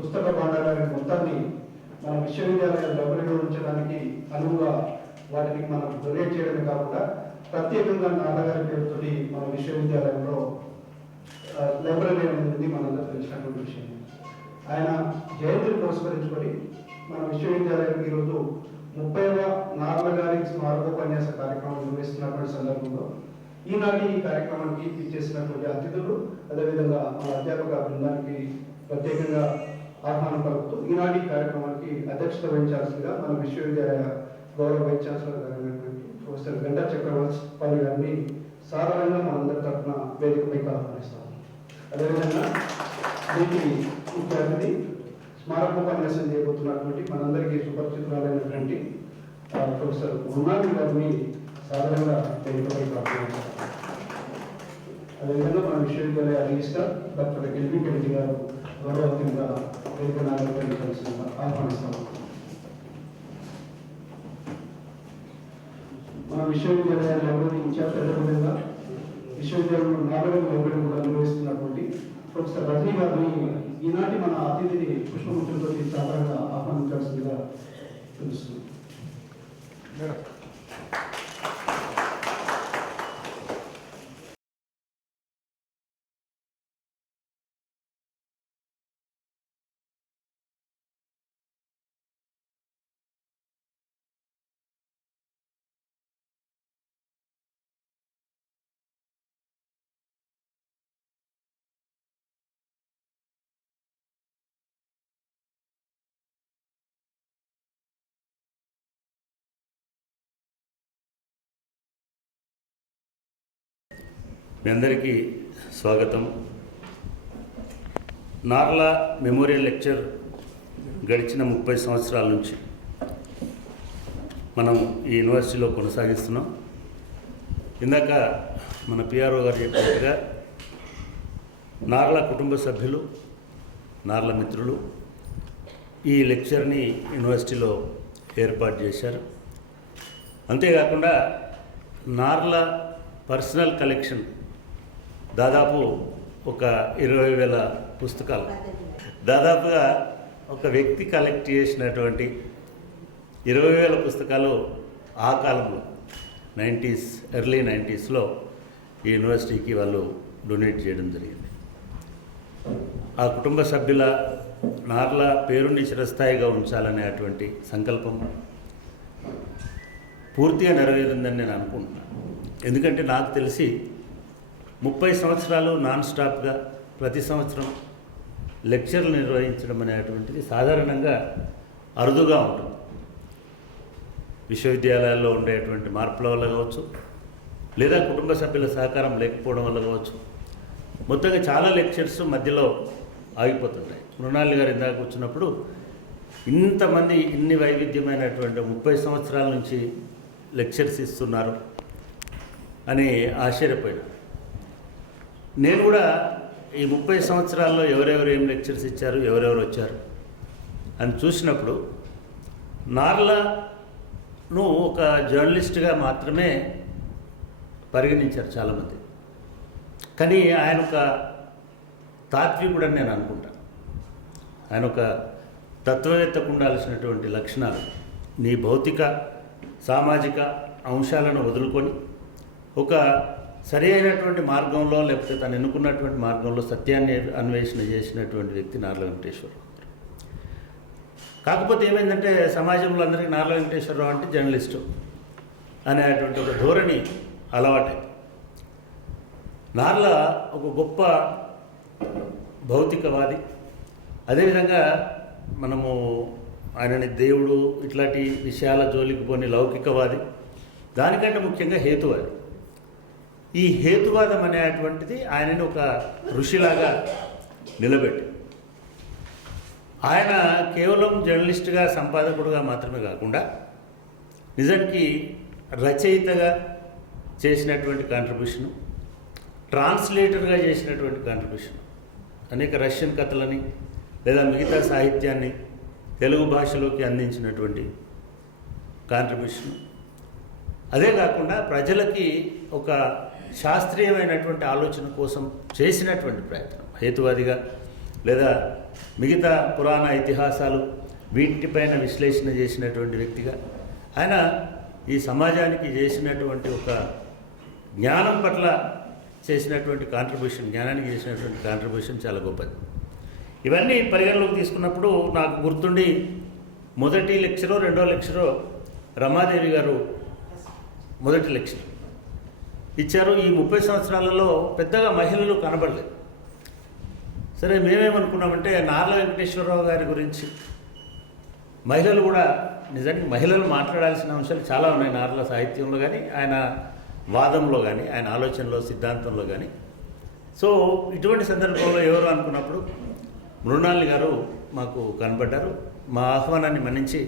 పుస్తక భాండాగారి మొత్తాన్ని మన విశ్వవిద్యాలయ లైబ్రరీలో ఉంచడానికి అనువుగా వాటిని మనం డొనేట్ చేయడమే కాకుండా ప్రత్యేకంగా నాన్నగారి పేరుతోటి మన విశ్వవిద్యాలయంలో లైబ్రరీ అనేది మనందరూ తెలిసినటువంటి విషయం. ఆయన జయంతిని పురస్కరించుకొని మన విశ్వవిద్యాలయం ఈరోజు 30వ నార్ల గారి స్మారకోపన్యాస కార్యక్రమం నిర్వహిస్తున్నటువంటి సందర్భంలో ఈనాటి ఈ కార్యక్రమానికి ఇచ్చేసినటువంటి అతిథులు అదేవిధంగా మన అధ్యాపక బృందానికి ప్రత్యేకంగా ఆహ్వానం పలుకుతూ ఈనాటి కార్యక్రమానికి అధ్యక్షత వహించాల్సిందిగా మన విశ్వవిద్యాలయ గౌరవ వైస్ ఛాన్సలర్ గారైనటువంటి ప్రొఫెసర్ గంటా చక్రవర్తి గారిని సాధారణంగా మనందరి తరఫున వేదికపైకి ఆహ్వానిస్తాము. అదేవిధంగా దీనికి ముఖ్య అతిథి స్మారకోపన్యాసం చేయబోతున్నటువంటి మనందరికీ సుపరిచితురాలైనటువంటి ప్రొఫెసర్ గురునాథ్ గారిని సాధారణంగా వేదికపైకి ఆహ్వానిస్తాము. అదేవిధంగా మన విశ్వవిద్యాలయ రిజిస్ట్రార్ డాక్టర్ ఎల్వి కమిటీ గారు గౌరవంగా వేదిక నాయకులను ఆహ్వానిస్తాము. మన విశ్వవిద్యాలయ లైబ్రరీ ఇన్ఛార్జ్ అదేవిధంగా విశ్వవిద్యాలయంలో 4వ లైబ్రరీ కూడా నిర్వహిస్తున్నటువంటి ప్రొఫెసర్ రజనీ గారిని ఈనాటి మన అతిథిని పుష్పముద్రతో సాధారణంగా ఆహ్వానించాల్సిందిగా తెలుస్తుంది. మీ అందరికీ స్వాగతం. నార్ల మెమోరియల్ లెక్చర్ గడిచిన 30 సంవత్సరాల నుంచి మనం ఈ యూనివర్సిటీలో కొనసాగిస్తున్నాం. ఇందాక మన పిఆర్ఓ గారు చెప్పినట్టుగా నార్ల కుటుంబ సభ్యులు, నార్ల మిత్రులు ఈ లెక్చర్ని యూనివర్సిటీలో ఏర్పాటు చేశారు. అంతేకాకుండా నార్ల పర్సనల్ కలెక్షన్ దాదాపు ఒక 20,000 పుస్తకాలు, దాదాపుగా ఒక వ్యక్తి కలెక్ట్ చేసినటువంటి 20,000 పుస్తకాలు ఆ కాలంలో ఎర్లీ 90స్లో ఈ యూనివర్సిటీకి వాళ్ళు డొనేట్ చేయడం జరిగింది. ఆ కుటుంబ సభ్యుల నార్ల పేరుని చిరస్థాయిగా ఉంచాలనే అటువంటి సంకల్పం పూర్తిగా నెరవేరిందని నేను అనుకుంటున్నాను. ఎందుకంటే నాకు తెలిసి 30 సంవత్సరాలు నాన్ స్టాప్గా ప్రతి సంవత్సరం లెక్చర్లు నిర్వహించడం అనేటువంటిది సాధారణంగా అరుదుగా ఉంటుంది. విశ్వవిద్యాలయాల్లో ఉండేటువంటి మార్పుల వల్ల కావచ్చు, లేదా కుటుంబ సభ్యుల సహకారం లేకపోవడం వల్ల కావచ్చు, మొత్తంగా చాలా లెక్చర్స్ మధ్యలో ఆగిపోతుంటాయి. మృణాలి గారు ఇందాక వచ్చినప్పుడు ఇంతమంది ఇన్ని వైవిధ్యమైనటువంటి 30 సంవత్సరాల నుంచి లెక్చర్స్ ఇస్తున్నారు అని ఆశ్చర్యపోయాను. నేను కూడా ఈ 30 సంవత్సరాల్లో ఎవరెవరు ఏం లెక్చర్స్ ఇచ్చారు, ఎవరెవరు వచ్చారు అని చూసినప్పుడు నార్లను ఒక జర్నలిస్ట్గా మాత్రమే పరిగణించారు చాలామంది. కానీ ఆయన ఒక తాత్వికుడని నేను అనుకుంటాను. ఆయన ఒక తత్వవేత్తకు ఉండాల్సినటువంటి లక్షణాలు, నీ భౌతిక సామాజిక అంశాలను వదులుకొని ఒక సరి అయినటువంటి మార్గంలో, లేకపోతే తను ఎన్నుకున్నటువంటి మార్గంలో సత్యాన్ని అన్వేషణ చేసినటువంటి వ్యక్తి నార్ల వెంకటేశ్వరరావు. కాకపోతే ఏమైందంటే సమాజంలో అందరికీ నార్ల వెంకటేశ్వరరావు అంటే జర్నలిస్టు అనేటువంటి ఒక ధోరణి అలవాటైంది. నార్ల ఒక గొప్ప భౌతికవాది. అదేవిధంగా మనము ఆయనని దేవుడు ఇట్లాంటి విషయాల జోలికి పోని లౌకికవాది, దానికంటే ముఖ్యంగా హేతువాది. ఈ హేతువాదం అనేటువంటిది ఆయనని ఒక ఋషిలాగా నిలబెట్టి, ఆయన కేవలం జర్నలిస్ట్గా సంపాదకుడుగా మాత్రమే కాకుండా నిజానికి రచయితగా చేసినటువంటి కాంట్రిబ్యూషను, ట్రాన్స్లేటర్గా చేసినటువంటి కాంట్రిబ్యూషన్, అనేక రష్యన్ కథలని లేదా మిగతా సాహిత్యాన్ని తెలుగు భాషలోకి అందించినటువంటి కాంట్రిబ్యూషన్, అదే కాకుండా ప్రజలకి ఒక శాస్త్రీయమైనటువంటి ఆలోచన కోసం చేసినటువంటి ప్రయత్నం, హేతువాదిగా లేదా మిగతా పురాణ ఇతిహాసాలు వీటిపైన విశ్లేషణ చేసినటువంటి వ్యక్తిగా ఆయన ఈ సమాజానికి చేసినటువంటి ఒక జ్ఞానం పట్ల చేసినటువంటి కాంట్రిబ్యూషన్, జ్ఞానానికి చేసినటువంటి కాంట్రిబ్యూషన్ చాలా గొప్పది. ఇవన్నీ పరిగణలోకి తీసుకున్నప్పుడు నాకు గుర్తుండి మొదటి లెక్చరో రెండో లెక్చరో రమాదేవి గారు మొదటి లెక్చర్ ఇచ్చారు. ఈ 30 సంవత్సరాలలో పెద్దగా మహిళలు కనబడలేదు. సరే, మేమేమనుకున్నామంటే నార్ల వెంకటేశ్వరరావు గారి గురించి మహిళలు కూడా, నిజానికి మహిళలు మాట్లాడాల్సిన అంశాలు చాలా ఉన్నాయి నార్ల సాహిత్యంలో కానీ, ఆయన వాదంలో కానీ, ఆయన ఆలోచనలో, సిద్ధాంతంలో కానీ. సో ఇటువంటి సందర్భంలో ఎవరు అనుకున్నప్పుడు మృణాలిని గారు మాకు కనబడ్డారు. మా ఆహ్వానాన్ని మన్నించి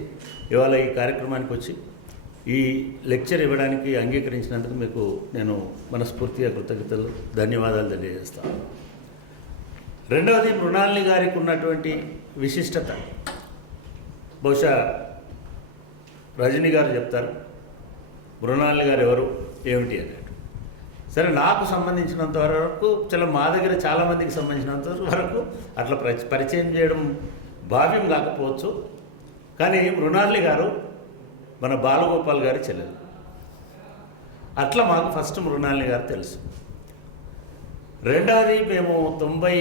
ఇవాళ ఈ కార్యక్రమానికి వచ్చి ఈ లెక్చర్ ఇవ్వడానికి అంగీకరించినందుకు మీకు నేను మనస్ఫూర్తిగా కృతజ్ఞతలు, ధన్యవాదాలు తెలియజేస్తాను. రెండవది, మృణాలిని గారికి ఉన్నటువంటి విశిష్టత బహుశా రజనీ గారు చెప్తారు మృణాలిని గారు ఎవరు ఏమిటి అన్నట్టు. సరే, నాకు సంబంధించినంత వరకు మా దగ్గర చాలామందికి సంబంధించినంత వరకు అట్లా పరిచయం చేయడం భావ్యం కాకపోవచ్చు. కానీ మృణాలిని గారు మన బాలగోపాల్ గారి చెల్లెలు. అట్లా మాకు ఫస్ట్ మృణాలిని గారు తెలుసు. రెండవది, మేము 90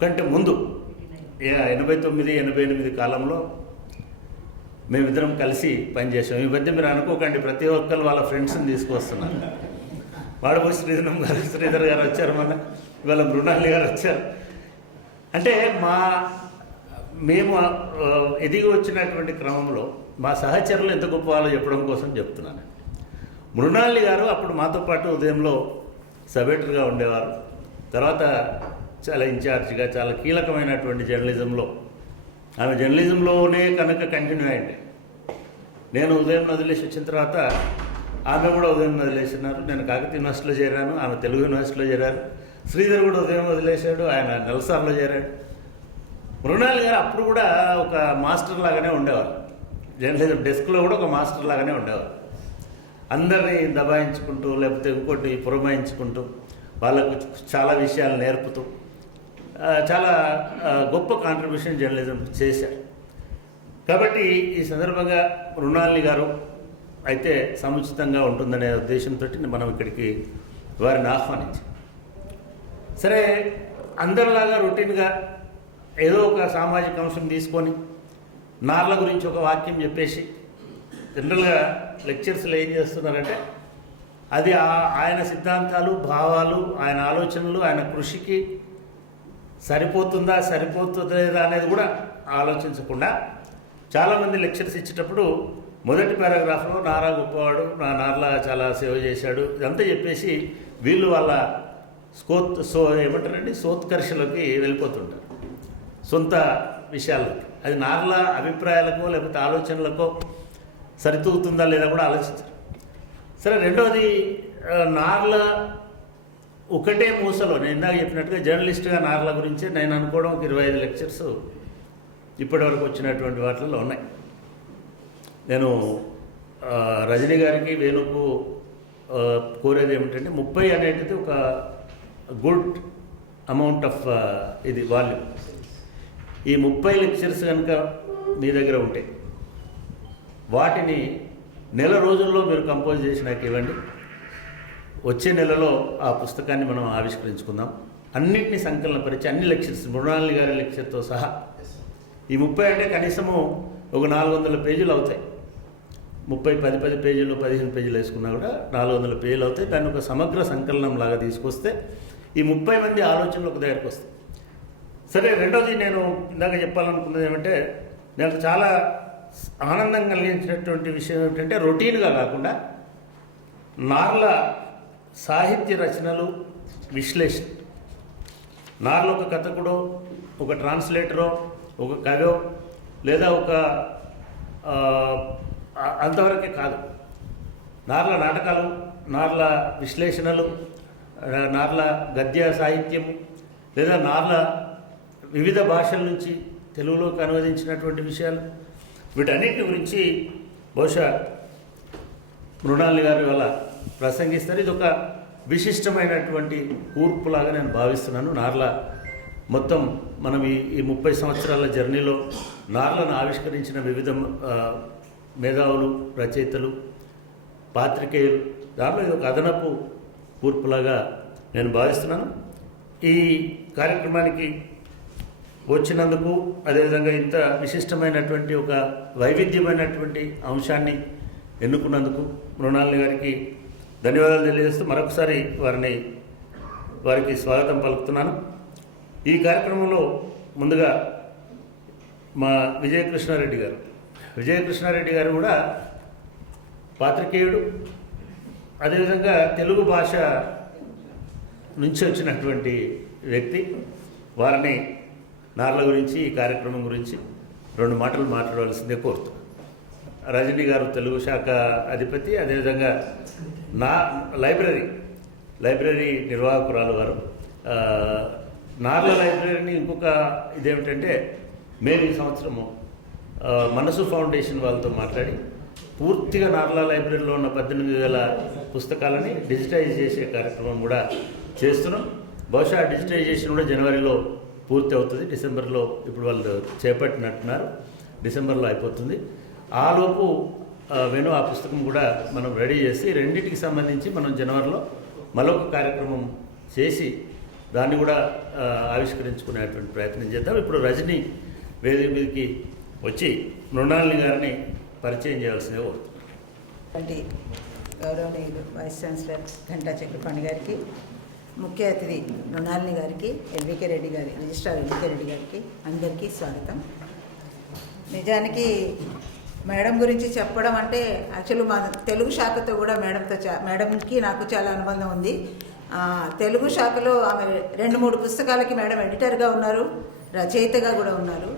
కంటే ముందు 89, 88 కాలంలో మేమిద్దరం కలిసి పనిచేసాం. ఈ మధ్య మీరు అనుకోకండి, ప్రతి ఒక్కరు వాళ్ళ ఫ్రెండ్స్ని తీసుకొస్తున్నారు. వాడబోయి శ్రీధర్ గారు వచ్చారు, మన ఇవాళ మృణాలిని గారు వచ్చారు. అంటే మేము ఎదిగి వచ్చినటువంటి క్రమంలో మా సహచరులు ఎంత గొప్ప వాళ్ళు చెప్పడం కోసం చెప్తున్నాను. మృణాలిని గారు అప్పుడు మాతో పాటు ఉదయంలో సబ్ ఎడిటర్గా ఉండేవారు. తర్వాత చాలా ఇన్ఛార్జిగా, చాలా కీలకమైనటువంటి జర్నలిజంలో, ఆమె జర్నలిజంలోనే కనుక కంటిన్యూ అయ్యింది. నేను ఉదయం వదిలేసి వచ్చిన తర్వాత ఆమె కూడా ఉదయం వదిలేసినారు. నేను కాకతీయ యూనివర్సిటీలో చేరాను, ఆమె తెలుగు యూనివర్సిటీలో చేరారు. శ్రీధర్ కూడా ఉదయం వదిలేశాడు, ఆయన నెలసార్లో చేరాడు. మృణాలిని గారు అప్పుడు కూడా ఒక మాస్టర్ లాగానే ఉండేవారు. జర్నలిజం డెస్క్లో కూడా ఒక మాస్టర్ లాగానే ఉండేవారు. అందరినీ దబాయించుకుంటూ, లేకపోతే ఇంకోటి పురమాయించుకుంటూ, వాళ్ళకు చాలా విషయాలు నేర్పుతూ చాలా గొప్ప కాంట్రిబ్యూషన్ జర్నలిజం చేశారు. కాబట్టి ఈ సందర్భంగా మృణాలిని గారు అయితే సముచితంగా ఉంటుందనే ఉద్దేశంతో మనం ఇక్కడికి వారిని ఆహ్వానించాం. సరే, అందరిలాగా రొటీన్గా ఏదో ఒక సామాజిక అంశం తీసుకొని నార్ల గురించి ఒక వాక్యం చెప్పేసి, జనరల్గా లెక్చర్స్లో ఏం చేస్తున్నారంటే అది ఆయన సిద్ధాంతాలు, భావాలు, ఆయన ఆలోచనలు, ఆయన కృషికి సరిపోతుందా అనేది కూడా ఆలోచించకుండా చాలామంది లెక్చర్స్ ఇచ్చేటప్పుడు మొదటి పారాగ్రాఫ్లో నారా గొప్పవాడు, నార్ల చాలా సేవ చేశాడు ఇదంతా చెప్పేసి వీళ్ళు వాళ్ళ ఏమంటారండి సోత్కర్షలోకి వెళ్ళిపోతుంటారు, సొంత విషయాలకి. అది నార్ల అభిప్రాయాలకో లేకపోతే ఆలోచనలకో సరితూగుతుందా లేదా కూడా ఆలోచించారు. సరే, రెండవది, నార్ల ఒకటే మూసలో నేను ఇందాక చెప్పినట్టుగా జర్నలిస్ట్గా నార్ల గురించి నేను అనుకోవడం ఒక 25 లెక్చర్స్ ఇప్పటివరకు వచ్చినటువంటి వాటిల్లో ఉన్నాయి. నేను రజనీ గారికి, వేణుకు కోరేది ఏమిటంటే 30 అనేది ఒక గుడ్ అమౌంట్ ఆఫ్ ఇది వాల్యూమ్. ఈ 30 లెక్చర్స్ కనుక మీ దగ్గర ఉంటే వాటిని నెల రోజుల్లో మీరు కంపోజ్ చేసి నాకు ఇవ్వండి. వచ్చే నెలలో ఆ పుస్తకాన్ని మనం ఆవిష్కరించుకుందాం. అన్నింటినీ సంకలనపరిచి అన్ని లెక్చర్స్, మృణాలిని గారి లెక్చర్తో సహా ఈ 30 అంటే కనీసము ఒక 400 పేజీలు అవుతాయి. 10 పేజీలు 15 పేజీలు వేసుకున్నా కూడా 400 పేజీలు అవుతాయి. దాన్ని ఒక సమగ్ర సంకలనం లాగా తీసుకొస్తే ఈ 30 మంది ఆలోచనలు ఒక దగ్గరికి వస్తాయి. సరే, రెండోది నేను ఇందాక చెప్పాలనుకున్నది ఏమంటే, నాకు చాలా ఆనందం కలిగించినటువంటి విషయం ఏమిటంటే, రొటీన్గా కాకుండా నార్ల సాహిత్య రచనలు, విశ్లేషణ. నార్ల ఒక కథకుడో, ఒక ట్రాన్స్లేటరో, ఒక కవో, లేదా ఒక అంతవరకే కాదు. నార్ల నాటకాలు, నార్ల విశ్లేషణలు, నార్ల గద్య సాహిత్యం, లేదా నార్ల వివిధ భాషల నుంచి తెలుగులోకి అనువదించినటువంటి విషయాలు, వీటన్నిటి గురించి బహుశా మృణాలిని గారి వల్ల ప్రసంగిస్తారు. ఇది ఒక విశిష్టమైనటువంటి కూర్పులాగా నేను భావిస్తున్నాను. నార్ల మొత్తం మనం ఈ 30 సంవత్సరాల జర్నీలో నార్లను ఆవిష్కరించిన వివిధ మేధావులు, రచయితలు, పాత్రికేయులు, దాంట్లో ఇది ఒక అదనపు కూర్పులాగా నేను భావిస్తున్నాను. ఈ కార్యక్రమానికి వచ్చినందుకు, అదేవిధంగా ఇంత విశిష్టమైనటువంటి ఒక వైవిధ్యమైనటువంటి అంశాన్ని ఎన్నుకున్నందుకు మృణాలిని గారికి ధన్యవాదాలు తెలియజేస్తూ మరొకసారి వారికి స్వాగతం పలుకుతున్నాను. ఈ కార్యక్రమంలో ముందుగా మా విజయకృష్ణారెడ్డి గారు కూడా పాత్రికేయుడు, అదేవిధంగా తెలుగు భాష నుంచి వచ్చినటువంటి వ్యక్తి. వారిని నార్ల గురించి, ఈ కార్యక్రమం గురించి 2 మాటలు మాట్లాడవలసిందే కోరుతున్నాను. రజనీ గారు తెలుగు శాఖ అధిపతి, అదేవిధంగా నా లైబ్రరీ నిర్వాహకురాలు వారు. నార్ల లైబ్రరీని ఇంకొక ఇదేమిటంటే, మేము ఈ సంవత్సరము మనసు ఫౌండేషన్ వాళ్ళతో మాట్లాడి పూర్తిగా నార్ల లైబ్రరీలో ఉన్న 18,000 పుస్తకాలని డిజిటైజ్ చేసే కార్యక్రమం కూడా చేస్తున్నాం. బహుశా డిజిటైజేషన్ కూడా జనవరిలో పూర్తి అవుతుంది. డిసెంబర్లో ఇప్పుడు వాళ్ళు చేపట్టినట్టున్నారు, డిసెంబర్లో అయిపోతుంది. ఆలోపు వెను ఆ పుస్తకం కూడా మనం రెడీ చేసి రెండింటికి సంబంధించి మనం జనవరిలో మరొక కార్యక్రమం చేసి దాన్ని కూడా ఆవిష్కరించుకునేటువంటి ప్రయత్నం చేద్దాం. ఇప్పుడు రజనీ వేదిక మీదకి వచ్చి మృణాలిని గారిని పరిచయం చేయాల్సిందే కోరుతున్నాను. గౌరవనీయులు వైస్ ఛాన్సలర్ ఘంటా చక్రపాణి గారికి, ముఖ్య అతిథి మృణాలిని గారికి, ఎల్వికే రెడ్డి గారి రిజిస్ట్రార్ ఎల్వికే రెడ్డి గారికి అందరికీ స్వాగతం. నిజానికి మేడం గురించి చెప్పడం అంటే యాక్చువల్లీ మా తెలుగు శాఖతో కూడా మేడంకి నాకు చాలా అనుబంధం ఉంది. తెలుగు శాఖలో ఆమె 2-3 పుస్తకాలకి మేడం ఎడిటర్గా ఉన్నారు, రచయితగా కూడా ఉన్నారు.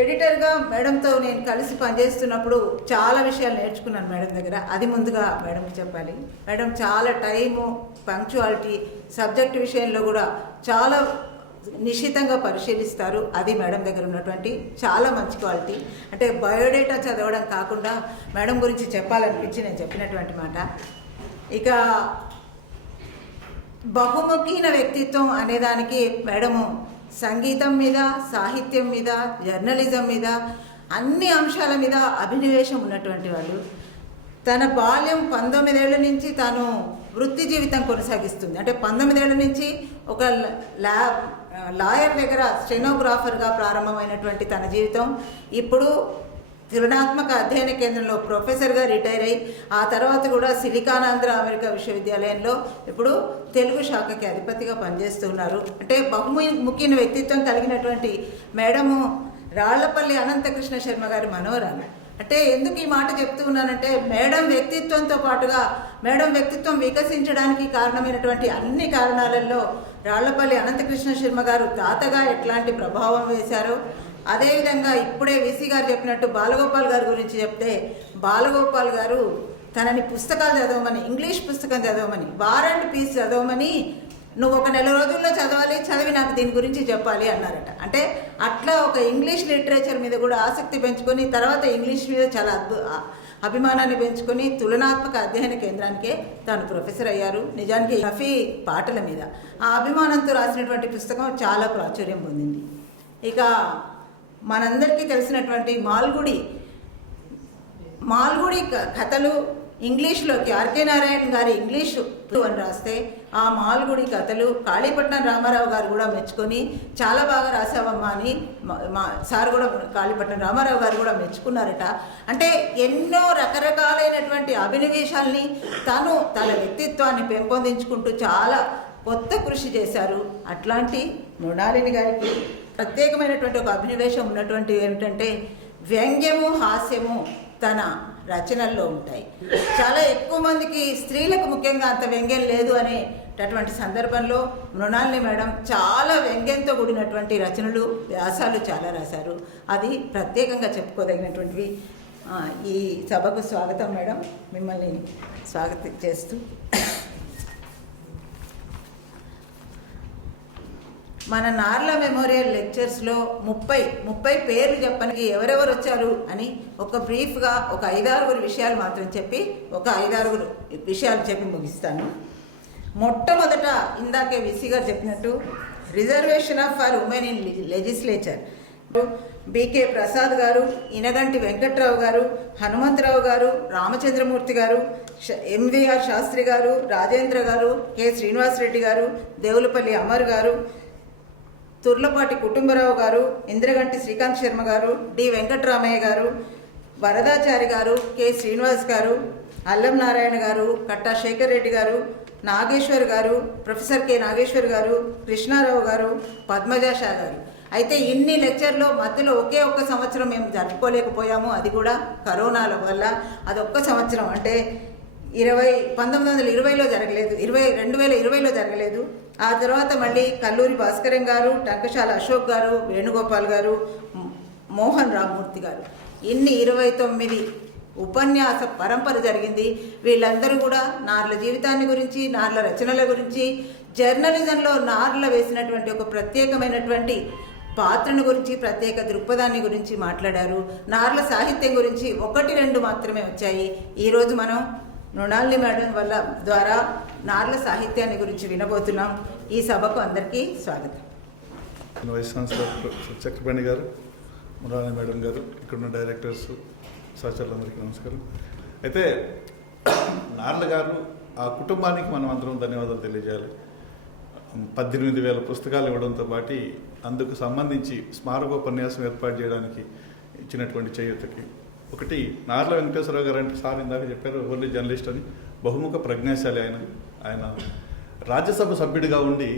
ఎడిటర్గా మేడంతో నేను కలిసి పనిచేస్తున్నప్పుడు చాలా విషయాలు నేర్చుకున్నాను మేడం దగ్గర. అది ముందుగా మేడంకి చెప్పాలి. మేడం చాలా టైము, పంక్చువాలిటీ, సబ్జెక్ట్ విషయంలో కూడా చాలా నిశ్చితంగా పరిశీలిస్తారు. అది మేడం దగ్గర ఉన్నటువంటి చాలా మంచి క్వాలిటీ. అంటే బయోడేటా చదవడం కాకుండా మేడం గురించి చెప్పాలనిపించి నేను చెప్పినటువంటి మాట. ఇక బహుముఖీన వ్యక్తిత్వం అనేదానికి మేడము సంగీతం మీద, సాహిత్యం మీద, జర్నలిజం మీద, అన్ని అంశాల మీద అభినివేశం ఉన్నటువంటి వాళ్ళు. తన బాల్యం 19 ఏళ్ల నుంచి తాను వృత్తి జీవితం కొనసాగిస్తుంది. అంటే 19 ఏళ్ల నుంచి ఒక లాయర్ దగ్గర స్టెనోగ్రాఫర్గా ప్రారంభమైనటువంటి తన జీవితం ఇప్పుడు తులనాత్మక అధ్యయన కేంద్రంలో ప్రొఫెసర్గా రిటైర్ అయ్యి ఆ తర్వాత కూడా సిలికానాంధ్ర అమెరికా విశ్వవిద్యాలయంలో ఇప్పుడు తెలుగు శాఖకి అధిపతిగా పనిచేస్తున్నారు. అంటే బహుముఖీన వ్యక్తిత్వం కలిగినటువంటి మేడము రాళ్లపల్లి అనంతకృష్ణ శర్మ గారి మనవరాలు. అంటే ఎందుకు ఈ మాట చెప్తూ ఉన్నానంటే, మేడం వ్యక్తిత్వంతో పాటుగా మేడం వ్యక్తిత్వం వికసించడానికి కారణమైనటువంటి అన్ని కారణాలలో రాళ్లపల్లి అనంతకృష్ణ శర్మ గారు తాతగా ఎట్లాంటి ప్రభావం వేశారో, అదేవిధంగా ఇప్పుడే వీసీ గారు చెప్పినట్టు బాలగోపాల్ గారి గురించి చెప్తే, బాలగోపాల్ గారు తనని పుస్తకాలు చదవమని, ఇంగ్లీష్ పుస్తకం చదవమని, వార్ అండ్ పీస్ చదవమని, నువ్వు ఒక 4 రోజుల్లో చదవాలి, చదివి నాకు దీని గురించి చెప్పాలి అన్నారట. అంటే అట్లా ఒక ఇంగ్లీష్ లిటరేచర్ మీద కూడా ఆసక్తి పెంచుకొని, తర్వాత ఇంగ్లీష్ మీద చాలా అభిమానాన్ని పెంచుకొని తులనాత్మక అధ్యయన కేంద్రానికే తాను ప్రొఫెసర్ అయ్యారు. నిజానికి రఫీ పాటల మీద ఆ అభిమానంతో రాసినటువంటి పుస్తకం చాలా ప్రాచుర్యం పొందింది. ఇక మనందరికీ తెలిసినటువంటి మాల్గుడి కథలు ఇంగ్లీష్లోకి ఆర్కే నారాయణ గారి ఇంగ్లీషు అని రాస్తే, ఆ మాల్గుడి కథలు కాళీపట్నం రామారావు గారు కూడా మెచ్చుకొని చాలా బాగా రాసావమ్మా అని మా సార్ కూడా, కాళీపట్నం రామారావు గారు కూడా మెచ్చుకున్నారట. అంటే ఎన్నో రకరకాలైనటువంటి అభినవేశాల్ని తన వ్యక్తిత్వాన్ని పెంపొందించుకుంటూ చాలా కొత్త కృషి చేశారు. అట్లాంటి మృణాలిని గారికి ప్రత్యేకమైనటువంటి ఒక అభినవేశం ఉన్నటువంటి ఏమిటంటే, వ్యంగ్యము, హాస్యము తన రచనల్లో ఉంటాయి. చాలా ఎక్కువ మందికి, స్త్రీలకు ముఖ్యంగా అంత వ్యంగ్యం లేదు అనేటటువంటి సందర్భంలో మృణాలిని మేడం చాలా వ్యంగ్యంతో కూడినటువంటి రచనలు, వ్యాసాలు చాలా రాశారు. అది ప్రత్యేకంగా చెప్పుకోదగినటువంటివి. ఈ సభకు స్వాగతం మేడం, మిమ్మల్ని స్వాగతం చేస్తూ మన నార్ల మెమోరియల్ లెక్చర్స్లో 30 పేర్లు చెప్పడానికి ఎవరెవరు వచ్చారు అని ఒక బ్రీఫ్గా ఒక 5-6 విషయాలు మాత్రం చెప్పి, ఒక 5-6 విషయాలు చెప్పి ముగిస్తాను. మొట్టమొదట ఇందాకే విసి గారు చెప్పినట్టు reservation for women in legislature. BK Prasad గారు, ఇనగంటి వెంకట్రావు గారు, హనుమంతరావు గారు, రామచంద్రమూర్తి గారు, ఎంవిఆర్ శాస్త్రి గారు, రాజేంద్ర గారు, కె శ్రీనివాసరెడ్డి గారు, దేవులపల్లి అమర్ గారు, తుర్లపాటి కుటుంబరావు గారు, ఇంద్రగంటి శ్రీకాంత్ శర్మ గారు, డి వెంకట్రామయ్య గారు, వరదాచారి గారు, కె శ్రీనివాస్ గారు, అల్లం నారాయణ గారు, కట్టా శేఖర్ రెడ్డి గారు, నాగేశ్వర్ గారు, ప్రొఫెసర్ కె నాగేశ్వర్ గారు, కృష్ణారావు గారు, పద్మజా షా గారు. అయితే ఇన్ని లెక్చర్లో మధ్యలో ఒకే ఒక్క సంవత్సరం మేము జరుపుకోలేకపోయాము, అది కూడా కరోనాల వల్ల. అదొక్క సంవత్సరం అంటే 1920లో జరగలేదు, 2020లో జరగలేదు. ఆ తర్వాత మళ్ళీ కల్లూరి భాస్కరం గారు, టంకశాల అశోక్ గారు, వేణుగోపాల్ గారు, మోహన్ రామ్మూర్తి గారు, ఇన్ని 29 ఉపన్యాస పరంపర జరిగింది. వీళ్ళందరూ కూడా నార్ల జీవితాన్ని గురించి, నార్ల రచనల గురించి, జర్నలిజంలో నార్ల వేసినటువంటి ఒక ప్రత్యేకమైనటువంటి పాత్రను గురించి, ప్రత్యేక దృక్పథాన్ని గురించి మాట్లాడారు. నార్ల సాహిత్యం గురించి 1-2 మాత్రమే వచ్చాయి. ఈరోజు మనం మృణాలిని మేడం ద్వారా నార్ల సాహిత్యాన్ని గురించి వినబోతున్నాం. ఈ సభకు అందరికీ స్వాగతం. వైస్ ఛాన్సలర్ చక్రపాణి గారు, మృణాలిని మేడం గారు, ఇక్కడున్న డైరెక్టర్స్, సహచరులందరికీ నమస్కారం. అయితే నార్ల గారు ఆ కుటుంబానికి మనం అందరం ధన్యవాదాలు తెలియజేయాలి. 18,000 పుస్తకాలు ఇవ్వడంతో పాటు అందుకు సంబంధించి స్మారకోపన్యాసం ఏర్పాటు చేయడానికి ఇచ్చినటువంటి చేయూతకి. ఒకటి, నార్ల వెంకటేశ్వరరావు గారు అంటే సార్ ఇందాక చెప్పారు, ఓన్లీ జర్నలిస్ట్ అని, బహుముఖ ప్రజ్ఞాశాలి ఆయన రాజ్యసభ సభ్యుడిగా ఉండి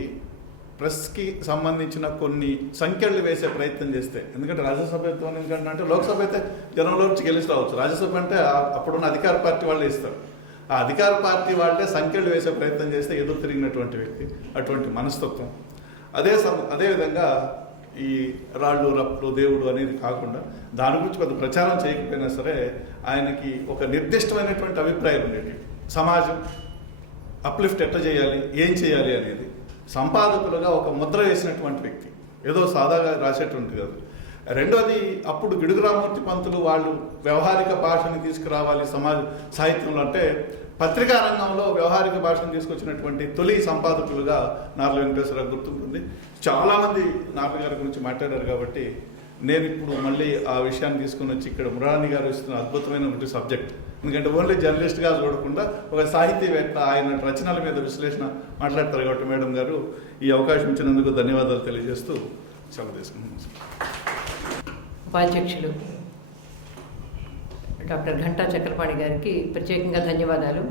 ప్రెస్కి సంబంధించిన కొన్ని సంఖ్యలు వేసే ప్రయత్నం చేస్తే, ఎందుకంటే రాజ్యసభ ఎందుకంటే లోక్సభ అయితే జనంలో నుంచి గెలిచి రావచ్చు, రాజ్యసభ అంటే అప్పుడున్న అధికార పార్టీ వాళ్ళే ఇస్తారు. ఆ అధికార పార్టీ వాళ్ళే సంఖ్యలు వేసే ప్రయత్నం చేస్తే ఎదురు తిరిగినటువంటి వ్యక్తి, అటువంటి మనస్తత్వం. అదేవిధంగా ఈ రాళ్ళు రప్పులు దేవుడు అనేది కాకుండా దాని గురించి కొంత ప్రచారం చేయకపోయినా సరే ఆయనకి ఒక నిర్దిష్టమైనటువంటి అభిప్రాయాలు ఉండేవి. సమాజం అప్లిఫ్ట్ ఎట్లా చేయాలి, ఏం చేయాలి అనేది సంపాదకులుగా ఒక ముద్ర వేసినటువంటి వ్యక్తి, ఏదో సాదాగా రాసేటువంటి కాదు. రెండోది, అప్పుడు గిడుగు రామూర్తి పంతులు వాళ్ళు వ్యవహారిక భాషని తీసుకురావాలి సమాజ సాహిత్యంలో అంటే పత్రికా రంగంలో వ్యవహారిక భాషను తీసుకొచ్చినటువంటి తొలి సంపాదకులుగా నార్ల వెంకటేశ్వరరావు గుర్తుంటుంది. చాలామంది నార్ల గారి గురించి మాట్లాడారు కాబట్టి నేను ఇప్పుడు మళ్ళీ ఆ విషయాన్ని తీసుకుని వచ్చి ఇక్కడ మృణాలిని గారు ఇస్తున్న అద్భుతమైన ఒకటి సబ్జెక్ట్, ఎందుకంటే ఓన్లీ జర్నలిస్ట్గా చూడకుండా ఒక సాహితీవేత్త, ఆయన రచనల మీద విశ్లేషణ మాట్లాడతారు కాబట్టి మేడం గారు ఈ అవకాశం ఇచ్చినందుకు ధన్యవాదాలు తెలియజేస్తూ సెలవు తీసుకున్నాను. ఉపాధ్యక్షులు డాక్టర్ ఘంటా చక్రపాణి గారికి ప్రత్యేకంగా ధన్యవాదాలు.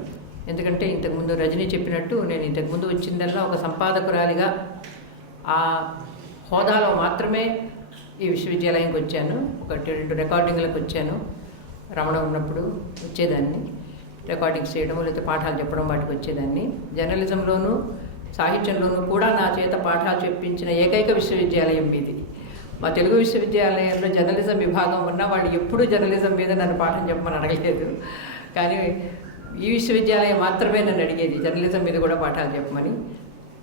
ఎందుకంటే ఇంతకుముందు రజనీ చెప్పినట్టు నేను ఇంతకుముందు వచ్చిందల్లా ఒక సంపాదకురాలిగా ఆ హోదాలో మాత్రమే ఈ విశ్వవిద్యాలయానికి వచ్చాను. 1-2 రికార్డింగ్లకు వచ్చాను. రమణ ఉన్నప్పుడు వచ్చేదాన్ని, రికార్డింగ్స్ చేయడం లేకపోతే పాఠాలు చెప్పడం వాటికి వచ్చేదాన్ని. జర్నలిజంలోనూ సాహిత్యంలోనూ కూడా నా చేత పాఠాలు చెప్పించిన ఏకైక విశ్వవిద్యాలయం ఇది. మా తెలుగు విశ్వవిద్యాలయంలో జర్నలిజం విభాగం ఉన్న వాళ్ళు ఎప్పుడూ జర్నలిజం మీద నన్ను పాఠం చెప్పమని అడగలేదు, కానీ ఈ విశ్వవిద్యాలయం మాత్రమే నన్ను అడిగేది జర్నలిజం మీద కూడా పాఠాలు చెప్పమని.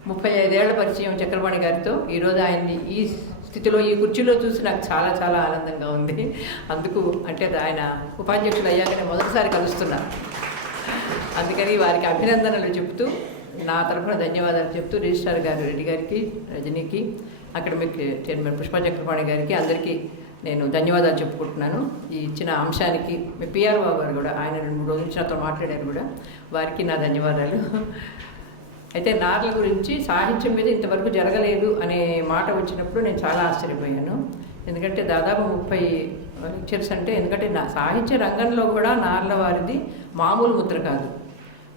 35 ఏళ్ల పరిచయం చక్రపాణి గారితో ఈరోజు ఆయన్ని ఈ స్థితిలో, ఈ కుర్చీలో చూసి నాకు చాలా చాలా ఆనందంగా ఉంది. అందుకు అంటే ఆయన ఉపాధ్యక్షులు అయ్యాకనే మొదటిసారి కలుస్తున్నాను. అందుకని వారికి అభినందనలు చెప్తూ, నా తరఫున ధన్యవాదాలు చెప్తూ రిజిస్ట్రార్ గారు రెడ్డి గారికి, రజనీకి, అకాడమిక్ చైర్మన్ పుష్ప చక్రపాణి గారికి అందరికీ నేను ధన్యవాదాలు చెప్పుకుంటున్నాను. ఈ ఇచ్చిన అంశానికి మీ పిఆర్ఓ గారు కూడా ఆయన 2-3 రోజుల నుంచి నాతో మాట్లాడారు కూడా, వారికి నా ధన్యవాదాలు. అయితే నార్ల గురించి సాహిత్యం మీద ఇంతవరకు జరగలేదు అనే మాట వచ్చినప్పుడు నేను చాలా ఆశ్చర్యపోయాను. ఎందుకంటే దాదాపు 30 లెక్చర్స్ అంటే, ఎందుకంటే నా సాహిత్య రంగంలో కూడా నార్ల వారిది మామూలు ముద్ర కాదు.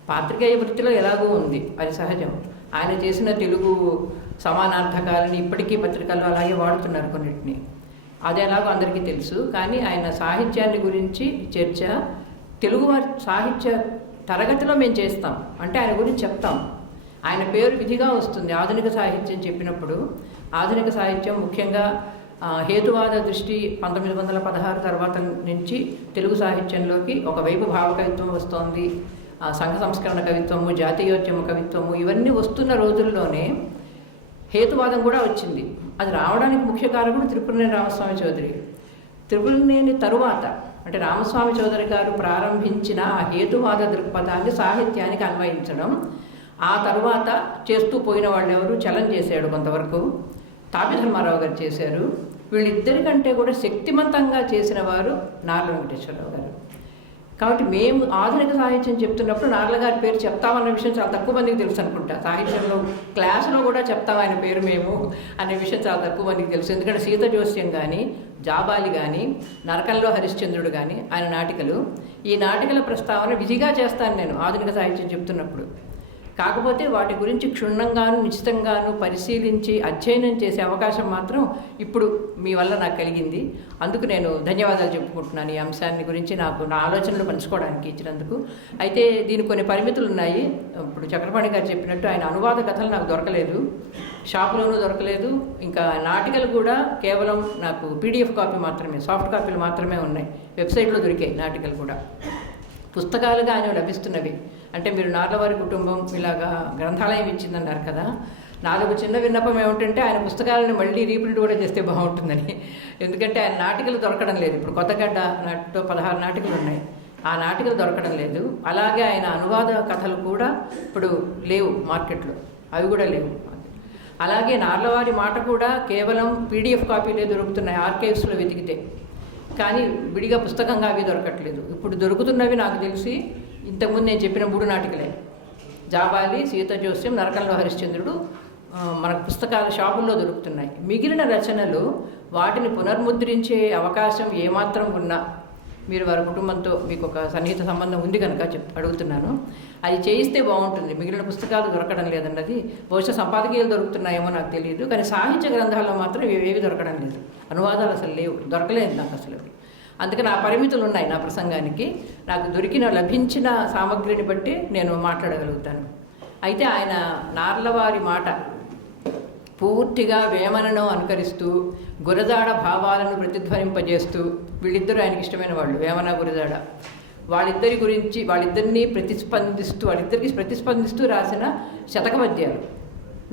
పాత్రికేయ వృత్తిలో ఎలాగో ఉంది, అది సహజం. ఆయన చేసిన తెలుగు సమానార్థకాలని ఇప్పటికీ పత్రికల్లో అలాగే వాడుతున్నారు కొన్నిటిని, అది ఎలాగో అందరికీ తెలుసు. కానీ ఆయన సాహిత్యాన్ని గురించి చర్చ తెలుగువారి సాహిత్య తరగతిలో మేము చేస్తాం, అంటే ఆయన గురించి చెప్తాం. ఆయన పేరు విధిగా వస్తుంది ఆధునిక సాహిత్యం చెప్పినప్పుడు. ఆధునిక సాహిత్యం ముఖ్యంగా హేతువాద దృష్టి 1916 తర్వాత నుంచి తెలుగు సాహిత్యంలోకి ఒకవైపు భావకవిత్వం వస్తోంది, సంఘ సంస్కరణ కవిత్వము, జాతీయోద్యమ కవిత్వము, ఇవన్నీ వస్తున్న రోజుల్లోనే హేతువాదం కూడా వచ్చింది. అది రావడానికి ముఖ్య కారకుడు త్రిపురనేని రామస్వామి చౌదరి. త్రిపురనేని తరువాత అంటే రామస్వామి చౌదరి గారు ప్రారంభించిన ఆ హేతువాద దృక్పథాన్ని సాహిత్యానికి అన్వయించడం, ఆ తర్వాత చేస్తూ పోయిన వాళ్ళు ఎవరు, చలం చేశాడు కొంతవరకు, తాపి ధర్మారావు గారు చేశారు. వీళ్ళిద్దరికంటే కూడా శక్తిమంతంగా చేసిన వారు నార్ల వెంకటేశ్వరరావు గారు. కాబట్టి మేము ఆధునిక సాహిత్యం చెప్తున్నప్పుడు నార్ల గారి పేరు చెప్తామన్న విషయం చాలా తక్కువ మందికి తెలుసు అనుకుంటా. సాహిత్యంలో క్లాసులో కూడా చెప్తాం ఆయన పేరు మేము అనే విషయం చాలా తక్కువ మందికి తెలుసు. ఎందుకంటే సీత జోస్యం కానీ, జాబాలి కానీ, నరకంలో హరిశ్చంద్రుడు కానీ ఆయన నాటికలు, ఈ నాటికల ప్రస్తావన విధిగా చేస్తాను నేను ఆధునిక సాహిత్యం చెప్తున్నప్పుడు. కాకపోతే వాటి గురించి క్షుణ్ణంగాను నిశ్చితంగాను పరిశీలించి అధ్యయనం చేసే అవకాశం మాత్రం ఇప్పుడు మీ వల్ల నాకు కలిగింది. అందుకు నేను ధన్యవాదాలు చెప్పుకుంటున్నాను ఈ అంశాన్ని గురించి నాకు నా ఆలోచనలు పంచుకోవడానికి ఇచ్చినందుకు. అయితే దీనికి కొన్ని పరిమితులు ఉన్నాయి. ఇప్పుడు చక్రపాణి గారు చెప్పినట్టు ఆయన అనువాద కథలు నాకు దొరకలేదు, షాపులోనూ దొరకలేదు. ఇంకా నాటికలు కూడా కేవలం నాకు PDF కాపీ మాత్రమే, సాఫ్ట్ కాపీలు మాత్రమే ఉన్నాయి. వెబ్సైట్లో దొరికాయి నాటికలు కూడా. పుస్తకాలుగా ఆయన లభిస్తున్నవి. అంటే మీరు నార్లవారి కుటుంబం ఇలాగా గ్రంథాలయం ఇచ్చిందన్నారు కదా, నాదొక చిన్న విన్నపం ఏమిటంటే ఆయన పుస్తకాలను మళ్ళీ రీప్రింట్ కూడా చేస్తే బాగుంటుందని. ఎందుకంటే ఆయన నాటికలు దొరకడం లేదు. ఇప్పుడు కొత్తగడ్డ నాటితో 16 నాటికలు ఉన్నాయి, ఆ నాటికలు దొరకడం లేదు. అలాగే ఆయన అనువాద కథలు కూడా ఇప్పుడు లేవు మార్కెట్లో, అవి కూడా లేవు. అలాగే నార్లవారి మాట కూడా కేవలం PDF కాపీలే దొరుకుతున్నాయి ఆర్కైవ్స్లో వెతికితే, కానీ విడిగా పుస్తకంగా అవి దొరకట్లేదు. ఇప్పుడు దొరుకుతున్నవి నాకు తెలిసి ఇంతకుముందు నేను చెప్పిన 3 నాటికలే, జాబాలి, సీత జోస్యం, నరకంలో హరిశ్చంద్రుడు మనకు పుస్తకాల షాపుల్లో దొరుకుతున్నాయి. మిగిలిన రచనలు వాటిని పునర్ముద్రించే అవకాశం ఏమాత్రం ఉన్నా, మీరు వారి కుటుంబంతో మీకు ఒక సన్నిహిత సంబంధం ఉంది కనుక అడుగుతున్నాను, అది చేయిస్తే బాగుంటుంది. మిగిలిన పుస్తకాలు దొరకడం లేదన్నది బహుశా సంపాదకీయాలు దొరుకుతున్నాయేమో నాకు తెలియదు, కానీ సాహిత్య గ్రంథాల్లో మాత్రం ఇవేవి దొరకడం లేదు. అనువాదాలు అసలు లేవు, దొరకలేదు నాకు అసలు. అందుకని ఆ పరిమితులు ఉన్నాయి నా ప్రసంగానికి. నాకు లభించిన సామగ్రిని బట్టి నేను మాట్లాడగలుగుతాను. అయితే ఆయన నార్లవారి మాట పూర్తిగా వేమనను అనుకరిస్తూ గురజాడ భావాలను ప్రతిధ్వనింపజేస్తూ, వీళ్ళిద్దరూ ఆయనకి ఇష్టమైన వాళ్ళు, వేమన గురజాడ, వాళ్ళిద్దరికీ ప్రతిస్పందిస్తూ రాసిన శతక పద్యాలు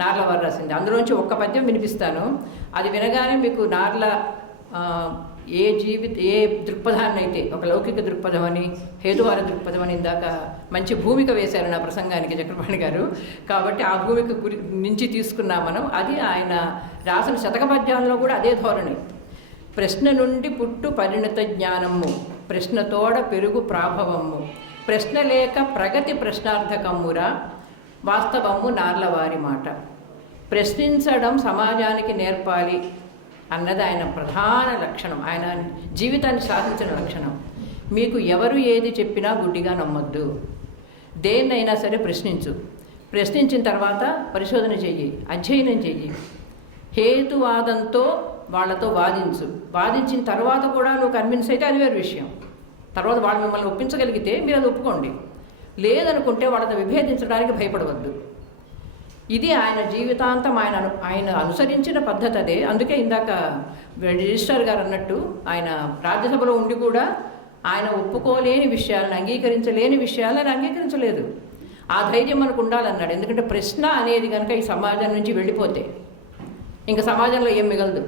నార్లవారు రాసింది. అందులోంచి ఒక్క పద్యం వినిపిస్తాను. అది వినగానే మీకు నార్ల ఏ దృక్పథాన్ని అయితే, ఒక లౌకిక దృక్పథం అని, హేతువాద దృక్పథం అని ఇందాక మంచి భూమిక వేశారు నా ప్రసంగానికి చక్రపాణి గారు. కాబట్టి ఆ భూమిక నుంచి తీసుకున్నాం మనం. అది ఆయన రాసిన శతక పద్యాల్లో కూడా అదే ధోరణి. ప్రశ్న నుండి పుట్టు పరిణత జ్ఞానము, ప్రశ్నతోడ పెరుగు ప్రాభవము, ప్రశ్న లేక ప్రగతి ప్రశ్నార్థకమ్మురా, వాస్తవము నార్లవారి మాట. ప్రశ్నించడం సమాజానికి నేర్పాలి అన్నది ఆయన ప్రధాన లక్షణం, ఆయన జీవితాన్ని సాధించిన లక్షణం. మీకు ఎవరు ఏది చెప్పినా గుడ్డిగా నమ్మొద్దు. దేన్నైనా సరే ప్రశ్నించిన తర్వాత పరిశోధన చెయ్యి, అధ్యయనం చెయ్యి. హేతువాదంతో వాళ్ళతో వాదించిన తర్వాత కూడా నువ్వు కన్విన్స్ అయితే అది వేరు విషయం. తర్వాత వాళ్ళు మిమ్మల్ని ఒప్పించగలిగితే మీరు అది ఒప్పుకోండి, లేదనుకుంటే వాళ్ళతో విభేదించడానికి భయపడవద్దు. ఇది ఆయన జీవితాంతం ఆయన అనుసరించిన పద్ధతి అదే. అందుకే ఇందాక రిజిస్ట్రార్ గారు అన్నట్టు ఆయన రాజ్యసభలో ఉండి కూడా ఆయన ఒప్పుకోలేని విషయాలను, అంగీకరించలేని విషయాలను అంగీకరించలేదు. ఆ ధైర్యం మనకు ఉండాలన్నాడు. ఎందుకంటే ప్రశ్న అనేది కనుక ఈ సమాజం నుంచి వెళ్ళిపోతే ఇంకా సమాజంలో ఏం మిగలదు.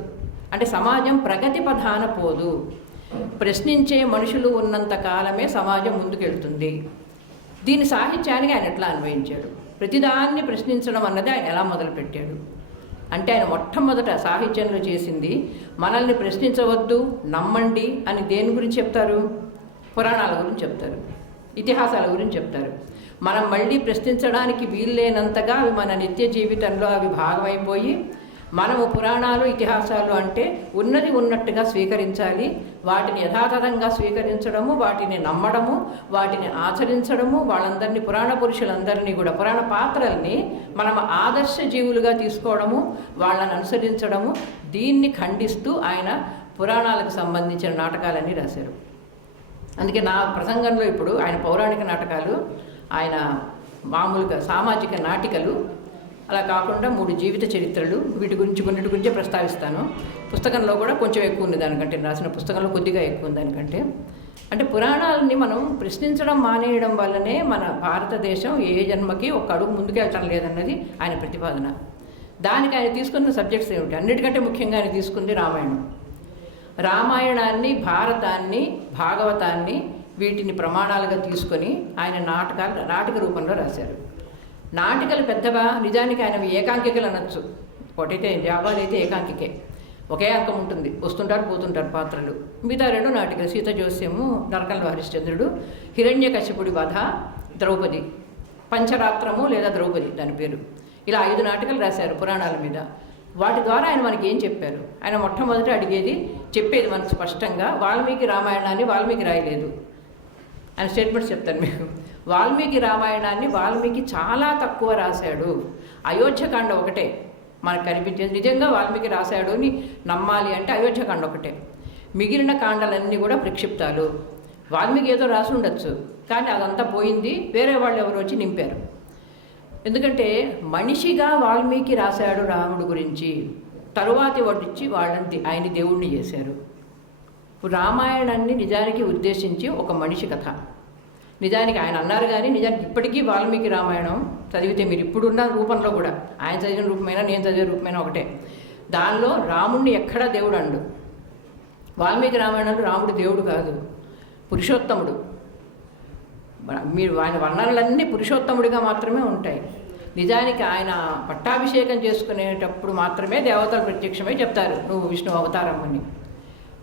అంటే సమాజం ప్రగతి పథాన పోదు. ప్రశ్నించే మనుషులు ఉన్నంత కాలమే సమాజం ముందుకెళ్తుంది. దీని సాహిత్యానికి ఆయన ఎట్లా అన్వయించాడు, ప్రతిదాన్ని ప్రశ్నించడం అన్నది ఆయన ఎలా మొదలుపెట్టాడు అంటే, ఆయన మొట్టమొదట సాహిత్యంలో చేసింది మనల్ని ప్రశ్నించవద్దు, నమ్మండి అని దేని గురించి చెప్తారు? పురాణాల గురించి చెప్తారు, ఇతిహాసాల గురించి చెప్తారు. మనం మళ్ళీ ప్రశ్నించడానికి వీల్లేనంతగా అవి మన నిత్య జీవితంలో అవి భాగమైపోయి, మనము పురాణాలు ఇతిహాసాలు అంటే ఉన్నది ఉన్నట్టుగా స్వీకరించాలి, వాటిని యథాతథంగా స్వీకరించడము, వాటిని నమ్మడము, వాటిని ఆచరించడము, వాళ్ళందరినీ పురాణ పురుషులందరినీ కూడా పురాణ పాత్రల్ని మనం ఆదర్శ జీవులుగా తీసుకోవడము, వాళ్ళని అనుసరించడము, దీన్ని ఖండిస్తూ ఆయన పురాణాలకు సంబంధించిన నాటకాలన్నీ రాశారు. అందుకే నా ప్రసంగంలో ఇప్పుడు ఆయన పౌరాణిక నాటకాలు, ఆయన మామూలుగా సామాజిక నాటికలు, అలా కాకుండా 3 జీవిత చరిత్రలు, వీటి గురించి కొన్నిటి గురించే ప్రస్తావిస్తాను. పుస్తకంలో కూడా కొంచెం ఎక్కువ ఉంది దానికంటే, రాసిన పుస్తకంలో కొద్దిగా ఎక్కువ ఉంది దానికంటే. అంటే పురాణాలని మనం ప్రశ్నించడం మానేయడం వల్లనే మన భారతదేశం ఏ జన్మకి ఒక అడుగు ముందుకెళ్ళటం లేదన్నది ఆయన ప్రతిపాదన. దానికి ఆయన తీసుకున్న సబ్జెక్ట్స్ ఏమిటి? అన్నిటికంటే ముఖ్యంగా ఆయన తీసుకుంది రామాయణాన్ని, భారతాన్ని, భాగవతాన్ని, వీటిని ప్రమాణాలుగా తీసుకొని ఆయన నాటక రూపంలో రాశారు. నాటికలు పెద్దవా, నిజానికి ఆయన ఏకాంకికలు అనొచ్చు. ఒకటైతే జాబాలు అయితే ఏకాంకికే, ఒకే అంకం ఉంటుంది, వస్తుంటారు పోతుంటారు పాత్రలు. మిగతా 2 నాటికలు, సీత జోస్యము, నరకంలో హరిశ్చంద్రుడు, హిరణ్యకశిపుడి వధ, ద్రౌపది, పంచరాత్రము లేదా ద్రౌపది దాని పేరు. ఇలా 5 నాటికలు రాశారు పురాణాల మీద. వాటి ద్వారా ఆయన మనకి ఏం చెప్పారు? ఆయన మొట్టమొదటి అడిగేది, చెప్పేది మనకు స్పష్టంగా, వాల్మీకి రామాయణాన్ని వాల్మీకి రాయలేదు. ఆయన స్టేట్మెంట్స్ చెప్తాను మీకు. వాల్మీకి రామాయణాన్ని వాల్మీకి చాలా తక్కువ రాశాడు. అయోధ్యకాండ ఒకటే మనకు కనిపించేది. నిజంగా వాల్మీకి రాశాడు అని నమ్మాలి అంటే అయోధ్యకాండ ఒకటే. మిగిలిన కాండాలన్నీ కూడా ప్రక్షిప్తాలు. వాల్మీకి ఏదో రాసి ఉండొచ్చు, కానీ అదంతా పోయింది, వేరే వాళ్ళు ఎవరు వచ్చి నింపారు. ఎందుకంటే మనిషిగా వాల్మీకి రాశాడు రాముడు గురించి, తరువాతి వడ్డించి వాళ్ళని ఆయన దేవుణ్ణి చేశారు. రామాయణాన్ని నిజానికి ఉద్దేశించి ఒక మనిషి కథ. నిజానికి ఆయన అన్నారు, కానీ నిజానికి ఇప్పటికీ వాల్మీకి రామాయణం చదివితే మీరు ఇప్పుడున్న రూపంలో కూడా, ఆయన చదివిన రూపమైనా నేను చదివిన రూపమైనా ఒకటే. దానిలో రాముణ్ణి ఎక్కడా దేవుడు అండు. వాల్మీకి రామాయణంలో రాముడు దేవుడు కాదు, పురుషోత్తముడు. మీరు ఆయన వర్ణనలన్నీ పురుషోత్తముడిగా మాత్రమే ఉంటాయి. నిజానికి ఆయన పట్టాభిషేకం చేసుకునేటప్పుడు మాత్రమే దేవతలు ప్రత్యక్షమై చెప్తారు నువ్వు విష్ణు అవతారం అని.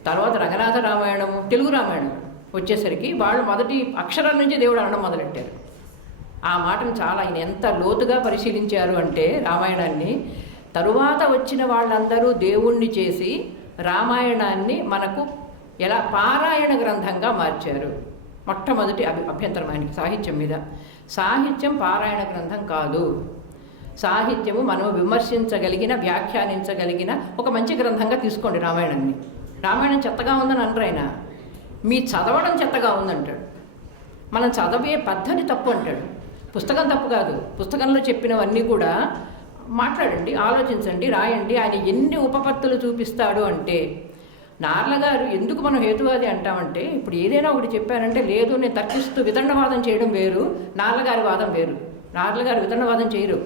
తర్వాత రంగనాథ రామాయణము, తెలుగు రామాయణం వచ్చేసరికి వాళ్ళు మొదటి అక్షరం నుంచి దేవుడు అనడం మొదలెట్టారు. ఆ మాటను చాలా ఆయన ఎంత లోతుగా పరిశీలించారు అంటే రామాయణాన్ని. తరువాత వచ్చిన వాళ్ళందరూ దేవుణ్ణి చేసి రామాయణాన్ని మనకు ఎలా పారాయణ గ్రంథంగా మార్చారు. మొట్టమొదటి అభ్యంతరం ఆయనకి సాహిత్యం మీద. సాహిత్యం పారాయణ గ్రంథం కాదు. సాహిత్యము మనం విమర్శించగలిగిన, వ్యాఖ్యానించగలిగిన ఒక మంచి గ్రంథంగా తీసుకోండి రామాయణాన్ని. రామాయణం చెత్తగా ఉందని అనరు ఆయన, మీ చదవడం చెత్తగా ఉందంటాడు. మనం చదివే పద్ధతి తప్పు అంటాడు. పుస్తకం తప్పు కాదు, పుస్తకంలో చెప్పినవన్నీ కూడా మాట్లాడండి, ఆలోచించండి, రాయండి. ఆయన ఎన్ని ఉపపత్తులు చూపిస్తాడు అంటే, నార్ల గారు ఎందుకు మనం హేతువాది అంటామంటే, ఇప్పుడు ఏదైనా ఒకటి చెప్పారంటే లేదు నేను తర్కిస్తూ వితండవాదం చేయడం వేరు, నార్లగారి వాదం వేరు. నార్లగారు వితండవాదం చేయరు,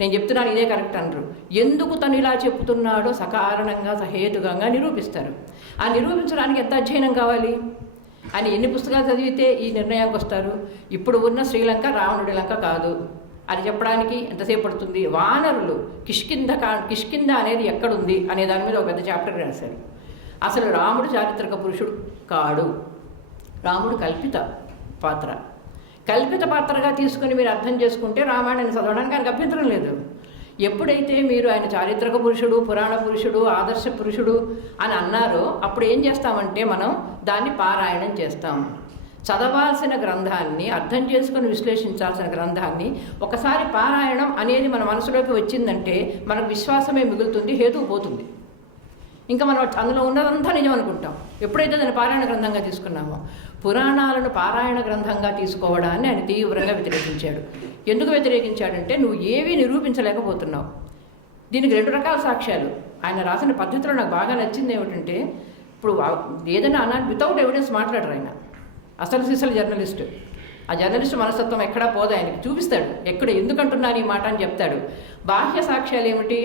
నేను చెప్తున్నాను ఇదే కరెక్ట్ అనరు. ఎందుకు తను ఇలా చెప్తున్నాడో సకారణంగా సహేతుకంగా నిరూపిస్తారు. ఆ నిరూపించడానికి ఎంత అధ్యయనం కావాలి? ఆయన ఎన్ని పుస్తకాలు చదివితే ఈ నిర్ణయానికి వస్తారు? ఇప్పుడు ఉన్న శ్రీలంక రావణుడి లంక కాదు అని చెప్పడానికి ఎంతసేపు పడుతుంది? వానరులు కిష్కింద అనేది ఎక్కడుంది అనే దాని మీద ఒక పెద్ద చాప్టర్ రాశారు. అసలు రాముడు చారిత్రక పురుషుడు కాడు, రాముడు కల్పిత పాత్ర. కల్పిత పాత్రగా తీసుకుని మీరు అర్థం చేసుకుంటే రామాయణాన్ని చదవడానికి ఆయనకు అభ్యంతరం లేదు. ఎప్పుడైతే మీరు ఆయన చారిత్రక పురుషుడు, పురాణ పురుషుడు, ఆదర్శ పురుషుడు అని అన్నారో అప్పుడు ఏం చేస్తామంటే మనం దాన్ని పారాయణం చేస్తాం. చదవాల్సిన గ్రంథాన్ని, అర్థం చేసుకుని విశ్లేషించాల్సిన గ్రంథాన్ని ఒకసారి పారాయణం అనేది మన మనసులోకి వచ్చిందంటే మనకు విశ్వాసమే మిగులుతుంది, హేతువు పోతుంది. ఇంకా మనం అందులో ఉన్నదంతా నిజం అనుకుంటాం. ఎప్పుడైతే దాన్ని పారాయణ గ్రంథంగా తీసుకున్నామో, పురాణాలను పారాయణ గ్రంథంగా తీసుకోవడాన్ని ఆయన తీవ్రంగా వ్యతిరేకించాడు. ఎందుకు వ్యతిరేకించాడంటే, నువ్వు ఏవీ నిరూపించలేకపోతున్నావు. దీనికి 2 రకాల సాక్ష్యాలు. ఆయన రాసిన పద్ధతిలో నాకు బాగా నచ్చింది ఏమిటంటే, ఇప్పుడు ఏదైనా అనాలి వితౌట్ ఎవిడెన్స్ మాట్లాడరు ఆయన. అసలు సిసలు జర్నలిస్టు. ఆ జర్నలిస్టు మనస్తత్వం ఎక్కడా పోదు, ఆయనకి చూపిస్తాడు ఎక్కడ ఎందుకంటున్నాను ఈ మాట అని చెప్తాడు. బాహ్య సాక్ష్యాలు ఏమిటి?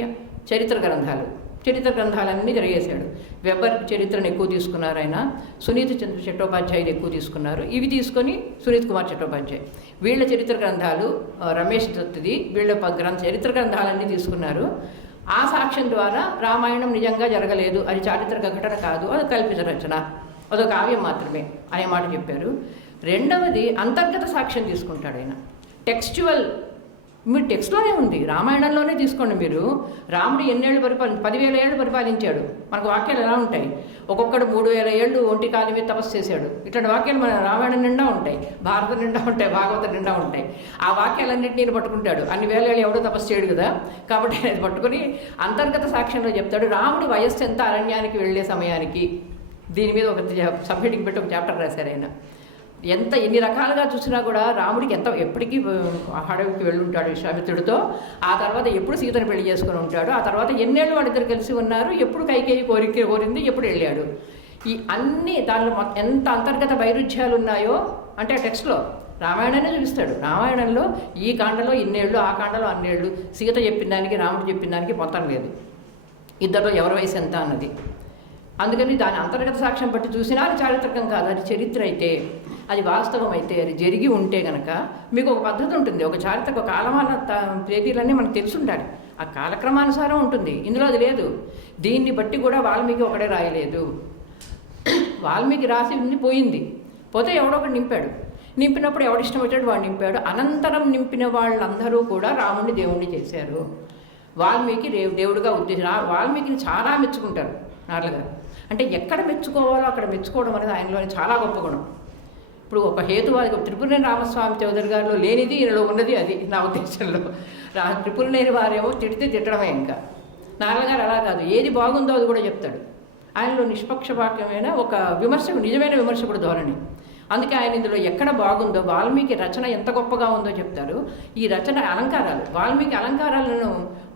చరిత్ర గ్రంథాలన్నీ జరిగేశాడు. వెబ్బర్ చరిత్రను ఎక్కువ తీసుకున్నారు ఆయన, సునీత చంద్ర చట్టోపాధ్యాయులు ఎక్కువ తీసుకున్నారు. ఇవి తీసుకొని సునీత్ కుమార్ చట్టోపాధ్యాయ్ వీళ్ళ చరిత్ర గ్రంథాలు, రమేష్ దత్తుది వీళ్ళ చరిత్ర గ్రంథాలన్నీ తీసుకున్నారు. ఆ సాక్ష్యం ద్వారా రామాయణం నిజంగా జరగలేదు, అది చారిత్రక ఘటన కాదు, అది కల్పిత రచన, అదొక కావ్యం మాత్రమే అనే మాట చెప్పారు. రెండవది అంతర్గత సాక్ష్యం తీసుకుంటాడు ఆయన. టెక్స్చువల్, మీరు టెక్స్ట్లోనే ఉంది, రామాయణంలోనే తీసుకోండి. మీరు రాముడు 10,000 ఏళ్ళు పరిపాలించాడు. మనకు వాక్యాలు ఎలా ఉంటాయి? ఒక్కొక్కడు 3,000 ఏళ్ళు ఒంటి కాలి మీద తపస్సు చేశాడు. ఇట్లాంటి వాక్యాలు మన రామాయణం నిండా ఉంటాయి, భారతం నిండా ఉంటాయి, భాగవతం నిండా ఉంటాయి. ఆ వాక్యాలన్నింటినీ పట్టుకుంటాడు. అన్ని వేల ఏళ్ళు ఎవడో తపస్సు చేయడు కదా, కాబట్టి అది పట్టుకుని అంతర్గత సాక్ష్యంలో చెప్తాడు. రాముడి వయస్సు ఎంత అరణ్యానికి వెళ్ళే సమయానికి, దీని మీద ఒక సబ్ హెడ్డింగ్ పెట్టి ఒక చాప్టర్ రాశారు ఆయన. ఎన్ని రకాలుగా చూసినా కూడా రాముడికి ఎప్పటికీ అడవికి వెళ్ళి ఉంటాడు విశ్వామిత్రుడితో. ఆ తర్వాత ఎప్పుడు సీతను పెళ్లి చేసుకుని ఉంటాడు. ఆ తర్వాత ఎన్నేళ్ళు వాళ్ళిద్దరు కలిసి ఉన్నారు, ఎప్పుడు కైకేయి కోరింది, ఎప్పుడు వెళ్ళాడు. ఈ అన్ని దానిలో ఎంత అంతర్గత వైరుధ్యాలు ఉన్నాయో అంటే ఆ టెక్స్ట్లో రామాయణాన్ని చూపిస్తాడు. రామాయణంలో ఈ కాండలో ఇన్నేళ్ళు, ఆ కాండలో అన్నేళ్ళు, సీత చెప్పిన దానికి రాముడు చెప్పిన దానికి మొత్తం లేదు. ఇద్దరిలో ఎవరి వయసు ఎంత అన్నది. అందుకని దాని అంతర్గత సాక్ష్యం బట్టి చూసినా అది చారిత్రకం కాదు, అది చరిత్ర అయితే అది వాస్తవం అయితే, అది జరిగి ఉంటే కనుక మీకు ఒక పద్ధతి ఉంటుంది, ఒక చారిత్రక కాలమాన తేదీలన్నీ మనకు తెలిసి ఉండాలి, ఆ కాలక్రమానుసారం ఉంటుంది. ఇందులో అది లేదు. దీన్ని బట్టి కూడా వాల్మీకి ఒకడే రాయలేదు. వాల్మీకి రాసి ఉంది పోయింది, పోతే ఎవడో ఒకటి నింపాడు. నింపినప్పుడు ఎవడిష్టం వచ్చాడు వాడు నింపాడు. అనంతరం నింపిన వాళ్ళందరూ కూడా రాముడిని దేవుణ్ణి చేశారు. వాల్మీకి దేవుడిగా ఉద్దేశం. వాల్మీకిని చాలా మెచ్చుకుంటారు నార్ల గారు. అంటే ఎక్కడ మెచ్చుకోవాలో అక్కడ మెచ్చుకోవడం అనేది ఆయనలోని చాలా గొప్ప గుణం. ఇప్పుడు ఒక హేతువాది త్రిపురనేని రామస్వామి చౌదరి గారిలో లేనిది ఈయనలో ఉన్నది, అది నా ఉద్దేశంలో. త్రిపురనేని వారేమో తిట్టడమే. ఇంకా నార్ల గారు అలా కాదు, ఏది బాగుందో అది కూడా చెప్తాడు. ఆయనలో నిష్పక్షపాతమైన ఒక విమర్శకు, నిజమైన విమర్శకుడు ధోరణి. అందుకే ఆయన ఇందులో ఎక్కడ బాగుందో, వాల్మీకి రచన ఎంత గొప్పగా ఉందో చెప్తారు. ఈ రచన అలంకారాలు, వాల్మీకి అలంకారాలను,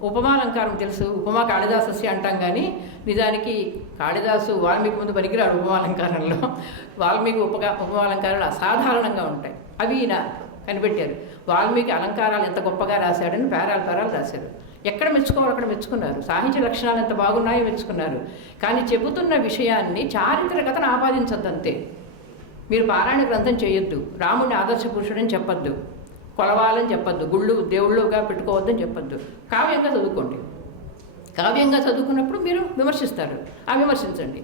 ఉపమాలంకారం తెలుసు, ఉపమా కాళిదాసస్య అంటాం, కానీ నిజానికి కాళిదాసు వాల్మీకి ముందు పనికిరాడు ఉపమాలంకారంలో. వాల్మీకి ఉపమాలంకారాలు అసాధారణంగా ఉంటాయి. అవి ఈయన కనిపెట్టారు. వాల్మీకి అలంకారాలు ఎంత గొప్పగా రాశాడని పేరాలు రాశారు. ఎక్కడ మెచ్చుకోవాలి అక్కడ మెచ్చుకున్నారు. సాహిత్య లక్షణాలు ఎంత బాగున్నాయో మెచ్చుకున్నారు. కానీ చెబుతున్న విషయాన్ని చారిత్రకతను ఆపాదించద్దంతే. మీరు పారాయణ గ్రంథం చేయొద్దు, రాముడిని ఆదర్శ పురుషుడని చెప్పొద్దు, కొలవాలని చెప్పొద్దు, గుళ్ళు దేవుళ్ళుగా పెట్టుకోవద్దని చెప్పొద్దు. కావ్యంగా చదువుకోండి. కావ్యంగా చదువుకున్నప్పుడు మీరు విమర్శిస్తారు, విమర్శించండి.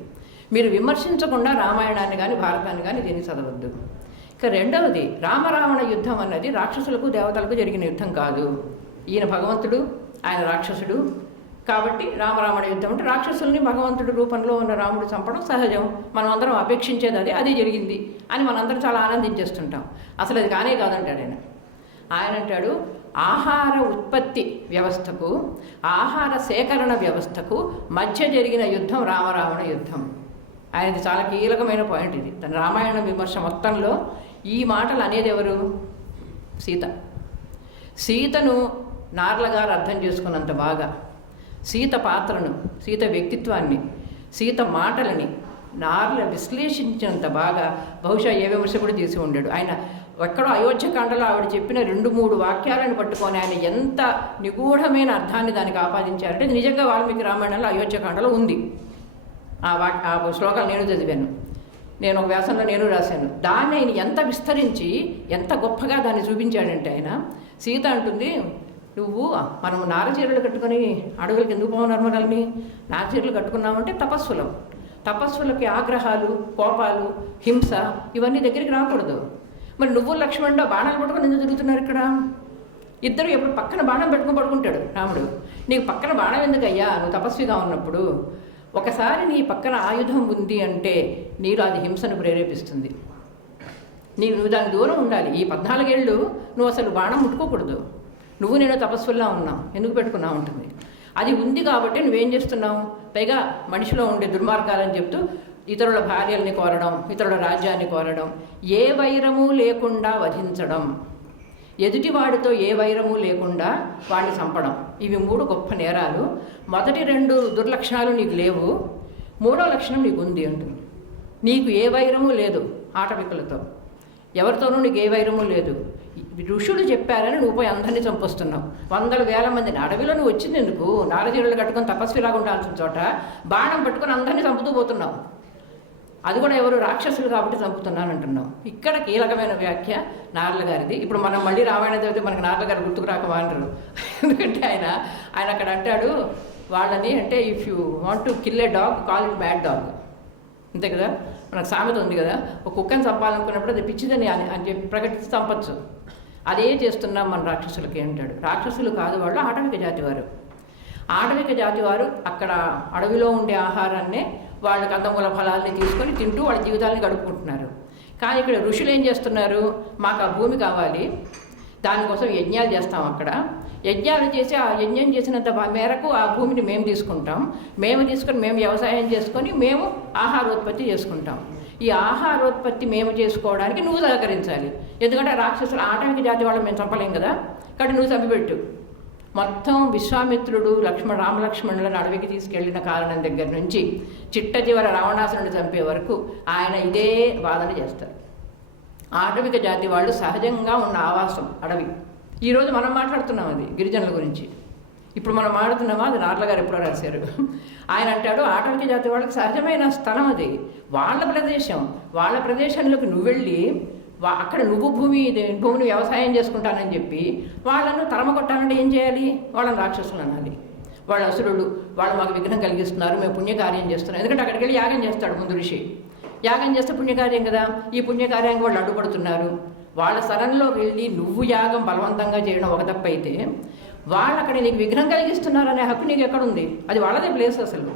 మీరు విమర్శించకుండా రామాయణాన్ని కానీ భారతాన్ని కానీ దీన్ని చదవద్దు. ఇక రెండవది, రామరావణ యుద్ధం అన్నది రాక్షసులకు దేవతలకు జరిగిన యుద్ధం కాదు. ఈయన భగవంతుడు, ఆయన రాక్షసుడు. కాబట్టి రామరావణ యుద్ధం అంటే రాక్షసుల్ని భగవంతుడి రూపంలో ఉన్న రాముడు చంపడం సహజం. మనం అందరం అపేక్షించేది అది జరిగింది అని మనందరం చాలా ఆనందించేస్తుంటాం. అసలు అది కానే కాదంటాడు ఆయన అంటాడు, ఆహార ఉత్పత్తి వ్యవస్థకు, ఆహార సేకరణ వ్యవస్థకు మధ్య జరిగిన యుద్ధం రామరావణ యుద్ధం. ఆయనది చాలా కీలకమైన పాయింట్ ఇది. తన రామాయణ విమర్శ మొత్తంలో ఈ మాటలు అనేది ఎవరు? సీతను నార్ల గారు అర్థం చేసుకున్నంత బాగా, సీత పాత్రను, సీత వ్యక్తిత్వాన్ని, సీత మాటలని నార్ల విశ్లేషించినంత బాగా బహుశా ఏ విమర్శకుడు చేసి ఉండాడు. ఆయన ఎక్కడో అయోధ్యకాండలో ఆవిడ చెప్పిన 2-3 వాక్యాలను పట్టుకొని ఆయన ఎంత నిగూఢమైన అర్థాన్ని దానికి ఆపాదించారంటే, నిజంగా వాల్మీకి రామాయణంలో అయోధ్యకాండలో ఉంది. ఆ శ్లోకాలు నేను చదివాను, నేను ఒక వ్యాసంలో నేను రాశాను. దాన్ని ఆయన ఎంత విస్తరించి ఎంత గొప్పగా దాన్ని చూపించాడంటే, ఆయన సీత అంటుంది, మనము నారచీరలు కట్టుకొని అడవులకి ఎందుకు పోవు? నర్మలని నారచీరలు కట్టుకున్నామంటే తపస్సులకి ఆగ్రహాలు, కోపాలు, హింస ఇవన్నీ దగ్గరికి రాకూడదు. మరి నువ్వు లక్ష్మణుడు బాణాలు పట్టుకొని ఎందుకు తిరుగుతున్నారు ఇక్కడ? ఇద్దరు ఎప్పుడు పక్కన బాణం పెట్టుకుని పడుకుంటాడు రాముడు. నీకు పక్కన బాణం ఎందుకయ్యా, నువ్వు తపస్విగా ఉన్నప్పుడు? ఒకసారి నీ పక్కన ఆయుధం ఉంది అంటే నీలో అది హింసను ప్రేరేపిస్తుంది. నువ్వు దానికి దూరం ఉండాలి. ఈ 14 ఏళ్ళు నువ్వు అసలు బాణం ముట్టుకోకూడదు. నువ్వు నేను తపస్సుల్లా ఉన్నావు, ఎందుకు పెట్టుకున్నావు ఉంటుంది. అది ఉంది కాబట్టి నువ్వేం చేస్తున్నావు? పైగా మనిషిలో ఉండే దుర్మార్గాలని చెప్తూ ఇతరుల భార్యల్ని కోరడం, ఇతరుల రాజ్యాన్ని కోరడం, ఏ వైరము లేకుండా వధించడం, ఎదుటివాడితో ఏ వైరము లేకుండా వాడిని చంపడం, ఇవి 3 గొప్ప నేరాలు. మొదటి 2 దుర్లక్షణాలు నీకు లేవు, 3వ లక్షణం నీకు ఉంది అంటుంది. నీకు ఏ వైరము లేదు ఆటవికులతో, ఎవరితోనూ నీకు ఏ వైరము లేదు. ఋషులు చెప్పారని నువ్వు పోయి అందరినీ చంపొస్తున్నావు. 100,000 మందిని అడవిలో నువ్వు వచ్చింది ఎందుకు? నారచీరలు కట్టుకొని తపస్విలాగా ఉండాల్సిన చోట బాణం పట్టుకొని అందరినీ చంపుతూ పోతున్నావు. అది కూడా ఎవరు? రాక్షసులు కాబట్టి చంపుతున్నాను అంటున్నావు. ఇక్కడ కీలకమైన వ్యాఖ్య నార్ల గారిది. ఇప్పుడు మనం మళ్ళీ రామాయణ చదివితే మనకు నార్ల గారు గుర్తుకు రాకమానరు. ఎందుకంటే ఆయన అక్కడ అంటాడు వాళ్ళని, అంటే if you want to kill A dog call it bad dog, అంతే కదా. మనకు సామెత ఉంది కదా, ఒక కుక్కని చంపాలనుకున్నప్పుడు అది పిచ్చిదని అని చెప్పి ప్రకటించి చంపచ్చు. అదే చేస్తున్నాం మన రాక్షసులకి అంటాడు. రాక్షసులు కాదు వాళ్ళు, ఆటవిక జాతి వారు. ఆటవిక జాతి వారు అక్కడ అడవిలో ఉండే ఆహారాన్నే వాళ్ళు కందమూల ఫలాల్ని తీసుకొని తింటూ వాళ్ళ జీవితాలను గడుపుకుంటున్నారు. కానీ ఇక్కడ ఋషులు ఏం చేస్తున్నారు? మాకు ఆ భూమి కావాలి, దానికోసం యజ్ఞాలు చేస్తాం. అక్కడ యజ్ఞాలు చేసి ఆ యజ్ఞం చేసినంత మేరకు ఆ భూమిని మేము తీసుకుంటాం, మేము వ్యవసాయం చేసుకొని మేము ఆహారోత్పత్తి చేసుకుంటాం. ఈ ఆహారోత్పత్తి మేము చేసుకోవడానికి నువ్వు సహకరించాలి. ఎందుకంటే రాక్షసులు ఆటవిక జాతి వాళ్ళు మేము చంపలేం కదా, కాబట్టి నువ్వు చంపిపెట్టు. మొత్తం విశ్వామిత్రుడు రామలక్ష్మణులను అడవికి తీసుకెళ్లిన కారణం దగ్గర నుంచి చిట్ట చివర రావణాసురుడిని చంపే వరకు ఆయన ఇదే వాదన చేస్తారు. ఆటవిక జాతి వాళ్ళు సహజంగా ఉన్న ఆవాసం అడవి. ఈరోజు మనం మాట్లాడుతున్నాం అది గిరిజనుల గురించి. ఇప్పుడు మనం మాట్లాడుతున్నామా? అది నార్ల గారు ఎప్పుడో రాశారు. ఆయన అంటాడు ఆటవిక జాతి వాళ్ళకి సహజమైన స్థలం అది, వాళ్ళ ప్రదేశం. వాళ్ళ ప్రదేశంలోకి నువ్వు వెళ్ళి అక్కడ నువ్వు భూమిని వ్యవసాయం చేసుకుంటానని చెప్పి వాళ్ళను తరమగొట్టాలంటే ఏం చేయాలి? వాళ్ళని రాక్షసులు అనాలి. వాళ్ళ అసురులు, వాళ్ళు మాకు విఘ్నం కలిగిస్తున్నారు, మేము పుణ్యకార్యం చేస్తున్నాం. ఎందుకంటే అక్కడికి వెళ్ళి యాగం చేస్తాడు ముందు ఋషి. యాగం చేస్తే పుణ్యకార్యం కదా, ఈ పుణ్యకార్యానికి వాళ్ళు అడ్డుపడుతున్నారు. వాళ్ళ సరంలో వెళ్ళి నువ్వు యాగం బలవంతంగా చేయడం ఒక తప్పు అయితే, వాళ్ళు అక్కడ నీకు విఘ్నం కలిగిస్తున్నారనే హక్కు నీకు ఎక్కడుంది? అది వాళ్ళదే ప్లేస్ అసలు.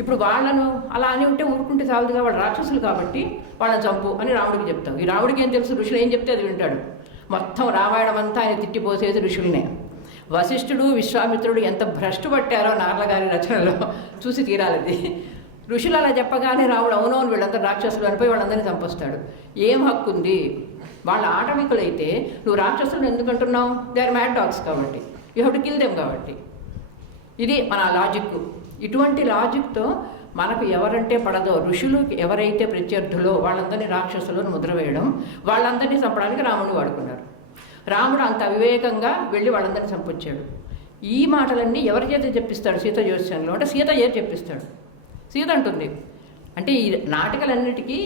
ఇప్పుడు వాళ్ళను అలా అని ఉంటే ఊరుకుంటే సాగుదుగా, వాళ్ళు రాక్షసులు కాబట్టి వాళ్ళని చంపు అని రాముడికి చెప్తాం. ఈ రాముడికి ఏం తెలుసు? ఋషులు ఏం చెప్తే అది వింటాడు. మొత్తం రామాయణం అంతా ఆయన తిట్టిపోసేది ఋషులనే. వశిష్ఠుడు, విశ్వామిత్రుడు ఎంత భ్రష్టు పట్టారో నార్ల గారి రచనలో చూసి తీరాలది. ఋషులు అలా చెప్పగానే రాముడు అవునవును వీళ్ళంతా రాక్షసులు అనిపోయి వాళ్ళందరినీ చంపొస్తాడు. ఏం హక్కు ఉంది? వాళ్ళ ఆటవికులైతే నువ్వు రాక్షసులు ఎందుకు అంటున్నావు? దే ఆర్ మ్యాడ్ డాగ్స్ కాబట్టి, you have to kill them కాబట్టి. ఇది మన లాజిక్. ఇటువంటి లాజిక్తో మనకు ఎవరంటే పడదో, ఋషులు ఎవరైతే ప్రత్యర్థులో వాళ్ళందరినీ రాక్షసులను ముద్ర వేయడం, వాళ్ళందరినీ చంపడానికి రాముడిని వాడుకున్నారు. రాముడు అంత అవివేకంగా వెళ్ళి వాళ్ళందరినీ చంపొచ్చాడు. ఈ మాటలన్నీ ఎవరి చేత చెప్పిస్తాడు? సీత జ్యోతిష్యంలో అంటే సీత చేత చెప్పిస్తాడు. సీత అంటుంది అంటే ఈ నాటికలన్నిటికీ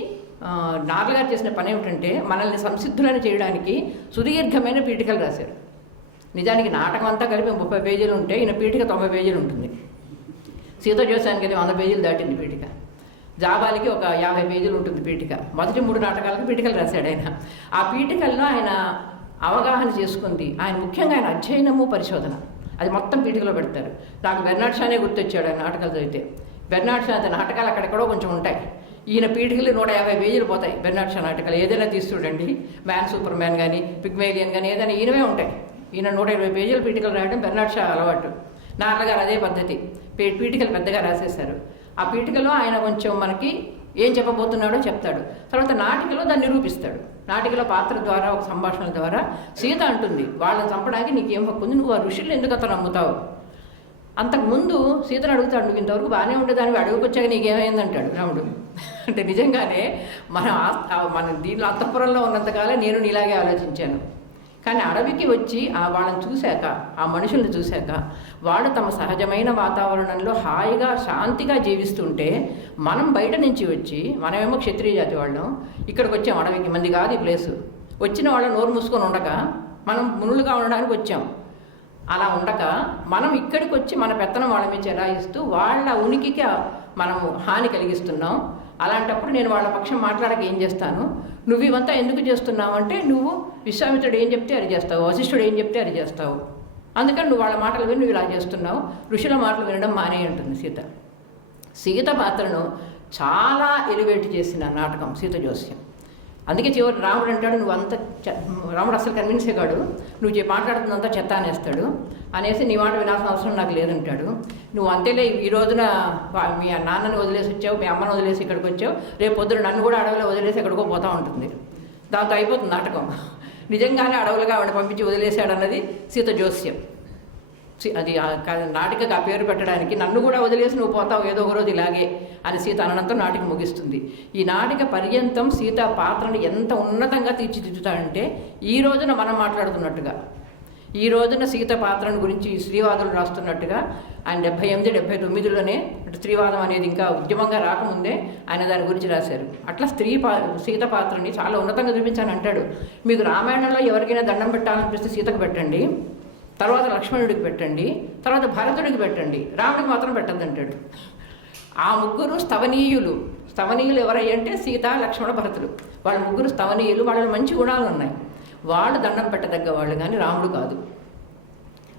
నార్లగారు చేసిన పని ఏమిటంటే మనల్ని సంసిద్ధులను చేయడానికి సుదీర్ఘమైన పీఠికలు రాశారు. నిజానికి నాటకం అంతా కలిపి 30 పేజీలు ఉంటే ఈయన పీఠిక 90 పేజీలు ఉంటుంది. సీత జ్యోతిష్యానికి అయితే 100 పేజీలు దాటింది పీఠిక. జాబాలికి ఒక 50 పేజీలు ఉంటుంది పీఠిక. మొదటి 3 నాటకాలకు పీఠికలు రాశాడు ఆయన. ఆ పీఠికల్లో ఆయన అవగాహన చేసుకుంది. ఆయన ముఖ్యంగా ఆయన అధ్యయనము, పరిశోధన అది మొత్తం పీఠికలో పెడతారు. నాకు బెర్నాడ్ షానే గుర్తొచ్చాడు ఆయన నాటకాలు చదివితే. బెర్నాడ్ షా నాటకాలు అక్కడెక్కడో కొంచెం ఉంటాయి. ఈయన పీఠికలు 150 పేజీలు పోతాయి. బెర్నాడ్ షా నాటకాలు ఏదైనా తీసి చూడండి, మ్యాన్ సూపర్ మ్యాన్ కానీ, పిగ్మేలియన్ కానీ ఏదైనా ఈయనవే ఉంటాయి. ఈయన 120 పేజీల పీఠికలు రాయడం బెర్నాడ్ షా అలవాటు. నార్లగారు అదే పద్ధతి, పీఠికలు పెద్దగా రాసేశారు. ఆ పీఠికలో ఆయన కొంచెం మనకి ఏం చెప్పబోతున్నాడో చెప్తాడు. తర్వాత నాటికలో దాన్ని నిరూపిస్తాడు. నాటికలో పాత్ర ద్వారా, ఒక సంభాషణల ద్వారా సీత అంటుంది వాళ్ళని చంపడానికి నీకేం హక్కు ఉంది? నువ్వు ఆ ఋషులు ఎందుకు అతను నమ్ముతావు? అంతకుముందు సీతను అడుగుతాడు, నువ్వు ఇంతవరకు బాగానే ఉండేదాన్ని, అడుగుకొచ్చాక నీకేమైందంటాడు రాముడు. అంటే నిజంగానే మన దీనిలో అంతఃపురంలో ఉన్నంతకాలం నేను నీలాగే ఆలోచించాను. కానీ అడవికి వచ్చి వాళ్ళని చూశాక, ఆ మనుషుల్ని చూశాక, వాళ్ళు తమ సహజమైన వాతావరణంలో హాయిగా శాంతిగా జీవిస్తుంటే మనం బయట నుంచి వచ్చి, మనమేమో క్షత్రియ జాతి వాళ్ళం, ఇక్కడికి వచ్చాం అడవికి, మంది కాదు ఈ ప్లేసు. వచ్చిన వాళ్ళ నోరు మూసుకొని ఉండక మనం మునులుగా ఉండడానికి వచ్చాం. అలా ఉండక మనం ఇక్కడికి వచ్చి మన పెత్తనం వాళ్ళ మీద చెలాయిస్తూ వాళ్ళ ఉనికికి మనము హాని కలిగిస్తున్నాం. అలాంటప్పుడు నేను వాళ్ళ పక్షం మాట్లాడక ఏం చేస్తాను? నువ్వు ఇవంతా ఎందుకు చేస్తున్నావు అంటే, నువ్వు విశ్వామిత్రుడు ఏం చెప్తే అది చేస్తావు, వశిష్ఠుడు ఏం చెప్తే అది చేస్తావు, అందుకని నువ్వు వాళ్ళ మాటలు విని నువ్వు ఇలా చేస్తున్నావు, ఋషుల మాటలు వినడం మానే అంటుంది సీత. సీత పాత్రను చాలా ఎలివేట్ చేసిన నాటకం సీత జ్యోతిష్యం. అందుకే చివరి రాముడు అంటాడు, నువ్వు అంత రాముడు అసలు కన్విన్సే కాడు, నువ్వు మాట్లాడుతున్నంతా చెత్త అనేస్తాడు. అనేసి నీ మాట వినాల్సిన అవసరం నాకు లేదంటాడు. నువ్వు అంతేలే, ఈ రోజున మీ నాన్నని వదిలేసి వచ్చావు, మీ అమ్మని వదిలేసి ఇక్కడికి వచ్చావు, రేపు పొద్దున నన్ను కూడా అడవిలో వదిలేసి ఎక్కడికో పోతూ ఉంటుంది. దాంతో అయిపోతుంది నాటకం. నిజంగానే అడవులుగా ఆవిడ పంపించి వదిలేశాడన్నది సీత జ్యోతిష్యం. అది నాటికగా ఆ పేరు పెట్టడానికి, నన్ను కూడా వదిలేసి నువ్వు పోతావు ఏదో ఒక రోజు ఇలాగే అని సీత అనంతం నాటిక ముగిస్తుంది. ఈ నాటిక పర్యంతం సీత పాత్రను ఎంత ఉన్నతంగా తీర్చిదిద్దుతాడంటే, ఈ రోజున మనం మాట్లాడుతున్నట్టుగా, ఈ రోజున సీత పాత్రను గురించి స్త్రీవాదులు రాస్తున్నట్టుగా ఆయన 78, 79లోనే, అంటే స్త్రీవాదం అనేది ఇంకా ఉద్యమంగా రాకముందే ఆయన దాని గురించి రాశారు. అట్లా సీత పాత్రని చాలా ఉన్నతంగా చూపించాలని అంటాడు. మీకు రామాయణంలో ఎవరికైనా దండం పెట్టాలనిపిస్తే సీతకు పెట్టండి, తర్వాత లక్ష్మణుడికి పెట్టండి, తర్వాత భరతుడికి పెట్టండి, రాముడికి మాత్రం పెట్టద్దు అంటాడు. ఆ ముగ్గురు స్తవనీయులు. స్తవనీయులు ఎవరయ్యంటే సీత, లక్ష్మణ, భరతుడు. వాళ్ళ ముగ్గురు స్తవనీయులు, వాళ్ళలో మంచి గుణాలు ఉన్నాయి. వాళ్ళు దండం పెట్టదగ్గ వాళ్ళు, కానీ రాముడు కాదు.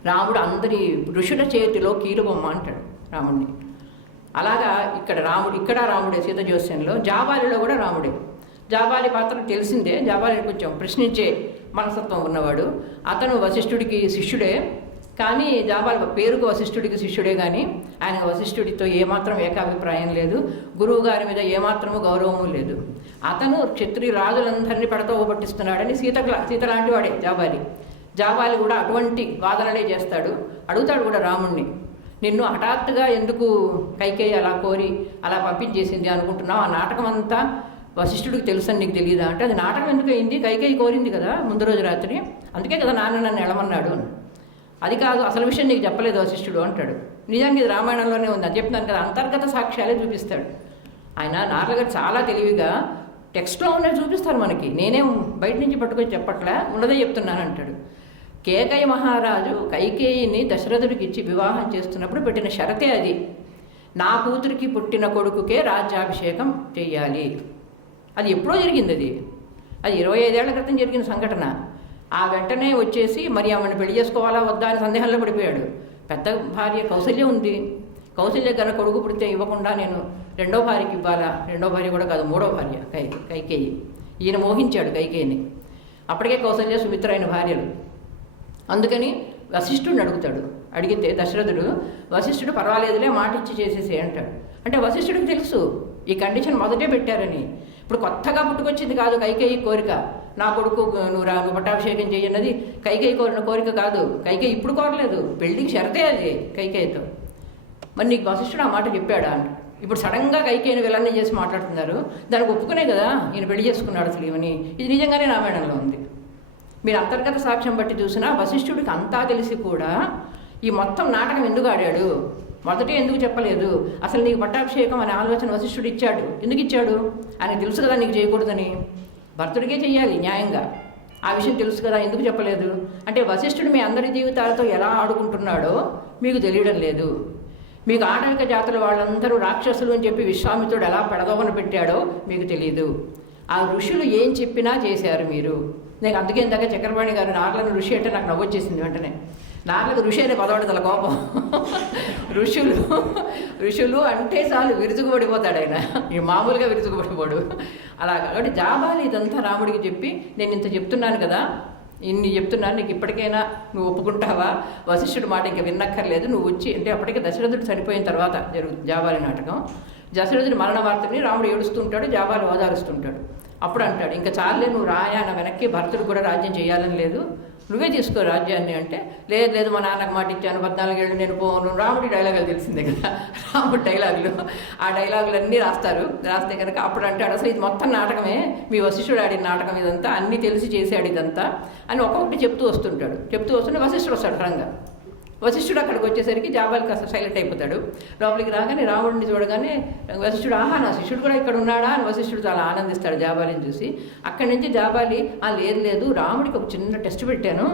రాముడు అందరి ఋషుల చేతిలో కీలుబొమ్మ అంటాడు రాముడిని. అలాగా ఇక్కడ రాముడే సీత జ్యోతిష్యంలో. జాబాలిలో కూడా రాముడే. జాబాలి పాత్ర తెలిసిందే. జాబాలిని కొంచెం ప్రశ్నించే మనస్తత్వం ఉన్నవాడు. అతను వశిష్ఠుడికి శిష్యుడే, కానీ జాబాలి పేరుకు వశిష్ఠుడికి శిష్యుడే, కానీ ఆయన వశిష్ఠుడితో ఏమాత్రం ఏకాభిప్రాయం లేదు, గురువు గారి మీద ఏమాత్రము గౌరవము లేదు. అతను క్షత్రియ రాజులందరినీ పడతో పట్టిస్తున్నాడని సీత లాంటి వాడే జాబాలి కూడా అటువంటి వాదనలే చేస్తాడు. అడుగుతాడు కూడా రాముణ్ణి, నిన్ను హఠాత్తుగా ఎందుకు కైకేయి అలా కోరి అలా పంపించేసింది అనుకుంటున్నావు? ఆ నాటకం అంతా వశిష్ఠుడికి తెలుసని నీకు తెలియదా అంటే, అది నాటకం ఎందుకు అయింది? కైకేయి కోరింది కదా ముందు రోజు రాత్రి, అందుకే కదా నాన్న నన్ను ఎడమన్నాడు. అది కాదు, అసలు విషయం నీకు చెప్పలేదు వశిష్ఠుడు అంటాడు. నిజానికి ఇది రామాయణంలోనే ఉంది అని చెప్తున్నాను కదా. అంతర్గత సాక్ష్యాలే చూపిస్తాడు ఆయన. నార్లగారు చాలా తెలివిగా టెక్స్ట్లో ఉన్నది చూపిస్తారు మనకి, నేనేం బయట నుంచి పట్టుకొని చెప్పట్లే, ఉన్నదే చెప్తున్నాను అంటాడు. కేకయ్య మహారాజు కైకేయిని దశరథుడికి ఇచ్చి వివాహం చేస్తున్నప్పుడు పెట్టిన షరతే అది, నా కూతురికి పుట్టిన కొడుకుకే రాజ్యాభిషేకం చెయ్యాలి. అది ఎప్పుడో జరిగింది, అది 25 ఏళ్ల క్రితం జరిగిన సంఘటన. ఆ వెంటనే వచ్చేసి మరి ఆమెను పెళ్లి చేసుకోవాలా వద్దా అని సందేహంలో పడిపోయాడు. పెద్ద భార్య కౌసల్య ఉంది, కౌసల్య కన్నా కొడుకు పుడితే ఇవ్వకుండా నేను రెండో భార్యకి ఇవ్వాలా, రెండో భార్య కూడా కాదు మూడో భార్య కైకేయి. ఈయన మోహించాడు కైకేయిని, అప్పటికే కౌసల్య సుమిత్ర అయిన భార్యలు. అందుకని వశిష్ఠుడిని అడుగుతాడు. అడిగితే దశరథుడు, వశిష్ఠుడు పర్వాలేదులే మాట ఇచ్చి చేసేసే అంటాడు. అంటే వశిష్ఠుడికి తెలుసు ఈ కండిషన్ మొదటే పెట్టారని. ఇప్పుడు కొత్తగా పుట్టుకొచ్చింది కాదు కైకేయి కోరిక, నా కొడుకు నువ్వు పట్టాభిషేకం చేయన్నది కైకేయి కోరిన కోరిక కాదు. కైకేయి ఇప్పుడు కోరలేదు, పెళ్లికి షరతే అది కైకేయితో. మరి నీకు వశిష్ఠుడు ఆ మాట చెప్పాడా అంటే, ఇప్పుడు సడన్గా కైకేయిని విలన్ని చేసి మాట్లాడుతున్నారు, దానికి ఒప్పుకునే కదా ఈయన పెళ్లి చేసుకున్నాడు అసలు ఇవని. ఇది నిజంగానే రామాయణంలో ఉంది. మీరు అంతర్గత సాక్ష్యం బట్టి చూసినా వశిష్ఠుడికి అంతా తెలిసి కూడా ఈ మొత్తం నాటకం ఎందుకు ఆడాడు, మొదటే ఎందుకు చెప్పలేదు, అసలు నీకు పట్టాభిషేకం అనే ఆలోచన వశిష్ఠుడు ఇచ్చాడు, ఎందుకు ఇచ్చాడు, ఆయనకు తెలుసు కదా నీకు చేయకూడదని, భర్తుడికే చెయ్యాలి న్యాయంగా, ఆ విషయం తెలుసు కదా, ఎందుకు చెప్పలేదు అంటే వశిష్ఠుడు మీ అందరి జీవితాలతో ఎలా ఆడుకుంటున్నాడో మీకు తెలియడం లేదు. మీకు ఆటవిక జాతుల వాళ్ళందరూ రాక్షసులు అని చెప్పి విశ్వామిత్రుడు ఎలా పెడదోవన పెట్టాడో మీకు తెలియదు. ఆ ఋషులు ఏం చెప్పినా చేశారు మీరు. నేను అందుకే ఇందాక చక్రపాణి గారు నార్లను ఋషి అంటే నాకు నవ్వొచ్చేసింది వెంటనే. నార్లకు ఋషి అనే పదవాడు తల కోపం. ఋషులు అంటే చాలు విరుచుకుపడిపోతాడు ఆయన, ఈ మామూలుగా విరుచుకుపడిపోడు అలా. కాబట్టి జాబాలి ఇదంతా రాముడికి చెప్పి, నేను ఇంత చెప్తున్నాను కదా, ఇన్ని చెప్తున్నాను, నీకు ఇప్పటికైనా నువ్వు ఒప్పుకుంటావా, వశిష్ఠుడి మాట ఇంకా విన్నక్కర్లేదు, నువ్వు వచ్చి అంటే అప్పటికే దశరథుడు చనిపోయిన తర్వాత జరుగుతుంది జాబాలి నాటకం. దశరథుడి మరణ వార్తని రాముడు ఏడుస్తుంటాడు, జాబాలి ఓదారుస్తుంటాడు. అప్పుడు అంటాడు, ఇంకా చాలే నువ్వు రాయన వెనక్కి, భరతుడు కూడా రాజ్యం చేయాలని లేదు, నువ్వే తీసుకో రాజ్యాన్ని అంటే, లేదు మా నాన్నకు మాట ఇచ్చాను, 14 ఏళ్ళు నేను పోను. రాముడి డైలాగులు తెలిసిందే కదా, రాముడి డైలాగులు, ఆ డైలాగులన్నీ రాస్తే కనుక అప్పుడు అంటాడు, అసలు ఇది మొత్తం నాటకమే, మీ వశిష్ఠుడు ఆడిన నాటకం ఇదంతా, అన్నీ తెలిసి చేసాడు ఇదంతా అని ఒక్కొక్కటి చెప్తూ వస్తుంటే వశిష్ఠుడు వస్తాడు రంగా. వశిష్ఠుడు అక్కడికి వచ్చేసరికి జాబాలి కాస్త సైలెంట్ అయిపోతాడు. లోపలికి రాగానే రాముడిని చూడగానే వశిష్ఠుడు, ఆహా నా శిష్యుడు కూడా ఇక్కడ ఉన్నాడా అని వశిష్ఠుడు చాలా ఆనందిస్తాడు జాబాలిని చూసి. అక్కడి నుంచి జాబాలి, లేదు రాముడికి ఒక చిన్న టెస్ట్ పెట్టాను,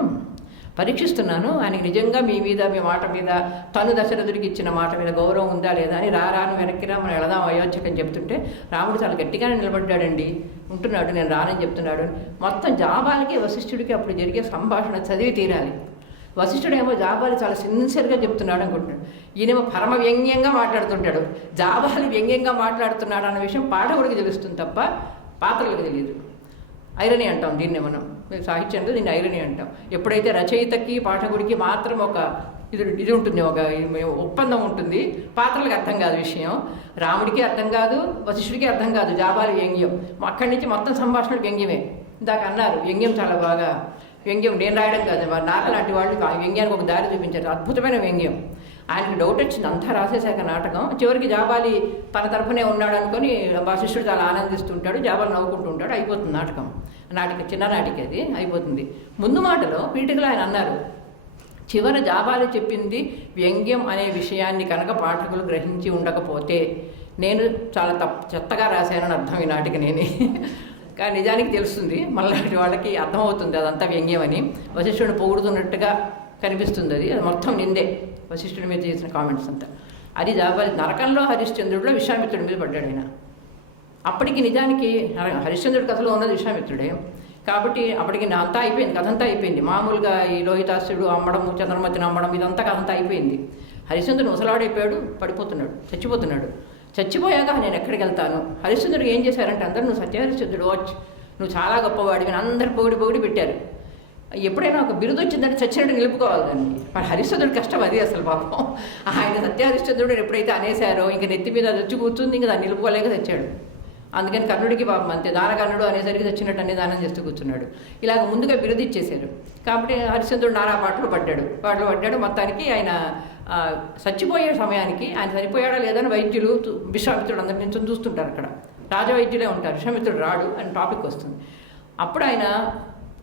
పరీక్షిస్తున్నాను, ఆయనకి నిజంగా మీ మీద, మీ మాట మీద, తను దశరథుడికి ఇచ్చిన మాట మీద గౌరవం ఉందా లేదా అని, రాను వెనక్కిరా మనం వెళదాం అయోధ్యకని చెప్తుంటే రాముడు చాలా గట్టిగానే నిలబడ్డాడండి, ఉంటున్నాడు, నేను రానని చెప్తున్నాడు. మొత్తం జాబాలికి వశిష్ఠుడికి అప్పుడు జరిగే సంభాషణ చదివి తీరాలి. వశిష్ఠుడేమో జాబాలి చాలా సిన్సియర్గా చెప్తున్నాడు అనుకుంటున్నాడు, ఈయనేమో పరమ వ్యంగ్యంగా మాట్లాడుతుంటాడు. జాబాలి వ్యంగ్యంగా మాట్లాడుతున్నాడు అన్న విషయం పాఠకుడికి తెలుస్తుంది తప్ప పాత్రలకు తెలియదు. ఐరనీ అంటాం దీన్ని, మనం సాహిత్యంలో దీన్ని ఐరనీ అంటాం. ఎప్పుడైతే రచయితకి పాఠకుడికి మాత్రం ఒక ఇది ఉంటుంది, ఒక ఒప్పందం ఉంటుంది, పాత్రలకు అర్థం కాదు విషయం, రాముడికి అర్థం కాదు, వశిష్ఠుడికి అర్థం కాదు జాబాలి వ్యంగ్యం. అక్కడి నుంచి మొత్తం సంభాషణ వ్యంగ్యమే. ఇందాక అన్నారు వ్యంగ్యం చాలా బాగా, వ్యంగ్యం నేను రాయడం కాదు, నాలాంటి వాళ్ళు వ్యంగ్యానికి ఒక దారి చూపించారు, అద్భుతమైన వ్యంగ్యం. ఆయనకి డౌట్ వచ్చింది, అంతా రాసేశాక నాటకం చివరికి జాబాలి తన తరఫునే ఉన్నాడు అనుకొని వశిష్ఠుడు చాలా ఆనందిస్తుంటాడు, జాబాలి నవ్వుకుంటూ ఉంటాడు, అయిపోతుంది నాటకం. చిన్ననాటికి అది అయిపోతుంది. ముందు మాటలో పీఠికలో ఆయన అన్నారు, చివర జాబాలి చెప్పింది వ్యంగ్యం అనే విషయాన్ని కనుక పాఠకులు గ్రహించి ఉండకపోతే నేను చాలా చెత్తగా రాశానని అర్థం ఈ నాటికి నేనే. కానీ నిజానికి తెలుస్తుంది, మళ్ళీ వాళ్ళకి అర్థమవుతుంది అదంతా వ్యంగ్యమని. వశిష్ఠుడిని పొగుడుతున్నట్టుగా కనిపిస్తుంది, అది మొత్తం నిందే వశిష్ఠుడి మీద చేసిన కామెంట్స్ అంతా. అది జాబాలి. నరకంలో హరిశ్చంద్రుడిలో విశ్వామిత్రుడి మీద పడ్డాడు ఆయన. అప్పటికి నిజానికి హరిశ్చంద్రుడి కథలో ఉన్నది విశ్వామిత్రుడే కాబట్టి అప్పటికి అంతా అయిపోయింది, కథ అంతా అయిపోయింది. మామూలుగా ఈ లోహితాసుడు అమ్మడము, చంద్రమతిని అమ్మడం, ఇదంతా కథ అంతా అయిపోయింది. హరిశ్చంద్రుడు ముసలాడైపోయాడు, పడిపోతున్నాడు, చచ్చిపోయాక నేను ఎక్కడికి వెళ్తాను. హరిశ్చంద్రుడికి ఏం చేశారంటే అందరూ నువ్వు సత్యహరిశ్చంద్రుడు వచ్చి, నువ్వు చాలా గొప్పవాడివి, అందరు పొగిడి పెట్టారు. ఎప్పుడైనా ఒక బిరుదు వచ్చిందంటే చచ్చినట్టు నిలుపుకోవాలి దాన్ని. మరి హరిశ్చంద్రుడి కష్టం అది అసలు పాపం. ఆయన సత్యహరిశ్చంద్రుడు ఎప్పుడైతే అనేశారో ఇంక నెత్తి మీద అది వచ్చి కూర్చుంది, ఇంకా దాన్ని నిలుపుకోలేక తెచ్చాడు. అందుకని కర్ణుడికి పాపం అంతే, దానకర్ణుడు అనేసరికి తెచ్చినట్టు అన్ని దానం చేస్తూ కూర్చున్నాడు. ఇలాగ ముందుగా బిరుదు ఇచ్చేశారు కాబట్టి హరిశ్చంద్రుడు నానా పాటలు పడ్డాడు. మొత్తానికి ఆయన చచ్చిపోయే సమయానికి, ఆయన చనిపోయాడా లేదని వైద్యులు విశ్వామిత్రుడు అందరి నుంచి చూస్తుంటారు. అక్కడ రాజవైద్యులే ఉంటారు, విశ్వామిత్రుడు రాడు అని టాపిక్ వస్తుంది. అప్పుడు ఆయన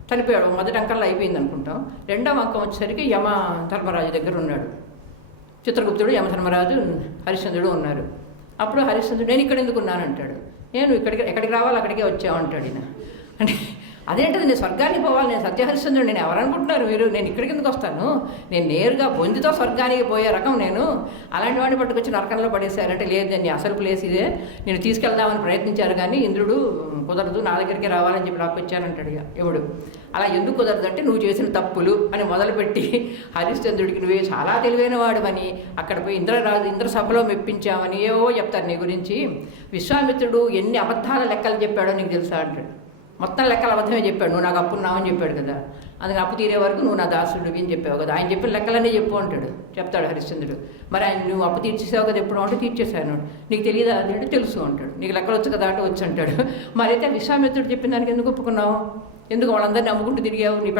చనిపోయాడు. మొదటి అంకంలో అయిపోయింది అనుకుంటాం. రెండవ అంకం వచ్చేసరికి యమ ధర్మరాజు దగ్గర ఉన్నాడు. చిత్రగుప్తుడు, యమధర్మరాజు, హరిశ్చంద్రుడు ఉన్నారు. అప్పుడు హరిశ్చంద్రుడు నేను ఇక్కడ ఎందుకు ఉన్నానంటాడు. నేను ఎక్కడికి రావాలి అక్కడికే వచ్చామంటాడు ఈయన. అంటే అదేంటది, నేను స్వర్గానికి పోవాలి, నేను సత్యహరిశ్చంద్రుడు, నేను ఎవరనుకుంటున్నారు మీరు, నేను ఇక్కడికి ఎందుకు వస్తాను, నేను నేరుగా బొందితో స్వర్గానికి పోయే రకం నేను, అలాంటి వాడిని పట్టుకొచ్చి నరకంలో పడేశారంటే లేదు, నేను అసలు ప్లేస్ ఇదే, నేను తీసుకెళ్దామని ప్రయత్నించారు కానీ ఇంద్రుడు కుదరదు, నా దగ్గరికి రావాలని చెప్పి నాకు వచ్చానంటాడు ఎవడు. అలా ఎందుకు కుదరదు అంటే నువ్వు చేసిన తప్పులు అని మొదలుపెట్టి హరిశ్చంద్రుడికి నువ్వే చాలా తెలివైన వాడువని, అక్కడ పోయి ఇంద్ర సభలో మెప్పించామని ఏవో చెప్తారు నీ గురించి. విశ్వామిత్రుడు ఎన్ని అబద్ధాల లెక్కలు చెప్పాడో నీకు తెలుసా అంటాడు. మొత్తం లెక్కలు అబద్ధమే చెప్పాడు, నువ్వు నాకు అప్పున్నావని చెప్పాడు కదా, అందుకని అప్పు తీరే వరకు నువ్వు నా దాసుడివి అని చెప్పావు కదా, ఆయన చెప్పిన లెక్కలన్నీ చెప్పు అంటాడు. చెప్తాడు హరిశ్చంద్రుడు. మరి ఆయన నువ్వు అప్పు తీర్చేసావు కదా ఎప్పుడు అంటే తీర్చేశాను, నీకు తెలియదా అంటే తెలుసు అంటాడు. నీకు లెక్కలు వచ్చు కదా అంటే వచ్చు అంటాడు. మరి అయితే విశ్వామిత్రుడు చెప్పిన దానికి ఎందుకు ఒప్పుకున్నావు, ఎందుకు వాళ్ళందరినీ నమ్ముకుంటూ తిరిగావు, నీ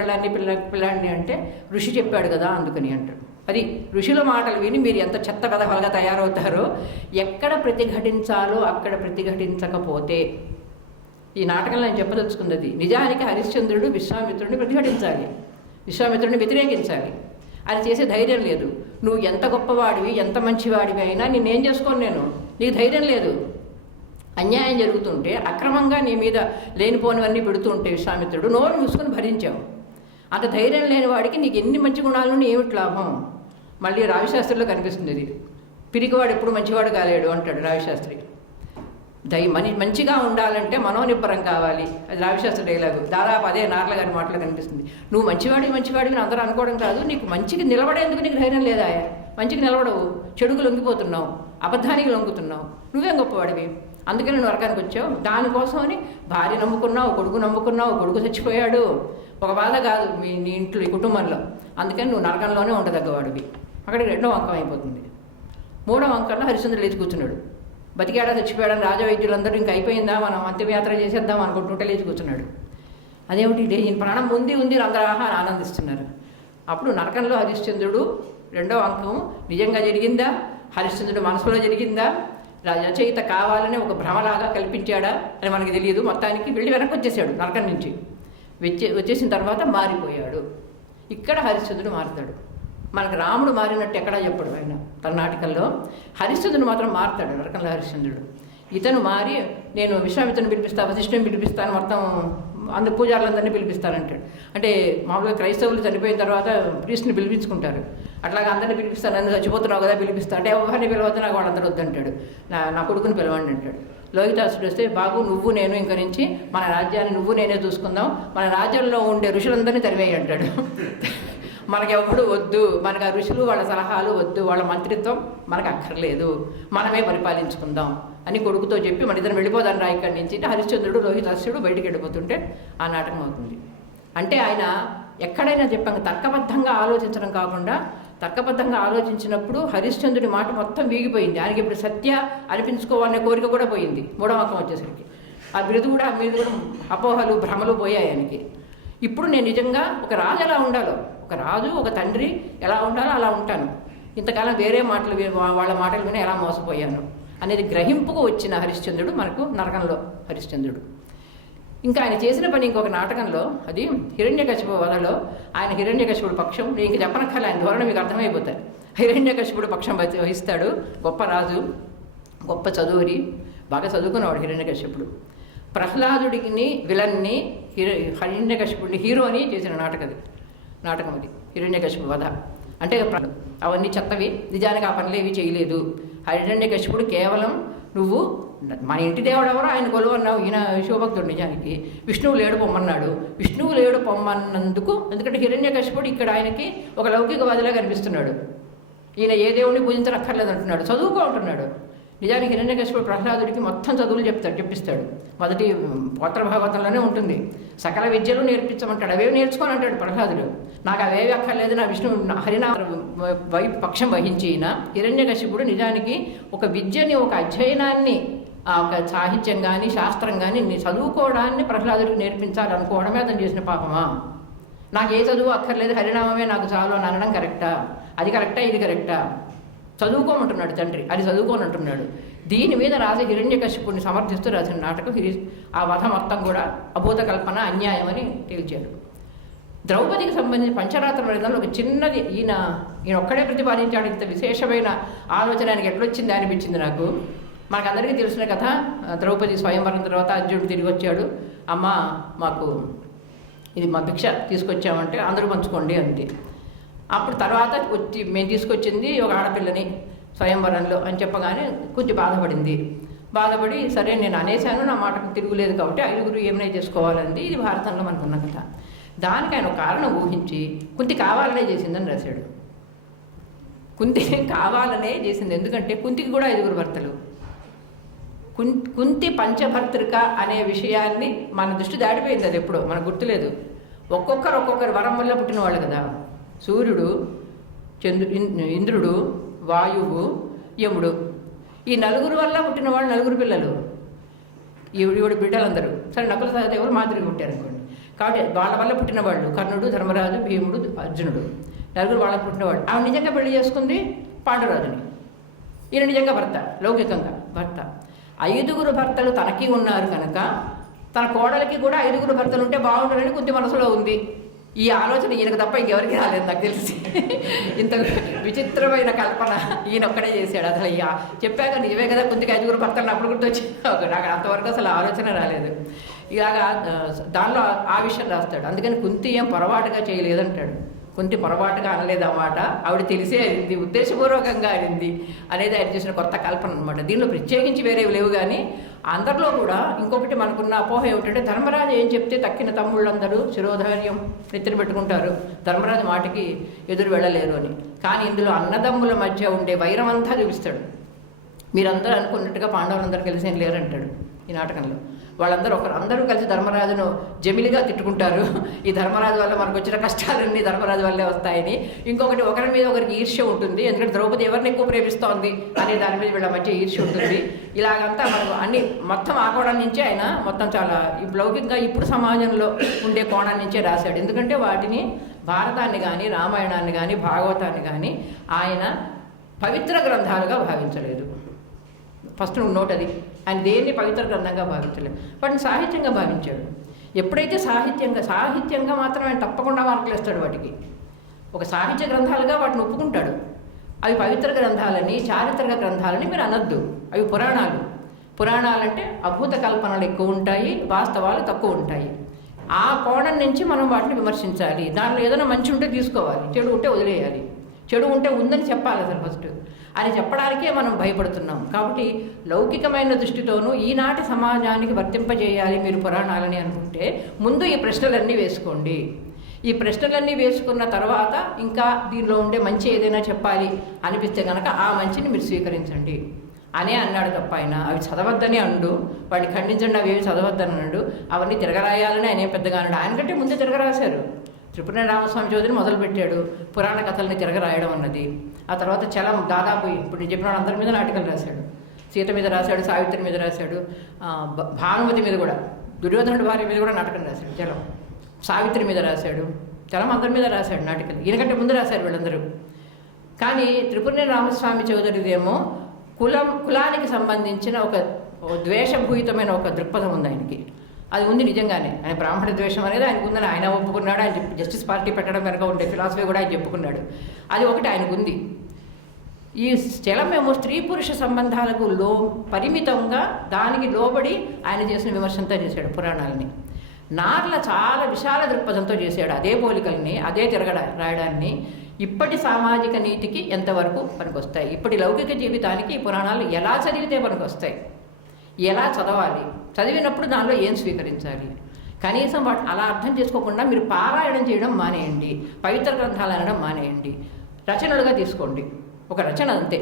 పిల్లాన్ని అంటే ఋషి చెప్పాడు కదా అందుకని అంటాడు. అది ఋషుల మాటలు విని మీరు ఎంత చెత్త కథలుగా తయారవుతారో, ఎక్కడ ప్రతిఘటించాలో అక్కడ ప్రతిఘటించకపోతే, ఈ నాటకంలో నేను చెప్పదలుచుకుంది అది. నిజానికి హరిశ్చంద్రుడు విశ్వామిత్రుడిని ప్రతిఘటించాలి, విశ్వామిత్రుడిని వ్యతిరేకించాలి. అది చేసే ధైర్యం లేదు. నువ్వు ఎంత గొప్పవాడివి, ఎంత మంచివాడివి అయినా నేనేం చేసుకోను, నీకు ధైర్యం లేదు. అన్యాయం జరుగుతుంటే, అక్రమంగా నీ మీద లేనిపోనివన్నీ పెడుతూ ఉంటే విశ్వామిత్రుడు నోరు మూసుకొని భరించావు. అంత ధైర్యం లేని వాడికి నీకు ఎన్ని మంచి గుణాలను ఏమిటి లాభం. మళ్ళీ రావిశాస్త్రిలో కనిపిస్తుంది ఇది. పిరికివాడు ఎప్పుడు మంచివాడు కాలేడు అంటాడు రావిశాస్త్రి. మంచిగా ఉండాలంటే మనోనిబ్బరం కావాలి, అది రావిశాస్త్ర డైలాగు. దాదాపు అదే నార్ల గారి మాటలో కనిపిస్తుంది. నువ్వు మంచివాడిని అందరూ అనుకోవడం కాదు, నీకు మంచికి నిలబడేందుకు నీకు ధైర్యం లేదా, మంచికి నిలబడవు, చెడుకు లొంగిపోతున్నావు, అబద్ధానికి లొంగుతున్నావు, నువ్వేం గొప్పవాడివి, అందుకని నువ్వు నరకానికి వచ్చావు. దానికోసమని భార్య నమ్ముకున్నావు, కొడుకు చచ్చిపోయాడు, ఒక బాధ కాదు నీ ఇంట్లో ఈ కుటుంబంలో, అందుకని నువ్వు నరకంలోనే ఉండదగ్గవాడివి. అక్కడికి 2వ అంకం అయిపోతుంది. 3వ అంకంలో హరిశ్చంద్రుడు లేచి కూర్చున్నాడు. బతికాడా చచ్చిపోయాడని రాజవైద్యులందరూ ఇంక అయిపోయిందా, మనం అంత్యయాత్ర చేసేద్దాం అనుకుంటుంటే లేచి కూర్చున్నాడు. అదేమిటి, ఈయన ప్రాణం ఉంది అందరూ ఆనందిస్తున్నారు. అప్పుడు నరకంలో హరిశ్చంద్రుడు 2వ అంకం నిజంగా జరిగిందా, హరిశ్చంద్రుడు మనసులో జరిగిందా, రచయిత కావాలని ఒక భ్రమలాగా కల్పించాడా అని మనకి తెలియదు. మొత్తానికి వెళ్ళి వెనక్కి వచ్చేసాడు నరకం నుంచి. వచ్చేసిన తర్వాత మారిపోయాడు. ఇక్కడ హరిశ్చంద్రుడు మారుతాడు. మనకు రాముడు మారినట్టు ఎక్కడా చెప్పడు ఆయన తన నాటకంలో. హరిశ్చంద్రుడు మాత్రం మారుతాడు నరకంలో హరిశ్చంద్రుడు. ఇతను మారి నేను విశ్వామిత్రుని పిలిపిస్తాను, వశిష్ఠుని పిలిపిస్తాను, మొత్తం అందరు పూజారులందరినీ పిలిపిస్తానంటాడు. అంటే మామూలుగా క్రైస్తవులు చనిపోయిన తర్వాత ప్రీస్ట్ని పిలిపించుకుంటారు, అట్లాగా అందరినీ పిలిపిస్తాను, నన్ను చచ్చిపోతున్నావు కదా పిలిపిస్తా అంటే ఎవరిని పిలవద్దు, నాకు వాళ్ళందరూ వద్దంటాడు, నా కొడుకుని పిలవండి అంటాడు. లోహితాసుడు వస్తే బాబు నువ్వు నేను ఇంక నుంచి మన రాజ్యాన్ని నువ్వు నేనే చూసుకుందాం, మన రాజ్యంలో ఉండే ఋషులందరినీ తరివేయి అంటాడు. మనకెవడు వద్దు, మనకు ఆ ఋషులు వాళ్ళ సలహాలు వద్దు, వాళ్ళ మంత్రిత్వం మనకు అక్కర్లేదు, మనమే పరిపాలించుకుందాం అని కొడుకుతో చెప్పి మన ఇద్దరు వెళ్ళిపోదాం రా ఇక్కడి నుంచి. హరిశ్చంద్రుడు లోహితాసుడు బయటికి వెళ్ళిపోతుంటే ఆ నాటకం అవుతుంది. అంటే ఆయన ఎక్కడైనా చెప్పాక తర్కబద్ధంగా ఆలోచించడం కాకుండా, తర్కబద్ధంగా ఆలోచించినప్పుడు హరిశ్చంద్రుడి మాట మొత్తం వీగిపోయింది. ఆయనకి ఇప్పుడు సత్య అనిపించుకోవాలనే కోరిక కూడా పోయింది. 3వ అంకం వచ్చేసరికి ఆ బిరుదు కూడా అపోహలు భ్రమలు పోయాయి ఆయనకి. ఇప్పుడు నేను నిజంగా ఒక రాజు ఎలా ఉండాలో, ఒక రాజు ఒక తండ్రి ఎలా ఉండాలో అలా ఉంటాను, ఇంతకాలం వేరే మాటలు వాళ్ళ మాటలు విని ఎలా మోసపోయాను అనేది గ్రహింపుకు వచ్చిన హరిశ్చంద్రుడు మనకు నరకంలో హరిశ్చంద్రుడు. ఇంకా ఆయన చేసిన పని ఇంకొక నాటకంలో, అది హిరణ్యకశిపు వధలో ఆయన హిరణ్యకశిపుడు పక్షం, నేను ఇంక చెప్పనక్కర్లే, ఆయన ధోరణి మీకు అర్థమైపోతాయి. హిరణ్యకశిపుడు పక్షం వహిస్తాడు. గొప్ప రాజు, గొప్ప చదువురి, బాగా చదువుకున్నవాడు హిరణ్యకశిపుడు. ప్రహ్లాదుడిని విలన్ని హిరణ్యకశిపుడిని హీరోని చేసిన నాటకం అది హిరణ్యకశిపు వధ. అంటే అవన్నీ చెత్తవి, నిజానికి ఆ పనులేవి చేయలేదు. హిరణ్యకశిపుడు కేవలం నువ్వు మన ఇంటి దేవుడు ఎవరో ఆయన కొలువన్నావు, ఈయన శివభక్తుడు, నిజానికి విష్ణువు లేడు పొమ్మన్నాడు. విష్ణువు లేడు పొమ్మన్నందుకు, ఎందుకంటే హిరణ్యకశిపుడు ఇక్కడ ఆయనకి ఒక లౌకికవాదిలా కనిపిస్తున్నాడు. ఈయన ఏ దేవుడిని పూజించనక్కర్లేదు అంటున్నాడు, చదువుకో అంటున్నాడు. నిజానికి హిరణ్యకశిపుడు ప్రహ్లాదుడికి మొత్తం చదువులు చెప్పిస్తాడు. మొదటి పౌత్ర భాగవతంలోనే ఉంటుంది. సకల విద్యలు నేర్పించమంటాడు, అవేవి నేర్చుకొని అంటాడు ప్రహ్లాదుడు. నాకు అవేవి అక్కర్లేదు, నా విష్ణువు హరినామ పక్షం వహించిన హిరణ్యకశిపుడు నిజానికి ఒక విద్యని, ఒక అధ్యయనాన్ని, ఒక సాహిత్యం కానీ శాస్త్రం కానీ చదువుకోవడాన్ని ప్రహ్లాదుడికి నేర్పించాలనుకోవడమే అతను చేసిన పాపమా? నాకు ఏ చదువు అక్కర్లేదు, హరినామమే నాకు చాలు అని అనడం కరెక్టా? అది కరెక్టా, ఇది కరెక్టా? చదువుకోమంటున్నాడు తండ్రి, అది చదువుకోనంటున్నాడు. దీని మీద రాజు హిరణ్యకశిపుడిని సమర్థిస్తూ రాసిన నాటకం ఆ వధ మొత్తం కూడా అభూత కల్పన, అన్యాయం అని తేల్చాడు. ద్రౌపదికి సంబంధించిన పంచరాత్ర మరణంలో ఒక చిన్నది ఈయన ఒక్కడే ప్రతిపాదించాడు. ఇంత విశేషమైన ఆలోచన ఆయనకి ఎట్లొచ్చింది అనిపించింది నాకు. మనకందరికీ తెలిసిన కథ, ద్రౌపది స్వయంవరం తర్వాత అర్జునుడు తిరిగి వచ్చాడు. అమ్మ మాకు ఇది మా భిక్ష తీసుకొచ్చామంటే అందరూ పంచుకోండి అంది. అప్పుడు తర్వాత వచ్చి మేము తీసుకొచ్చింది ఒక ఆడపిల్లని స్వయంవరంలో అని చెప్పగానే కొంచెం బాధపడి సరే నేను అనేశాను, నా మాటకు తిరుగులేదు కాబట్టి 5గురు ఏమైనా చేసుకోవాలంది. ఇది భారతంలో మనకున్న కథ. దానికి ఆయన ఒక కారణం ఊహించి కుంతి కావాలనే చేసిందని రాశాడు. కుంతి కావాలనే చేసింది, ఎందుకంటే కుంతికి కూడా 5గురు భర్తలు. కుంతి పంచభర్తృక అనే విషయాన్ని మన దృష్టి దాటిపోయింది, అది ఎప్పుడో మనకు గుర్తులేదు. ఒక్కొక్కరు వరం వల్ల పుట్టిన వాళ్ళు కదా. సూర్యుడు, ఇంద్రుడు, వాయువు, యముడు, ఈ 4 వల్ల పుట్టిన వాళ్ళు 4 పిల్లలు. ఈవిడ బిడ్డలందరూ సరే నకుల సహదేవులు మాదిరి పుట్టారు అనుకోండి. కాబట్టి వాళ్ళ వల్ల పుట్టిన వాళ్ళు కర్ణుడు, ధర్మరాజు, భీముడు, అర్జునుడు, 4 వాళ్ళకి పుట్టినవాళ్ళు. ఆమె నిజంగా పెళ్లి చేసుకుంది పాండురాజుని. ఈయన నిజంగా భర్త, లౌకికంగా భర్త. 5గురు భర్తలు తనకి ఉన్నారు కనుక తన కోడలికి కూడా 5గురు భర్తలు ఉంటే బాగుంటుందని కుంతి మనసులో ఉంది. ఈ ఆలోచన ఈయనకు తప్ప ఇంకెవరికి రాలేదు నాకు తెలిసి. ఇంత విచిత్రమైన కల్పన ఈయన ఒక్కడే చేశాడు. అసలు చెప్పాక నిజమే కదా కుంతికి 5గురు భర్తలు అప్పుడు గుర్తొచ్చి నాకు అంతవరకు అసలు ఆలోచన రాలేదు. ఇలాగా దానిలో ఆ విషయం రాస్తాడు. అందుకని కుంతి ఏం పొరపాటుగా చేయలేదంటాడు. కుంతి పొరపాటుగా అనలేదు అన్నమాట, ఆవిడ తెలిసే అయింది, ఉద్దేశపూర్వకంగా అయింది అనేది ఆయన చేసిన కొత్త కల్పన అనమాట. దీనిలో ప్రత్యేకించి వేరేవి లేవు. కానీ అందరిలో కూడా ఇంకొకటి మనకున్న అపోహ ఏమిటంటే ధర్మరాజు ఏం చెప్తే తక్కిన తమ్ముళ్ళందరూ శిరోధార్యం నెత్తిన పెట్టుకుంటారు, ధర్మరాజు మాటకి ఎదురు వెళ్ళలేరు అని. కానీ ఇందులో అన్నదమ్ముల మధ్య ఉండే వైరం అంతా చూపిస్తాడు. మీరందరూ అనుకున్నట్టుగా పాండవులందరూ కలిసి ఏం లేరంటాడు ఈ నాటకంలో. అందరూ కలిసి ధర్మరాజును జమిలిగా తిట్టుకుంటారు. ఈ ధర్మరాజు వల్ల మనకు వచ్చిన కష్టాలన్నీ ధర్మరాజు వల్లే వస్తాయని. ఇంకొకటి ఒకరి మీద ఒకరికి ఈర్ష్య ఉంటుంది, ఎందుకంటే ద్రౌపది ఎవరిని ఎక్కువ ప్రేమిస్తోంది అనే దాని మీద వీళ్ళ మధ్య ఈర్ష్య ఉంటుంది. ఇలాగంతా మనకు అన్ని మొత్తం ఆ కోణం నుంచే ఆయన మొత్తం చాలా లౌకికంగా ఇప్పుడు సమాజంలో ఉండే కోణం నుంచే రాశాడు. ఎందుకంటే వాటిని భారతాన్ని కానీ రామాయణాన్ని కానీ భాగవతాన్ని కానీ ఆయన పవిత్ర గ్రంథాలుగా భావించలేదు. ఫస్ట్ నోట్ అది. ఆయన దేన్ని పవిత్ర గ్రంథంగా భావించలేదు, వాటిని సాహిత్యంగా భావించాడు. ఎప్పుడైతే సాహిత్యంగా మాత్రం ఆయన తప్పకుండా మార్కులు వేస్తాడు వాటికి. ఒక సాహిత్య గ్రంథాలుగా వాటిని ఒప్పుకుంటాడు. అవి పవిత్ర గ్రంథాలని, చారిత్రక గ్రంథాలని మీరు అనొద్దు. అవి పురాణాలంటే అభూత కల్పనలు ఎక్కువ ఉంటాయి, వాస్తవాలు తక్కువ ఉంటాయి. ఆ కోణం నుంచి మనం వాటిని విమర్శించాలి. దాంట్లో ఏదైనా మంచి ఉంటే తీసుకోవాలి, చెడు ఉంటే వదిలేయాలి. చెడు ఉంటే ఉందని చెప్పాలి అసలు ఫస్ట్ అని చెప్పడానికే మనం భయపడుతున్నాం. కాబట్టి లౌకికమైన దృష్టితోనూ ఈనాటి సమాజానికి వర్తింపజేయాలి మీరు పురాణాలని అనుకుంటే ముందు ఈ ప్రశ్నలన్నీ వేసుకోండి. ఈ ప్రశ్నలన్నీ వేసుకున్న తర్వాత ఇంకా దీనిలో ఉండే మంచి ఏదైనా చెప్పాలి అనిపిస్తే కనుక ఆ మంచిని మీరు స్వీకరించండి అనే అన్నాడు తప్ప ఆయన అవి చదవద్దని అండు, వాడిని ఖండించండి, అవి ఏవి చదవద్దని అన్నాడు. అవన్నీ తిరగరాయాలని ఆయన పెద్దగా అన్నాడు. ఆయనకంటే ముందే తిరగరాశారు. త్రిపురనేని రామస్వామి చౌదరి మొదలుపెట్టాడు పురాణ కథల్ని తిరగరాయడం అన్నది. ఆ తర్వాత చలం దాదాపు ఇప్పుడు నేను చెప్పిన అందరి మీద నాటకాలు రాశాడు. సీత మీద రాశాడు, సావిత్రి మీద రాశాడు, భానుమతి మీద కూడా, దుర్యోధనుడి భార్య మీద కూడా నాటకం రాశాడు చలం. సావిత్రి మీద రాశాడు, చలం అందరి మీద రాశాడు నాటకాలు. ఈయనకంటే ముందు రాశారు వీళ్ళందరూ. కానీ త్రిపురనేని రామస్వామి చౌదరిదేమో కులానికి సంబంధించిన ఒక ద్వేషభూయితమైన ఒక దృక్పథం ఉంది ఆయనకి. అది ఉంది నిజంగానే. ఆయన బ్రాహ్మణ ద్వేషం అనేది ఆయనకు ఉందని ఆయన ఒప్పుకున్నాడు. ఆయన జస్టిస్ పార్టీ పెట్టడం వెనక ఉండే ఫిలాసఫీ కూడా ఆయన చెప్పుకున్నాడు. అది ఒకటి ఆయనకు ఉంది. ఈ చలమేమో స్త్రీ పురుష సంబంధాలకు పరిమితంగా దానికి లోబడి ఆయన చేసిన విమర్శంతో చేశాడు పురాణాలని. నార్ల చాలా విశాల దృక్పథంతో చేశాడు అదే పోలికల్ని, అదే రాయడాన్ని. ఇప్పటి సామాజిక నీతికి ఎంతవరకు పనికొస్తాయి, ఇప్పటి లౌకిక జీవితానికి ఈ పురాణాలు ఎలా చదివితే పనికొస్తాయి, ఎలా చదవాలి, చదివినప్పుడు దానిలో ఏం స్వీకరించాలి, కనీసం అలా అర్థం చేసుకోకుండా మీరు పారాయణం చేయడం మానేయండి, పవిత్ర గ్రంథాలు అనడం మానేయండి, రచనలుగా తీసుకోండి. ఒక రచన అంతే.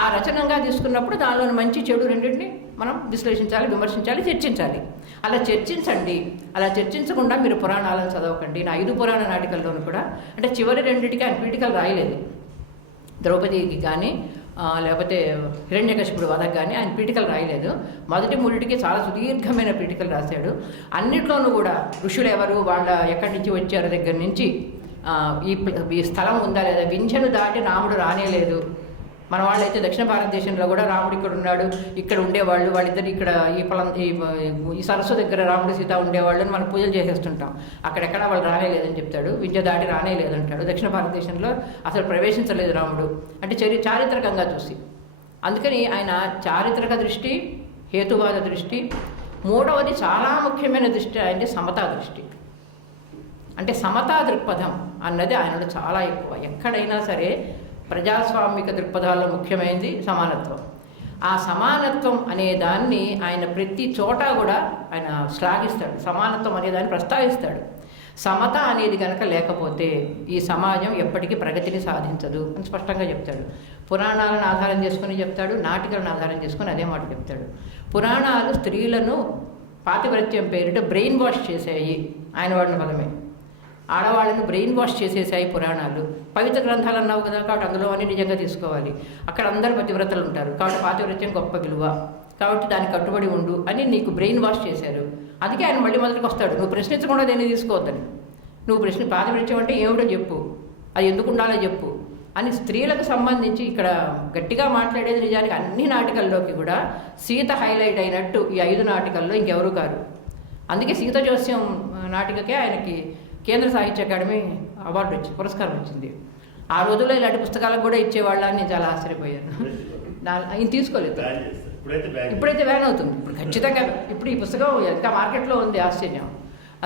ఆ రచనగా తీసుకున్నప్పుడు దానిలోని మంచి చెడు రెండింటిని మనం విశ్లేషించాలి, విమర్శించాలి, చర్చించాలి. అలా చర్చించండి. అలా చర్చించకుండా మీరు పురాణాలను చదవకండి. నా 5 పురాణ నాటికల్లోనూ కూడా అంటే చివరి రెండింటికి ఆయన పీఠికలు రాయలేదు. ద్రౌపదికి కానీ లేకపోతే హిరణ్యకశిపుడు వధకు కానీ ఆయన పీఠికలు రాయలేదు. మొదటి 3టికి చాలా సుదీర్ఘమైన పీఠికలు రాశాడు. అన్నిట్లోనూ కూడా ఋషులు ఎవరు, వాళ్ళ ఎక్కడి నుంచి వచ్చారో దగ్గర నుంచి ఈ స్థలం ఉందా లేదా, వింధ్యను దాటి రాముడు రానేలేదు. మన వాళ్ళైతే దక్షిణ భారతదేశంలో కూడా రాముడు ఇక్కడ ఉన్నాడు, ఇక్కడ ఉండేవాళ్ళు, వాళ్ళిద్దరు ఇక్కడ ఈ సరస్సు దగ్గర రాముడు సీత ఉండేవాళ్ళు అని మనం పూజలు చేసేస్తుంటాం. అక్కడెక్కడ వాళ్ళు రానేలేదని చెప్తాడు. వింధ్య దాటి రానేలేదంటాడు. దక్షిణ భారతదేశంలో అసలు ప్రవేశించలేదు రాముడు అంటే చారిత్రకంగా చూసి. అందుకని ఆయన చారిత్రక దృష్టి, హేతువాద దృష్టి, మూడవది చాలా ముఖ్యమైన దృష్టి ఆయనది సమతా దృష్టి. అంటే సమతా దృక్పథం అన్నది ఆయనలో చాలా ఎక్కువ. ఎక్కడైనా సరే ప్రజాస్వామిక దృక్పథాల్లో ముఖ్యమైనది సమానత్వం. ఆ సమానత్వం అనే దాన్ని ఆయన ప్రతి చోట కూడా ఆయన శ్లాఘిస్తాడు. సమానత్వం అనే దాన్ని ప్రస్తావిస్తాడు. సమత అనేది కనుక లేకపోతే ఈ సమాజం ఎప్పటికీ ప్రగతిని సాధించదు అని స్పష్టంగా చెప్తాడు. పురాణాలను ఆధారం చేసుకుని చెప్తాడు, నాటికలను ఆధారం చేసుకుని అదే మాట చెప్తాడు. పురాణాలు స్త్రీలను పాతివ్రత్యం పేరిట బ్రెయిన్ వాష్ చేసాయి, ఆయన వాడిన పదమే. ఆడవాళ్ళను బ్రెయిన్ వాష్ చేసేసాయి పురాణాలు. పవిత్ర గ్రంథాలు అన్నావు కదా, కాబట్టి అందులో అన్ని నిజంగా తీసుకోవాలి. అక్కడ అందరూ పతివ్రతలు ఉంటారు, కాబట్టి పాతివ్రత్యం గొప్ప విలువ, కాబట్టి దానికి కట్టుబడి ఉండు అని నీకు బ్రెయిన్ వాష్ చేశారు. అందుకే ఆయన మళ్ళీ మొదటికి వస్తాడు, నువ్వు ప్రశ్నించకుండా దేన్ని తీసుకోవద్దని. నువ్వు పాతివ్రత్యం అంటే ఏమిటో చెప్పు, అది ఎందుకు ఉండాలో చెప్పు అని స్త్రీలకు సంబంధించి ఇక్కడ గట్టిగా మాట్లాడేది నిజానికి అన్ని నాటికల్లోకి కూడా సీత హైలైట్ అయినట్టు ఈ 5 నాటికల్లో ఇంకెవరూ కారు. అందుకే సీత జోస్యం నాటికకే ఆయనకి కేంద్ర సాహిత్య అకాడమీ అవార్డు పురస్కారం వచ్చింది. ఆ రోజుల్లో ఇలాంటి పుస్తకాలకు కూడా ఇచ్చేవాళ్ళని నేను చాలా ఆశ్చర్యపోయాను. ఆయన తీసుకోలేదు, ఇప్పుడైతే బ్యాన్ అవుతుంది. ఇప్పుడు ఖచ్చితంగా ఇప్పుడు ఈ పుస్తకం ఇంకా మార్కెట్లో ఉంది. ఆశ్చర్యం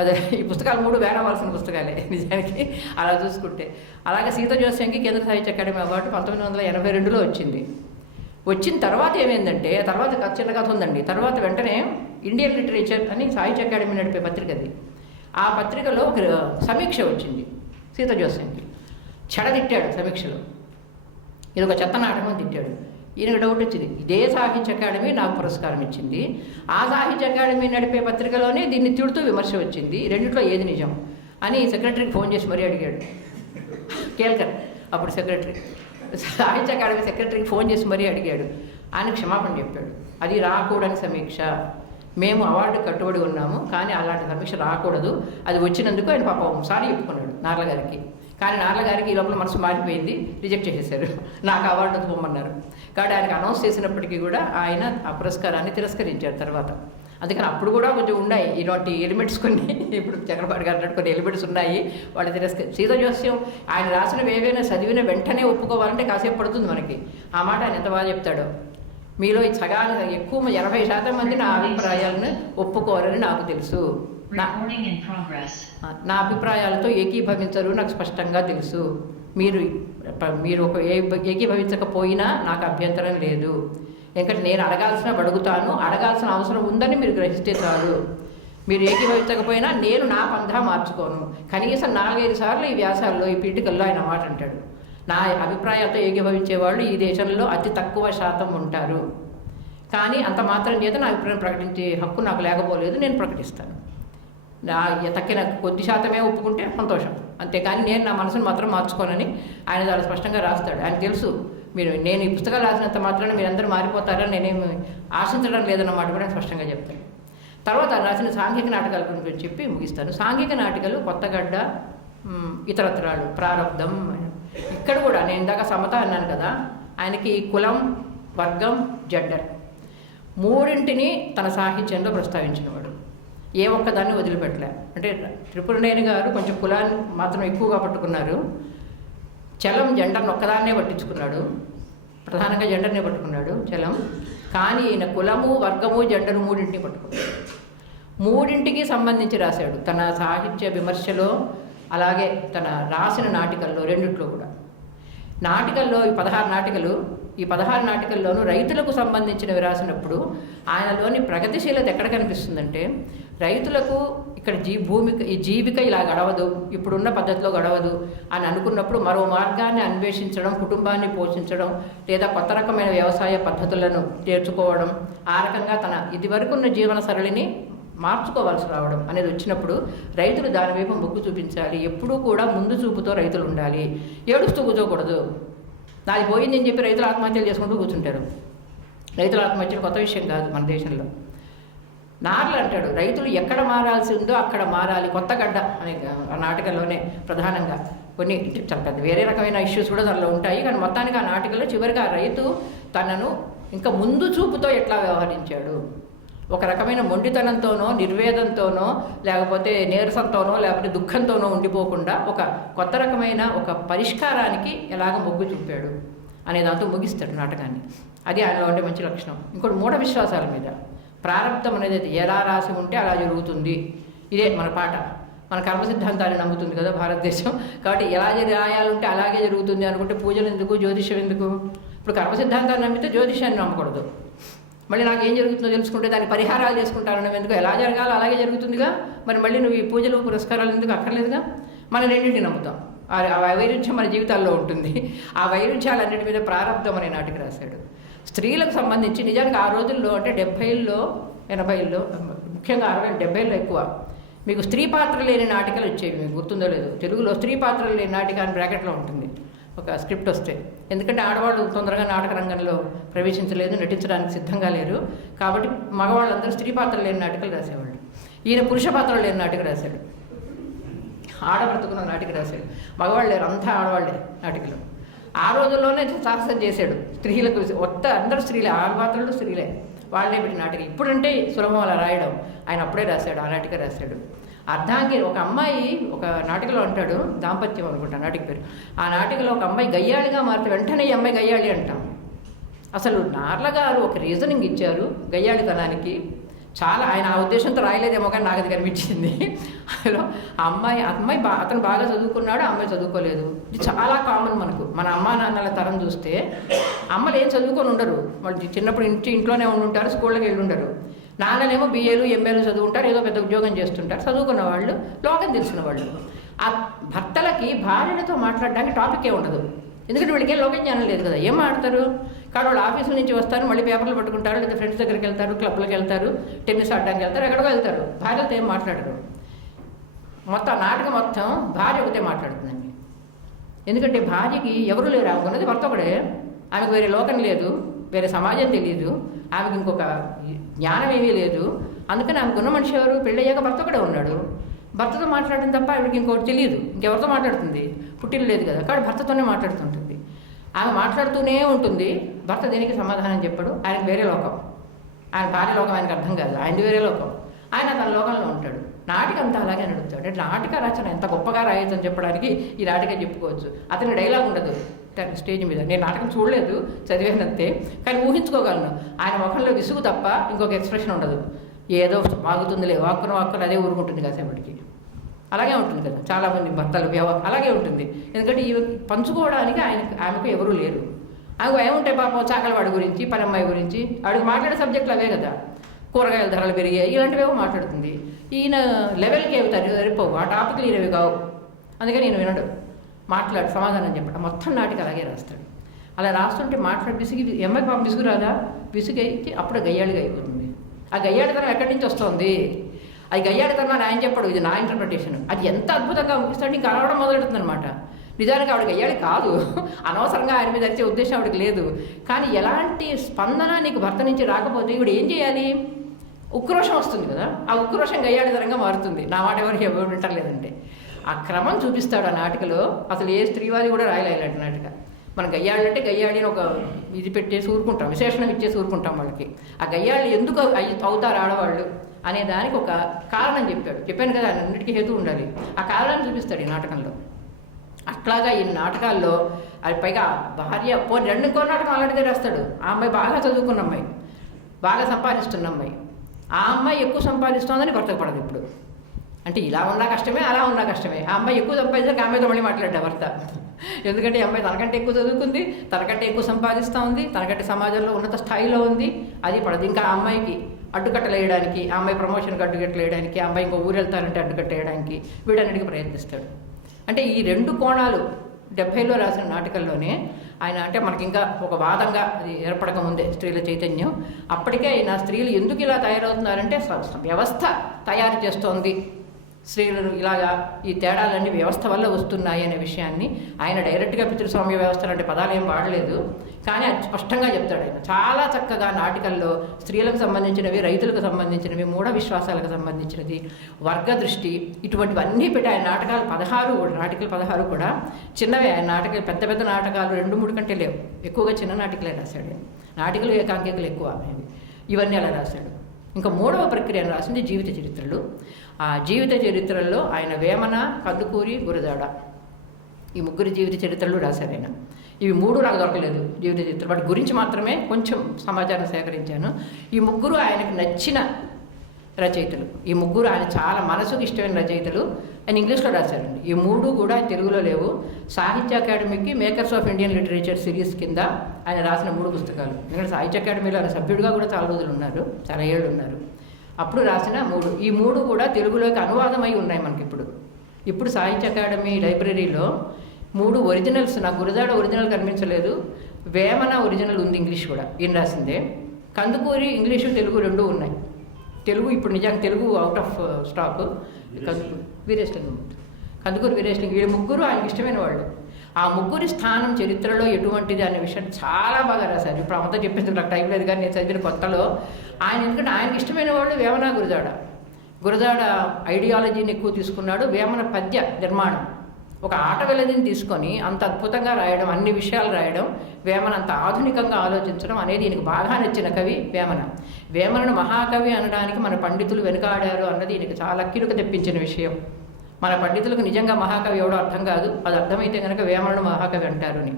అదే, ఈ పుస్తకాలు 3 బ్యాన్ అవ్వాల్సిన పుస్తకాలే నిజానికి అలా చూసుకుంటే. అలాగే సీత జోస్యంకి కేంద్ర సాహిత్య అకాడమీ అవార్డు 1982లో వచ్చింది. వచ్చిన తర్వాత ఏమైందంటే, తర్వాత చిన్న కథ ఉందండి. తర్వాత వెంటనే ఇండియన్ లిటరేచర్ అని సాహిత్య అకాడమీ నడిపే పత్రికది, ఆ పత్రికలో ఒక సమీక్ష వచ్చింది సీత జోస్యంకి. చెడదిట్టాడు సమీక్షలో, ఇది ఒక చెత్త నాటకం తిట్టాడు. ఈయనకు డౌట్ వచ్చింది, ఇదే సాహిత్య అకాడమీ నాకు పురస్కారం ఇచ్చింది, ఆ సాహిత్య అకాడమీ నడిపే పత్రికలోనే దీన్ని తిడుతూ విమర్శ వచ్చింది, రెండిట్లో ఏది నిజం అని సెక్రటరీకి ఫోన్ చేసి మరీ అడిగాడు. కేల్కర్ అప్పుడు సెక్రటరీ, సాహిత్య అకాడమీ సెక్రటరీకి ఫోన్ చేసి మరీ అడిగాడు. ఆయన క్షమాపణ చెప్పాడు, అది రాకూడని సమీక్ష, మేము అవార్డు కట్టుబడి ఉన్నాము, కానీ అలాంటి సమీక్ష రాకూడదు, అది వచ్చినందుకు ఆయన పాపం సారీ చెప్పుకున్నాడు నార్ల గారికి. కానీ నార్ల గారికి ఈ లోపల మనసు మారిపోయింది, రిజెక్ట్ చేసేసారు, నాకు అవార్డు పొమ్మన్నారు. కాబట్టి ఆయనకు అనౌన్స్ చేసినప్పటికీ కూడా ఆయన ఆ పురస్కారాన్ని తిరస్కరించారు తర్వాత. అందుకని అప్పుడు కూడా కొంచెం ఉన్నాయి ఇలాంటి ఎలిమెంట్స్ కొన్ని. ఇప్పుడు చక్రపాణి గారు అన్నట్టు కొన్ని ఎలిమెంట్స్ ఉన్నాయి, వాళ్ళు సీత జోస్యం ఆయన రాసినవి ఏవైనా చదివిన వెంటనే ఒప్పుకోవాలంటే కాసేపు పడుతుంది మనకి. ఆ మాట ఆయన ఎంత బాగా చెప్తాడో, మీలో ఈ సగానికి ఎక్కువ 80% మంది నా అభిప్రాయాలను ఒప్పుకోరని నాకు తెలుసు, నా అభిప్రాయాలతో ఏకీభవించరు నాకు స్పష్టంగా తెలుసు, మీరు ఒక ఏకీభవించకపోయినా నాకు అభ్యంతరం లేదు, ఎందుకంటే నేను అడగాల్సిన అవసరం ఉందని మీరు గ్రహిస్తే చాలు, మీరు ఏకీభవించకపోయినా నేను నా పంథా మార్చుకోను. కనీసం 4-5 సార్లు ఈ వ్యాసాల్లో ఈ పీఠికల్లో ఆయన మాట అంటాడు, నా అభిప్రాయాలతో ఏకీభవించే వాళ్ళు ఈ దేశంలో అతి తక్కువ శాతం ఉంటారు, కానీ అంత మాత్రం చేత నా అభిప్రాయం ప్రకటించే హక్కు నాకు లేకపోలేదు, నేను ప్రకటిస్తాను. తక్కిన కొద్ది శాతమే ఒప్పుకుంటే సంతోషం, అంతేకాని నేను నా మనసును మాత్రం మార్చుకోనని ఆయన చాలా స్పష్టంగా రాస్తాడు. ఆయన తెలుసు, నేను ఈ పుస్తకాలు రాసినంత మాత్రాన్ని మీరందరూ మారిపోతారని నేనేమి ఆశించడం లేదన్నమాట కూడా స్పష్టంగా చెప్తాను. తర్వాత రాసిన సాంఘిక నాటకాల గురించి చెప్పి ముగిస్తాను. సాంఘిక నాటికలు కొత్తగడ్డ, ఇతరత్రాలు, ప్రారంధం. ఇక్కడ కూడా నేను ఇందాక సమత అన్నాను కదా, ఆయనకి కులం, వర్గం, జెండర్ 3ంటిని తన సాహిత్యంలో ప్రస్తావించినవాడు, ఏ ఒక్కదాన్ని వదిలిపెట్టలే. అంటే త్రిపురనేని గారు కొంచెం కులాన్ని మాత్రం ఎక్కువగా పట్టుకున్నారు, చలం జెండర్ని ఒక్కదాన్నే పట్టించుకున్నాడు, ప్రధానంగా జెండర్నే పట్టుకున్నాడు చలం. కానీ ఈయన కులము, వర్గము, జెండరు 3ంటిని పట్టుకున్నాడు. 3ంటికి సంబంధించి రాశాడు తన సాహిత్య విమర్శలో, అలాగే తన రాసిన నాటికల్లో, 2ట్లో కూడా. నాటికల్లో ఈ 16 నాటికలు, ఈ 16 నాటికల్లోనూ రైతులకు సంబంధించినవి రాసినప్పుడు ఆయనలోని ప్రగతిశీలత ఎక్కడ కనిపిస్తుందంటే, రైతులకు ఇక్కడ ఈ జీవిక ఇలా గడవదు, ఇప్పుడున్న పద్ధతిలో గడవదు అని అనుకున్నప్పుడు మరో మార్గాన్ని అన్వేషించడం, కుటుంబాన్ని పోషించడం, లేదా కొత్త రకమైన వ్యవసాయ పద్ధతులను నేర్చుకోవడం, ఆ రకంగా తన ఇదివరకున్న జీవన సరళిని మార్చుకోవాల్సి రావడం అనేది వచ్చినప్పుడు రైతులు దాని వైపు మొగ్గు చూపించాలి. ఎప్పుడూ కూడా ముందు చూపుతో రైతులు ఉండాలి, ఏడుస్తూ కూర్చోకూడదు. నాది పోయిందని చెప్పి రైతులు ఆత్మహత్యలు చేసుకుంటూ కూర్చుంటారు. రైతుల ఆత్మహత్యలు కొత్త విషయం కాదు మన దేశంలో. నార్లు అంటాడు, రైతులు ఎక్కడ మారాల్సి ఉందో అక్కడ మారాలి. కొత్తగడ్డ అనే ఆ నాటకంలోనే ప్రధానంగా కొన్ని చాలా పెద్ద వేరే రకమైన ఇష్యూస్ కూడా దానిలో ఉంటాయి, కానీ మొత్తానికి ఆ నాటకంలో చివరిగా ఆ రైతు తనను ఇంకా ముందు చూపుతో ఎట్లా వ్యవహరించాడు, ఒక రకమైన మొండితనంతోనో, నిర్వేదంతోనో, లేకపోతే నీరసంతోనో, లేకపోతే దుఃఖంతోనో ఉండిపోకుండా ఒక కొత్త రకమైన ఒక పరిష్కారానికి ఎలాగ మొగ్గు చూపాడు అనే దాంతో ముగిస్తాడు నాటకాన్ని. అది ఆయనలో ఉండే మంచి లక్షణం. ఇంకోటి మూఢ విశ్వాసాల మీద. ప్రారంధం అనేది ఎలా రాసి ఉంటే అలా జరుగుతుంది, ఇదే మన పాట. మన కర్మ సిద్ధాంతాన్ని నమ్ముతుంది కదా భారతదేశం. కాబట్టి ఎలా రాయాలంటే అలాగే జరుగుతుంది అనుకుంటే పూజలు ఎందుకు, జ్యోతిష్యం ఎందుకు? ఇప్పుడు కర్మ సిద్ధాంతాన్ని నమ్మితే జ్యోతిష్యాన్ని నమ్మకూడదు. మళ్ళీ నాకు ఏం జరుగుతుందో తెలుసుకుంటే దానికి పరిహారాలు చేసుకుంటాను ఎందుకు? ఎలా జరగాలో అలాగే జరుగుతుందిగా. మరి మళ్ళీ నువ్వు ఈ పూజలు పురస్కారాలు ఎందుకు అక్కర్లేదుగా. మనం రెండింటిని నమ్ముతాం. ఆ వైరుధ్యం మన జీవితాల్లో ఉంటుంది. ఆ వైరుధ్యాలన్నిటి మీద ప్రారంధం అనే నాటిక రాశాడు. స్త్రీలకు సంబంధించి నిజానికి ఆ రోజుల్లో అంటే 70ల్లో 80ల్లో, ముఖ్యంగా 60 70ల్లో ఎక్కువ మీకు స్త్రీ పాత్ర లేని నాటికలు వచ్చేవి. మీకు గుర్తుందో లేదు, తెలుగులో స్త్రీ పాత్రలు లేని నాటిక అని బ్రాకెట్లో ఉంటుంది ఒక స్క్రిప్ట్ వస్తే. ఎందుకంటే ఆడవాళ్ళు తొందరగా నాటక రంగంలో ప్రవేశించలేదు, నటించడానికి సిద్ధంగా లేరు. కాబట్టి మగవాళ్ళందరూ స్త్రీ పాత్రలు లేని నాటికలు రాసేవాళ్ళు. ఈయన పురుష పాత్రలు లేని నాటిక రాశాడు. ఆడబ్రతుకున్న నాటిక రాశాడు. మగవాళ్ళు లేరు, అంతా ఆడవాళ్ళే నాటికలు. ఆ రోజుల్లోనే సాహసం చేశాడు. స్త్రీలకు అందరూ స్త్రీలే, ఆడపాత్రలు స్త్రీలే, వాళ్ళే పెట్టి నాటిక. ఇప్పుడంటే సులభం అలా రాయడం. ఆయన అప్పుడే రాశాడు, ఆ నాటిక రాశాడు. అర్ధాంగి ఒక అమ్మాయి ఒక నాటికలో అంటాడు, దాంపత్యం అనుకుంటా నాటిక పేరు. ఆ నాటికలో ఒక అమ్మాయి గయ్యాళిగా మారితే వెంటనే ఈ అమ్మాయి గయ్యాళి అంటాం. అసలు నార్ల గారు ఒక రీజనింగ్ ఇచ్చారు గయ్యాళితనానికి. చాలా ఆయన ఆ ఉద్దేశంతో రాయలేదేమో కానీ నాకు అది కనిపించింది. అసలు అతను బాగా చదువుకున్నాడు, అమ్మాయి చదువుకోలేదు. ఇది చాలా కామన్ మనకు. మన అమ్మా నాన్నల తరం చూస్తే అమ్మలు ఏం చదువుకొని ఉండరు. వాళ్ళు చిన్నప్పుడు ఇంట్లోనే ఉండుంటారు, స్కూళ్ళకి వెళ్ళి ఉండరు. నాన్నలేమో BAలు MAలు చదువుకుంటారు, ఏదో పెద్ద ఉద్యోగం చేస్తుంటారు. చదువుకున్న వాళ్ళు, లోకం తెలిసిన వాళ్ళు. ఆ భర్తలకి భార్యలతో మాట్లాడడానికి టాపికే ఉండదు. ఎందుకంటే వీళ్ళకి లోకం జ్ఞానం లేదు కదా, ఏం మాట్లాడతారు? కానీ వాళ్ళు ఆఫీసుల నుంచి వస్తారు, మళ్ళీ పేపర్లు పట్టుకుంటారు, లేదా ఫ్రెండ్స్ దగ్గరికి వెళ్తారు, క్లబ్లకు వెళ్తారు, టెన్నిస్ ఆడడానికి వెళ్తారు, ఎక్కడికో వెళ్తారు. భార్యలతో ఏం మాట్లాడరు. మొత్తం నాటకం మొత్తం భార్య ఒకటే మాట్లాడుతుందండి. ఎందుకంటే భార్యకి ఎవరు లేరు, ఆమెకున్నది భర్త ఒకడే. ఆమెకు వేరే లోకం లేదు, వేరే సమాజం తెలియదు, ఆమెకు ఇంకొక జ్ఞానం ఏమీ లేదు. అందుకని ఆమెకున్న మనిషి ఎవరు? పెళ్ళయ్యాక భర్త ఒకడే ఉన్నాడు. భర్తతో మాట్లాడడం తప్ప ఆవిడకి ఇంకోటి తెలియదు. ఇంకెవరితో మాట్లాడుతుంది? పుట్టిన లేదు కదా, కాబట్టి భర్తతోనే మాట్లాడుతుంటుంది. ఆమె మాట్లాడుతూనే ఉంటుంది. భర్త దేనికి సమాధానం చెప్పడు. ఆయనకు వేరే లోకం, ఆయన భార్య లోకం ఆయనకు అర్థం కాదు, ఆయనది వేరే లోకం. ఆయన తన లోకంలో ఉంటాడు. నాటిక అంతా అలాగే నడుస్తాడు. అంటే నాటిక రచన ఎంత గొప్పగా రాయొచ్చు అని చెప్పడానికి ఈ నాటిక చెప్పుకోవచ్చు. అతని డైలాగ్ ఉండదు స్టేజ్ మీద. నేను నాటకం చూడలేదు, చదివేనంతే, కానీ ఊహించుకోగలను. ఆయన ముఖంలో విసుగు తప్ప ఇంకొక ఎక్స్ప్రెషన్ ఉండదు. ఏదో వాగుతుందిలే, వాక్కున అదే ఊరుకుంటుంది కాసేపటికి. అలాగే ఉంటుంది కదా చాలామంది భర్తలు అలాగే ఉంటుంది. ఎందుకంటే ఈ పంచుకోవడానికి ఆమెకు ఎవరూ లేరు. ఆమెకు ఏముంటాయి పాపం, చాకలవాడి గురించి, పనమ్మాయి గురించి, ఆవిడకి మాట్లాడే సబ్జెక్టులు అవే కదా. కూరగాయల ధరలు పెరిగాయి, ఇలాంటివేమో మాట్లాడుతుంది. ఈయన లెవెల్కి ఏవి సరిపోవు, ఆ టాపిక్లు ఈయనవి కావు. అందుకని నేను వినడు, మాట్లాడు సమాధానం చెప్పడం. మొత్తం నాటికి అలాగే రాస్తాడు. అలా రాస్తుంటే మాట్లాడి విసిగి, అమ్మాయి పాపం విసుగు రాదా, విసుగైతే అప్పుడు గయ్యాళిగా అయిపోతుంది. ఆ గయ్యాళితనం ఎక్కడి నుంచి వస్తుంది? అది గయ్యాళితనం అని ఆయన చెప్పడు, ఇది నా ఇంటర్ప్రిటేషన్. అది ఎంత అద్భుతంగా అనిపిస్తాడు, ఇంకా అలవడం మొదలెడుతుంది అనమాట. నిజానికి ఆవిడ గయ్యాళి కాదు, అనవసరంగా ఆయన మీద వచ్చే ఉద్దేశం ఆవిడకి లేదు. కానీ ఎలాంటి స్పందన నీకు భర్త నుంచి రాకపోతే ఇవిడ ఏం చేయాలి? ఉక్రోషం వస్తుంది కదా, ఆ ఉక్రోషం గయ్యాళితనంగా మారుతుంది. నా మాట ఎవరు వింటలేదంటే ఆ క్రమం చూపిస్తాడు ఆ నాటికలో. అసలు ఏ స్త్రీవాది కూడా రాయలే ఇలాంటి నాటిక. మనం గయ్యాళ్ళు అంటే గయ్యాళి అని ఒక ఇది పెట్టేసి ఊరుకుంటాం, విశేషణం ఇచ్చేసి ఊరుకుంటాం వాళ్ళకి. ఆ గయ్యాళ్ళు ఎందుకు అవుతారు ఆడవాళ్ళు అనే దానికి ఒక కారణం చెప్పాను కదా, అన్నిటికీ హేతు ఉండాలి. ఆ కారణాన్ని చూపిస్తాడు ఈ నాటకంలో. అట్లాగా ఈ నాటకాల్లో అది పైగా భార్య ఇంకో నాటకం అలాంటిదే రాస్తాడు. ఆ అమ్మాయి బాగా చదువుకున్న అమ్మాయి, బాగా సంపాదిస్తున్న అమ్మాయి. ఆ అమ్మాయి ఎక్కువ సంపాదిస్తోందని భర్తకు పడదు ఇప్పుడు. అంటే ఇలా ఉన్నా కష్టమే, అలా ఉన్నా కష్టమే. ఆ అమ్మాయి ఎక్కువ సంపాదించాక ఆ అమ్మాయితో మళ్ళీ మాట్లాడ్డా భర్త. ఎందుకంటే ఈ అమ్మాయి తనకంటే ఎక్కువ చదువుకుంది, తనకంటే ఎక్కువ సంపాదిస్తూ ఉంది, తనకంటే సమాజంలో ఉన్నత స్థాయిలో ఉంది, అది పడదు. ఇంకా ఆ అమ్మాయికి అడ్డుకట్టలు వేయడానికి, ఆ అమ్మాయి ప్రమోషన్కి అడ్డుకట్టలు వేయడానికి, ఆ అమ్మాయి ఇంకో ఊరు వెళ్తానంటే అడ్డుకట్ట వేయడానికి వీటన్నిటికీ ప్రయత్నిస్తాడు. అంటే ఈ రెండు కోణాలు 70లో రాసిన నాటకంలోనే ఆయన, అంటే మనకి ఇంకా ఒక వాదంగా అది ఏర్పడక ముందే స్త్రీల చైతన్యం, అప్పటికే ఆయన స్త్రీలు ఎందుకు ఇలా తయారవుతున్నారంటే వ్యవస్థ తయారు చేస్తోంది స్త్రీలను ఇలాగా, ఈ తేడాలన్నీ వ్యవస్థ వల్ల వస్తున్నాయి అనే విషయాన్ని ఆయన డైరెక్ట్గా పితృస్వామ్య వ్యవస్థ అంటే పదాలు ఏం వాడలేదు, కానీ అది స్పష్టంగా చెప్తాడు ఆయన. చాలా చక్కగా నాటికల్లో స్త్రీలకు సంబంధించినవి, రైతులకు సంబంధించినవి, మూఢ విశ్వాసాలకు సంబంధించినది, వర్గ దృష్టి, ఇటువంటివన్నీ పెట్టి ఆయన నాటకాలు 16 కూడా చిన్నవే. ఆయన నాటకాలు పెద్ద పెద్ద నాటకాలు 2-3 కంటే లేవు, ఎక్కువగా చిన్న నాటికలే రాశాడు. నాటికలు ఏకాంకికలు ఎక్కువ ఇవన్నీ అలా రాశాడు. ఇంకా 3వ ప్రక్రియను రాసింది జీవిత చరిత్రలు. ఆ జీవిత చరిత్రల్లో ఆయన వేమన, కందుకూరి, గురజాడ ఈ 3 జీవిత చరిత్రలు రాశారు ఆయన. ఇవి 3 నాకు దొరకలేదు జీవిత చరిత్ర. వాటి గురించి మాత్రమే కొంచెం సమాచారం సేకరించాను. ఈ 3 ఆయనకు నచ్చిన రచయితలు. ఈ 3 ఆయన చాలా మనసుకు ఇష్టమైన రచయితలు. ఆయన ఇంగ్లీష్లో రాశారండి. ఈ 3 కూడా తెలుగులో లేవు. సాహిత్య అకాడమీకి makers of Indian literature series కింద ఆయన రాసిన 3 పుస్తకాలు. ఎందుకంటే సాహిత్య అకాడమీలో ఆయన సభ్యుడిగా కూడా చాలా రోజులు ఉన్నారు, చాలా ఏళ్ళు ఉన్నారు. అప్పుడు రాసిన 3. ఈ 3 కూడా తెలుగులోకి అనువాదమై ఉన్నాయి మనకి ఇప్పుడు సాహిత్య అకాడమీ లైబ్రరీలో 3 ఒరిజినల్స్. నాకు గురజాడ ఒరిజినల్ కనిపించలేదు, వేమన ఒరిజినల్ ఉంది, ఇంగ్లీష్ కూడా ఈయన రాసిందే. కందుకూరి ఇంగ్లీషు తెలుగు 2 ఉన్నాయి. తెలుగు ఇప్పుడు నిజానికి Telugu out of stock. Veeresalingam, Kandukuri Veeresalingam, వీళ్ళు 3 ఆయనకి ఇష్టమైన వాళ్ళు. ఆ 3 స్థానం చరిత్రలో ఎటువంటిది అనే విషయాన్ని చాలా బాగా రాశారు. ఇప్పుడు అంతా చెప్పేసి నాకు టైం లేదు, కానీ నేను చదివిన కొత్తలో ఆయన, ఎందుకంటే ఆయనకి ఇష్టమైన వాళ్ళు వేమన, గురజాడ ఐడియాలజీని ఎక్కువ తీసుకున్నాడు. వేమన పద్య నిర్మాణం, ఒక ఆట వెలదిని తీసుకొని అంత అద్భుతంగా రాయడం, అన్ని విషయాలు రాయడం, వేమన అంత ఆధునికంగా ఆలోచించడం అనేది ఈయనకు బాగా నచ్చిన కవి వేమనను మహాకవి అనడానికి మన పండితులు వెనుకాడారు అన్నది ఈయనకు చాలా కిరుక తెప్పించిన విషయం. మన పండితులకు నిజంగా మహాకవి ఎవడో అర్థం కాదు, అది అర్థమైతే కనుక వేమనను మహాకవి అంటారు అని.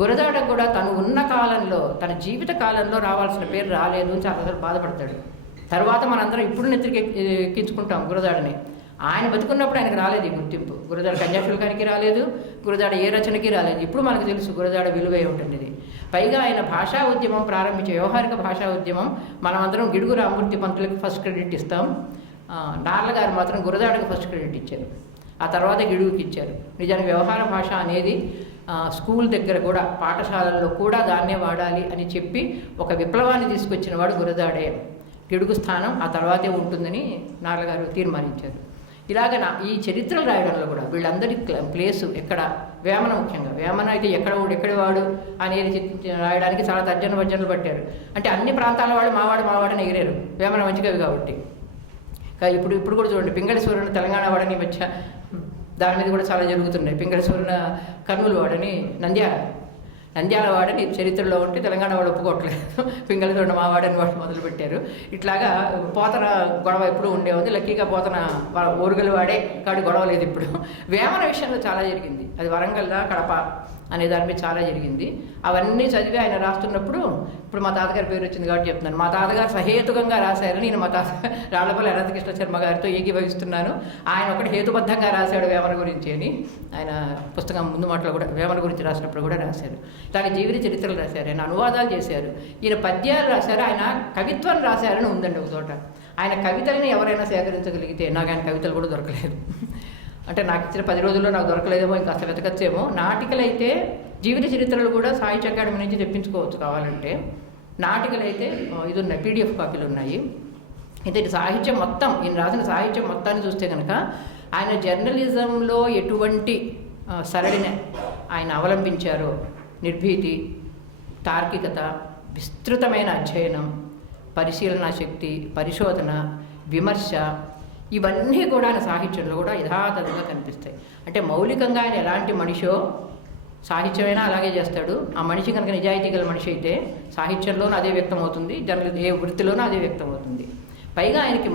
గురజాడ కూడా తను ఉన్న కాలంలో, తన జీవిత కాలంలో రావాల్సిన పేరు రాలేదు అని చాలా బాధపడతాడు. తర్వాత మనందరం ఇప్పుడు నెత్తికి ఎక్కించుకుంటాం గురజాడని. ఆయన బతుకున్నప్పుడు ఆయనకు రాలేదు ఈ గుర్తింపు. గురజాడ కన్యాశుల్కానికి రాలేదు, గురజాడ ఏ రచనకి రాలేదు. ఇప్పుడు మనకు తెలుసు గురజాడ విలువే ఉంటుంది ఇది. పైగా ఆయన భాషా ఉద్యమం ప్రారంభించే, వ్యవహారిక భాషా ఉద్యమం, మనమందరం గిడుగు రామమూర్తి పంతులకి ఫస్ట్ క్రెడిట్ ఇస్తాం. నార్ల గారు మాత్రం గురజాడకు ఫస్ట్ క్రెడిట్ ఇచ్చారు, ఆ తర్వాత గిడుగుకి ఇచ్చారు. నిజానికి వ్యవహార భాష అనేది స్కూల్ దగ్గర కూడా, పాఠశాలల్లో కూడా దాన్నే వాడాలి అని చెప్పి ఒక విప్లవాన్ని తీసుకొచ్చిన వాడు గురజాడే. గిడుగు స్థానం ఆ తర్వాతే ఉంటుందని నార్ల గారు తీర్మానించారు. ఇలాగ ఈ చరిత్రలు రాయడంలో కూడా వీళ్ళందరి ప్లేసు ఎక్కడ, వేమన ముఖ్యంగా, వేమన అయితే ఎక్కడి వాడు అనేది రాయడానికి చాలా తర్జనలు పట్టారు. అంటే అన్ని ప్రాంతాల వాడు మావాడని ఎగిరారు, వేమన మంచి కవి కాబట్టి. ఇప్పుడు కూడా చూడండి, పింగళి సూర్యుని తెలంగాణ వాడని వచ్చా, దాని మీద కూడా చాలా జరుగుతున్నాయి. పింగళి సూర్యున కర్నూలు వాడని, నంద్యాల వాడని చరిత్రలో ఉంటే తెలంగాణ వాడు ఒప్పుకోవట్లేదు, పింగళి సూర్యుడు మా వాడని వాడు మొదలుపెట్టారు. ఇట్లాగా పోతన గొడవ ఎప్పుడు ఉండే ఉంది. లక్కీగా పోతన ఓరుగలు వాడే కాడి గొడవ లేదు ఇప్పుడు. వేమన విషయంలో చాలా జరిగింది, అది వరంగల్దా కడప అనే దాని మీద చాలా జరిగింది. అవన్నీ చదివి ఆయన రాస్తున్నప్పుడు, ఇప్పుడు మా తాతగారి పేరు వచ్చింది కాబట్టి చెప్తున్నాను, మా తాతగారు సహేతుకంగా రాశారు. నేను మా రాళ్లపల్లి అనంతకృష్ణ శర్మ గారితో ఏకీభవిస్తున్నాను. ఆయన ఒకటి హేతుబద్ధంగా రాశాడు వేమన గురించి అని ఆయన పుస్తకం ముందు మాటలో కూడా వేమన గురించి రాసినప్పుడు కూడా రాశారు. ఇలాగే జీవిత చరిత్రలు రాశారు, ఆయన అనువాదాలు చేశారు, ఈయన పద్యాలు రాశారు, ఆయన కవిత్వం రాశారని ఉందండి ఒక చోట. ఆయన కవితల్ని ఎవరైనా సేకరించగలిగితే, నాకు ఆయన కవితలు కూడా దొరకలేదు. అంటే నాకు ఇచ్చిన 10 రోజుల్లో నాకు దొరకలేదేమో, ఇంకా అసలు వెతకచ్చేమో. నాటికలైతే జీవిత చరిత్రలు కూడా సాహిత్య అకాడమీ నుంచి తెప్పించుకోవచ్చు కావాలంటే. నాటికలైతే ఇది ఉన్నాయి, PDF కాపీలు ఉన్నాయి. అయితే సాహిత్యం మొత్తం, ఈయన రాసిన సాహిత్యం మొత్తాన్ని చూస్తే కనుక ఆయన జర్నలిజంలో ఎటువంటి సరళిని ఆయన అవలంబించారో, నిర్భీతి, తార్కికత, విస్తృతమైన అధ్యయనం, పరిశీలనా శక్తి, పరిశోధన, విమర్శ, ఇవన్నీ కూడా ఆయన సాహిత్యంలో కూడా యథాతథంగా కనిపిస్తాయి. అంటే మౌలికంగా ఆయన ఎలాంటి మనిషో సాహిత్యమైనా అలాగే చేస్తాడు. ఆ మనిషి కనుక నిజాయితీ గల మనిషి అయితే సాహిత్యంలోనూ అదే వ్యక్తం అవుతుంది, ఏ వృత్తిలోనూ అదే వ్యక్తం అవుతుంది. పైగా ఆయనకి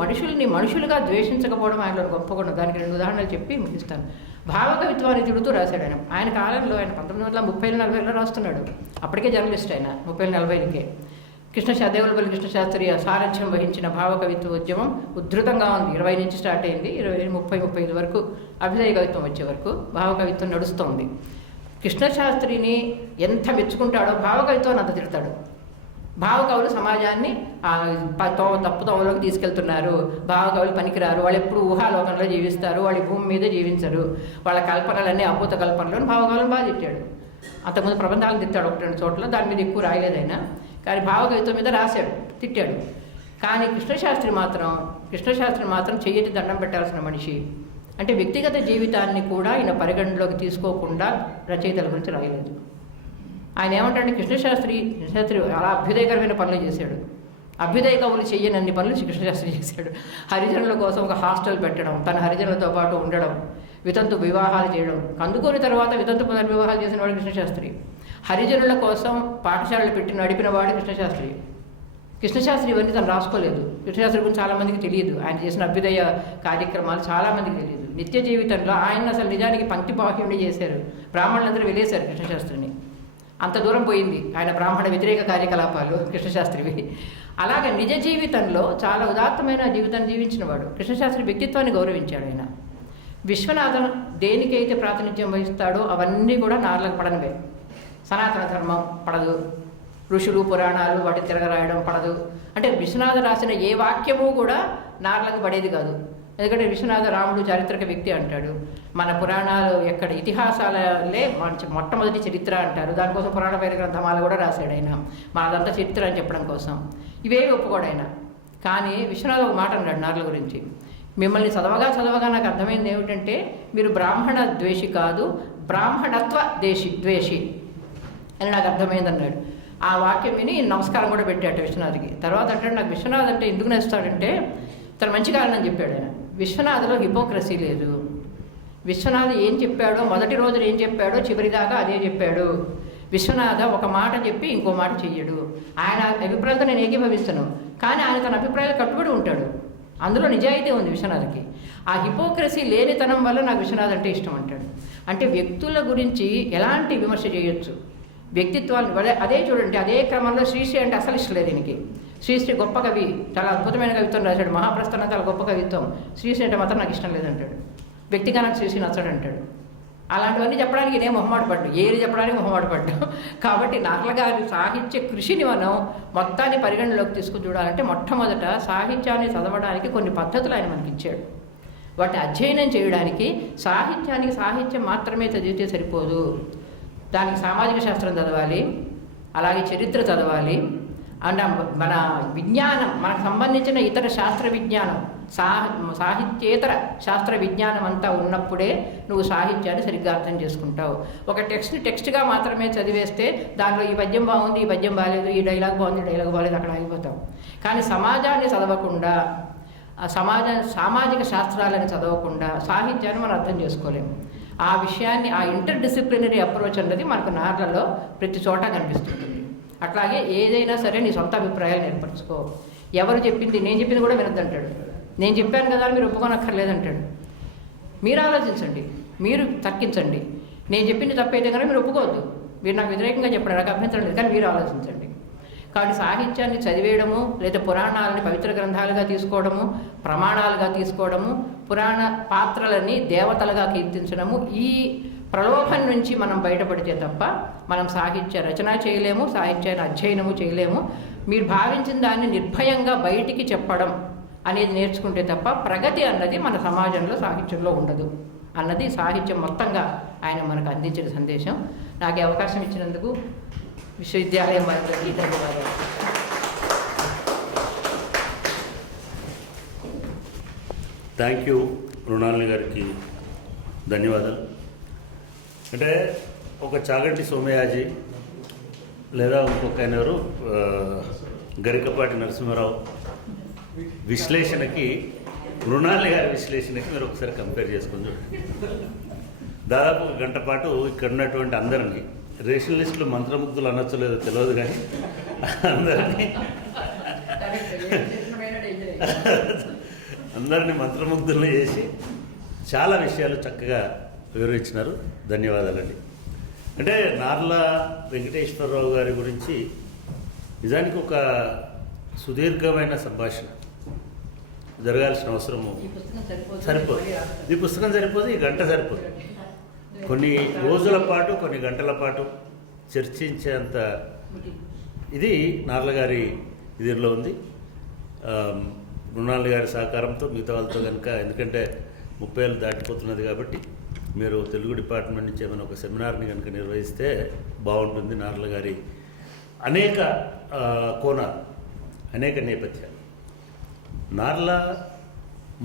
మనుషులుగా ద్వేషించకపోవడం ఆయనలో గొప్ప గుణం. దానికి 2 ఉదాహరణలు చెప్పి ముగిస్తాను. భావకవిత్వాన్ని తిడుతూ రాశాడు ఆయన కాలంలో. ఆయన 1930-40లో రాస్తున్నాడు, అప్పటికే జర్నలిస్ట్ ఆయన, 30-40కే. దేవులపల్లి కృష్ణశాస్త్రి సారథ్యం వహించిన భావకవిత్వ ఉద్యమం ఉధృతంగా ఉంది. 20 నుంచి స్టార్ట్ అయింది, 30-35 వరకు అభ్యుదయ కవిత్వం వచ్చే వరకు భావకవిత్వం నడుస్తోంది. కృష్ణశాస్త్రిని ఎంత మెచ్చుకుంటాడో భావకవిత్వాన్ని అంత తిడతాడు. భావకవులు సమాజాన్ని తప్పుదోవలోకి తీసుకెళ్తున్నారు, భావకవులు పనికిరారు, వాళ్ళు ఎప్పుడు ఊహాలోకంలో జీవిస్తారు, వాళ్ళు భూమి మీద జీవించరు, వాళ్ళ కల్పనలన్నీ అభూత కల్పనలు భావకవులను బాగా తిట్టాడు. అంతకుముందు ప్రబంధాలను తిట్టాడు 1-2 చోట్ల, దాని మీద ఎక్కువ రాయలేదైనా, కానీ భావకవిత్వం మీద రాశాడు, తిట్టాడు. కానీ కృష్ణశాస్త్రి మాత్రం చెయ్యటి దండం పెట్టాల్సిన మనిషి. అంటే వ్యక్తిగత జీవితాన్ని కూడా ఈయన పరిగణలోకి తీసుకోకుండా రచయితల గురించి రాయలేదు. ఆయన ఏమంటాడంటే కృష్ణశాస్త్రి అలా అభ్యుదయకరమైన పనులు చేశాడు. అభ్యుదయ కవులు చెయ్యనన్ని పనులు కృష్ణశాస్త్రి చేశాడు. హరిజనుల కోసం ఒక హాస్టల్ పెట్టడం, తన హరిజనులతో పాటు ఉండడం, వితంతు వివాహాలు చేయడం. కందుకూరి తర్వాత వితంతు పునర్వివాహాలు చేసిన వాడు కృష్ణశాస్త్రి. హరిజనుల కోసం పాఠశాలలు పెట్టి నడిపిన వాడు కృష్ణశాస్త్రి ఇవన్నీ తను రాసుకోలేదు. కృష్ణశాస్త్రి గురించి చాలామందికి తెలియదు. ఆయన చేసిన అభ్యుదయ కార్యక్రమాలు చాలామందికి తెలియదు. నిత్య జీవితంలో ఆయన అసలు నిజానికి పంక్తి బాహ్యుడిని చేశారు. బ్రాహ్మణులందరూ వెళ్ళేశారు కృష్ణశాస్త్రిని. అంత దూరం పోయింది ఆయన బ్రాహ్మణ వ్యతిరేక కార్యకలాపాలు కృష్ణశాస్త్రివి. అలాగే నిజ జీవితంలో చాలా ఉదాత్తమైన జీవితాన్ని జీవించినవాడు. కృష్ణశాస్త్రి వ్యక్తిత్వాన్ని గౌరవించాడు ఆయన. విశ్వనాథన్ దేనికైతే ప్రాతినిధ్యం వహిస్తాడో అవన్నీ కూడా నార్లకు పడనివే. సనాతన ధర్మం పడదు, ఋషులు పురాణాలు వాటి తిరగరాయడం పడదు. అంటే విశ్వనాథ రాసిన ఏ వాక్యము కూడా నార్లకు పడేది కాదు. ఎందుకంటే విశ్వనాథ రాముడు చారిత్రక వ్యక్తి అంటాడు. మన పురాణాలు ఎక్కడ ఇతిహాసాలే మొట్టమొదటి చరిత్ర అంటారు. దానికోసం పురాణ పేరు గ్రంథమాలు కూడా రాశాడు ఆయన, మనదంతా చరిత్ర అని చెప్పడం కోసం. ఇవేవి ఒప్పుకోడు ఆయన. కానీ విశ్వనాథ ఒక మాట అన్నాడు నార్ల గురించి, మిమ్మల్ని చదవగా నాకు అర్థమైంది ఏమిటంటే మీరు బ్రాహ్మణ ద్వేషి కాదు, బ్రాహ్మణత్వ ద్వేషి అని నాకు అర్థమైంది అన్నాడు. ఆ వాక్యం విని నమస్కారం కూడా పెట్టాడు విశ్వనాథ్కి. తర్వాత అంటే నాకు విశ్వనాథ్ అంటే ఎందుకు నేస్తాడంటే తను మంచి కారణం చెప్పాడు ఆయన. విశ్వనాథ్లో హిపోక్రసీ లేదు. విశ్వనాథ్ ఏం చెప్పాడో, మొదటి రోజున ఏం చెప్పాడో చివరిదాకా అదే చెప్పాడు. విశ్వనాథ ఒక మాట చెప్పి ఇంకో మాట చెయ్యడు. ఆయన అభిప్రాయాలతో నేను ఏకీభవించను, కానీ ఆయన తన అభిప్రాయాలు కట్టుబడి ఉంటాడు. అందులో నిజాయితీ ఉంది విశ్వనాథ్కి. ఆ హిపోక్రసీ లేనితనం వల్ల నాకు విశ్వనాథ్ అంటే ఇష్టం అంటాడు. అంటే వ్యక్తుల గురించి ఎలాంటి విమర్శ చేయొచ్చు, వ్యక్తిత్వాన్ని అదే చూడండి. అదే క్రమంలో శ్రీశ్రీ అంటే అసలు ఇష్టం లేదు ఈయనకి. శ్రీశ్రీ గొప్ప కవి, చాలా అద్భుతమైన కవిత్వం రాశాడు. మహాప్రస్థానం చాలా గొప్ప కవిత్వం. శ్రీశ్రీ అంటే మాత్రం నాకు ఇష్టం లేదంటాడు. వ్యక్తిగా నాకు శ్రీశ్రీ నచ్చడు అంటాడు. అలాంటివన్నీ చెప్పడానికి నేను మొహమాటపడ్డు, ఏది చెప్పడానికి మొహమాటపడ్డు. కాబట్టి నార్ల గారి సాహిత్య కృషిని మనం మొత్తాన్ని పరిగణలోకి తీసుకుని చూడాలంటే మొట్టమొదట సాహిత్యాన్ని చదవడానికి కొన్ని పద్ధతులు ఆయన మనకి ఇచ్చాడు. వాటిని అధ్యయనం చేయడానికి సాహిత్యం మాత్రమే చదివితే సరిపోదు. దానికి సామాజిక శాస్త్రం చదవాలి, అలాగే చరిత్ర చదవాలి, అండ్ మన విజ్ఞానం, మనకు సంబంధించిన ఇతర శాస్త్ర విజ్ఞానం, సాహిత్యేతర శాస్త్ర విజ్ఞానం అంతా ఉన్నప్పుడే నువ్వు సాహిత్యాన్ని సరిగ్గా అర్థం చేసుకుంటావు. ఒక టెక్స్ట్గా మాత్రమే చదివేస్తే దాంట్లో ఈ పద్యం బాగుంది, ఈ పద్యం బాగాలేదు, ఈ డైలాగ్ బాగుంది, డైలాగ్ బాగాలేదు, అక్కడ ఆగిపోతావు. కానీ సమాజాన్ని చదవకుండా, సామాజిక శాస్త్రాలను చదవకుండా సాహిత్యాన్ని మనం అర్థం చేసుకోలేము. ఆ విషయాన్ని, ఆ ఇంటర్ డిసిప్లినరీ అప్రోచ్ అన్నది మనకు నార్లలో ప్రతి చోట కనిపిస్తుంది. అట్లాగే ఏదైనా సరే నీ సొంత అభిప్రాయాలు ఏర్పరచుకో. ఎవరు చెప్పింది, నేను చెప్పింది కూడా వినొద్దంటాడు. నేను చెప్పాను కదా మీరు ఒప్పుకోనక్కర్లేదంటాడు. మీరు ఆలోచించండి, మీరు తర్కించండి. నేను చెప్పింది తప్పైతే కనుక మీరు ఒప్పుకోవద్దు. మీరు నాకు వ్యతిరేకంగా చెప్పడం నాకు అభ్యంతరం లేదు, కానీ మీరు ఆలోచించండి. కాబట్టి సాహిత్యాన్ని చదివేయడము, లేదా పురాణాలని పవిత్ర గ్రంథాలుగా తీసుకోవడము, ప్రమాణాలుగా తీసుకోవడము, పురాణ పాత్రలని దేవతలుగా కీర్తించడము, ఈ ప్రలోభం నుంచి మనం బయటపడితే తప్ప మనం సాహిత్య రచన చేయలేము, సాహిత్యాన్ని అధ్యయనము చేయలేము. మీరు భావించిన దాన్ని నిర్భయంగా బయటికి చెప్పడం అనేది నేర్చుకుంటే తప్ప ప్రగతి అన్నది మన సమాజంలో సాహిత్యంలో ఉండదు అన్నది సాహిత్యం మొత్తంగా ఆయన మనకు అందించిన సందేశం. నాకు అవకాశం ఇచ్చినందుకు విశ్వవిద్యాలయం వారికి ధన్యవాదాలు. థ్యాంక్ యూ మృణాలిని గారికి ధన్యవాదాలు. అంటే ఒక చాగంటి సోమయాజీ లేదా ఇంకొక ఆయన ఎవరు గరికపాటి నరసింహారావు విశ్లేషణకి మృణాలిని గారి విశ్లేషణకి మీరు ఒకసారి కంపేర్ చేసుకొని చూడండి. దాదాపు ఒక గంట పాటు ఇక్కడ ఉన్నటువంటి అందరినీ, రేషనలిస్టులు మంత్రముగ్ధులు అనొచ్చలేదో తెలియదు కానీ అందరినీ మంత్రముగ్ధులను చేసి చాలా విషయాలు చక్కగా వివరించినారు. ధన్యవాదాలండి. అంటే నార్ల వెంకటేశ్వరరావు గారి గురించి నిజానికి ఒక సుదీర్ఘమైన సంభాషణ జరగాల్సిన అవసరము సరిపోదు. ఈ పుస్తకం సరిపోదు, ఈ గంట సరిపోదు. కొన్ని రోజుల పాటు, కొన్ని గంటల పాటు చర్చించేంత ఇది నార్ల గారి ఇదిలో ఉంది. మృణాలి గారి సహకారంతో మిగతా వాళ్ళతో కనుక, ఎందుకంటే 30 ఏళ్ళు దాటిపోతున్నది కాబట్టి మీరు తెలుగు డిపార్ట్మెంట్ నుంచి ఏమైనా ఒక సెమినార్ని కనుక నిర్వహిస్తే బాగుంటుంది. నార్ల గారి అనేక కోణాలు, అనేక నేపథ్యాలు. నార్ల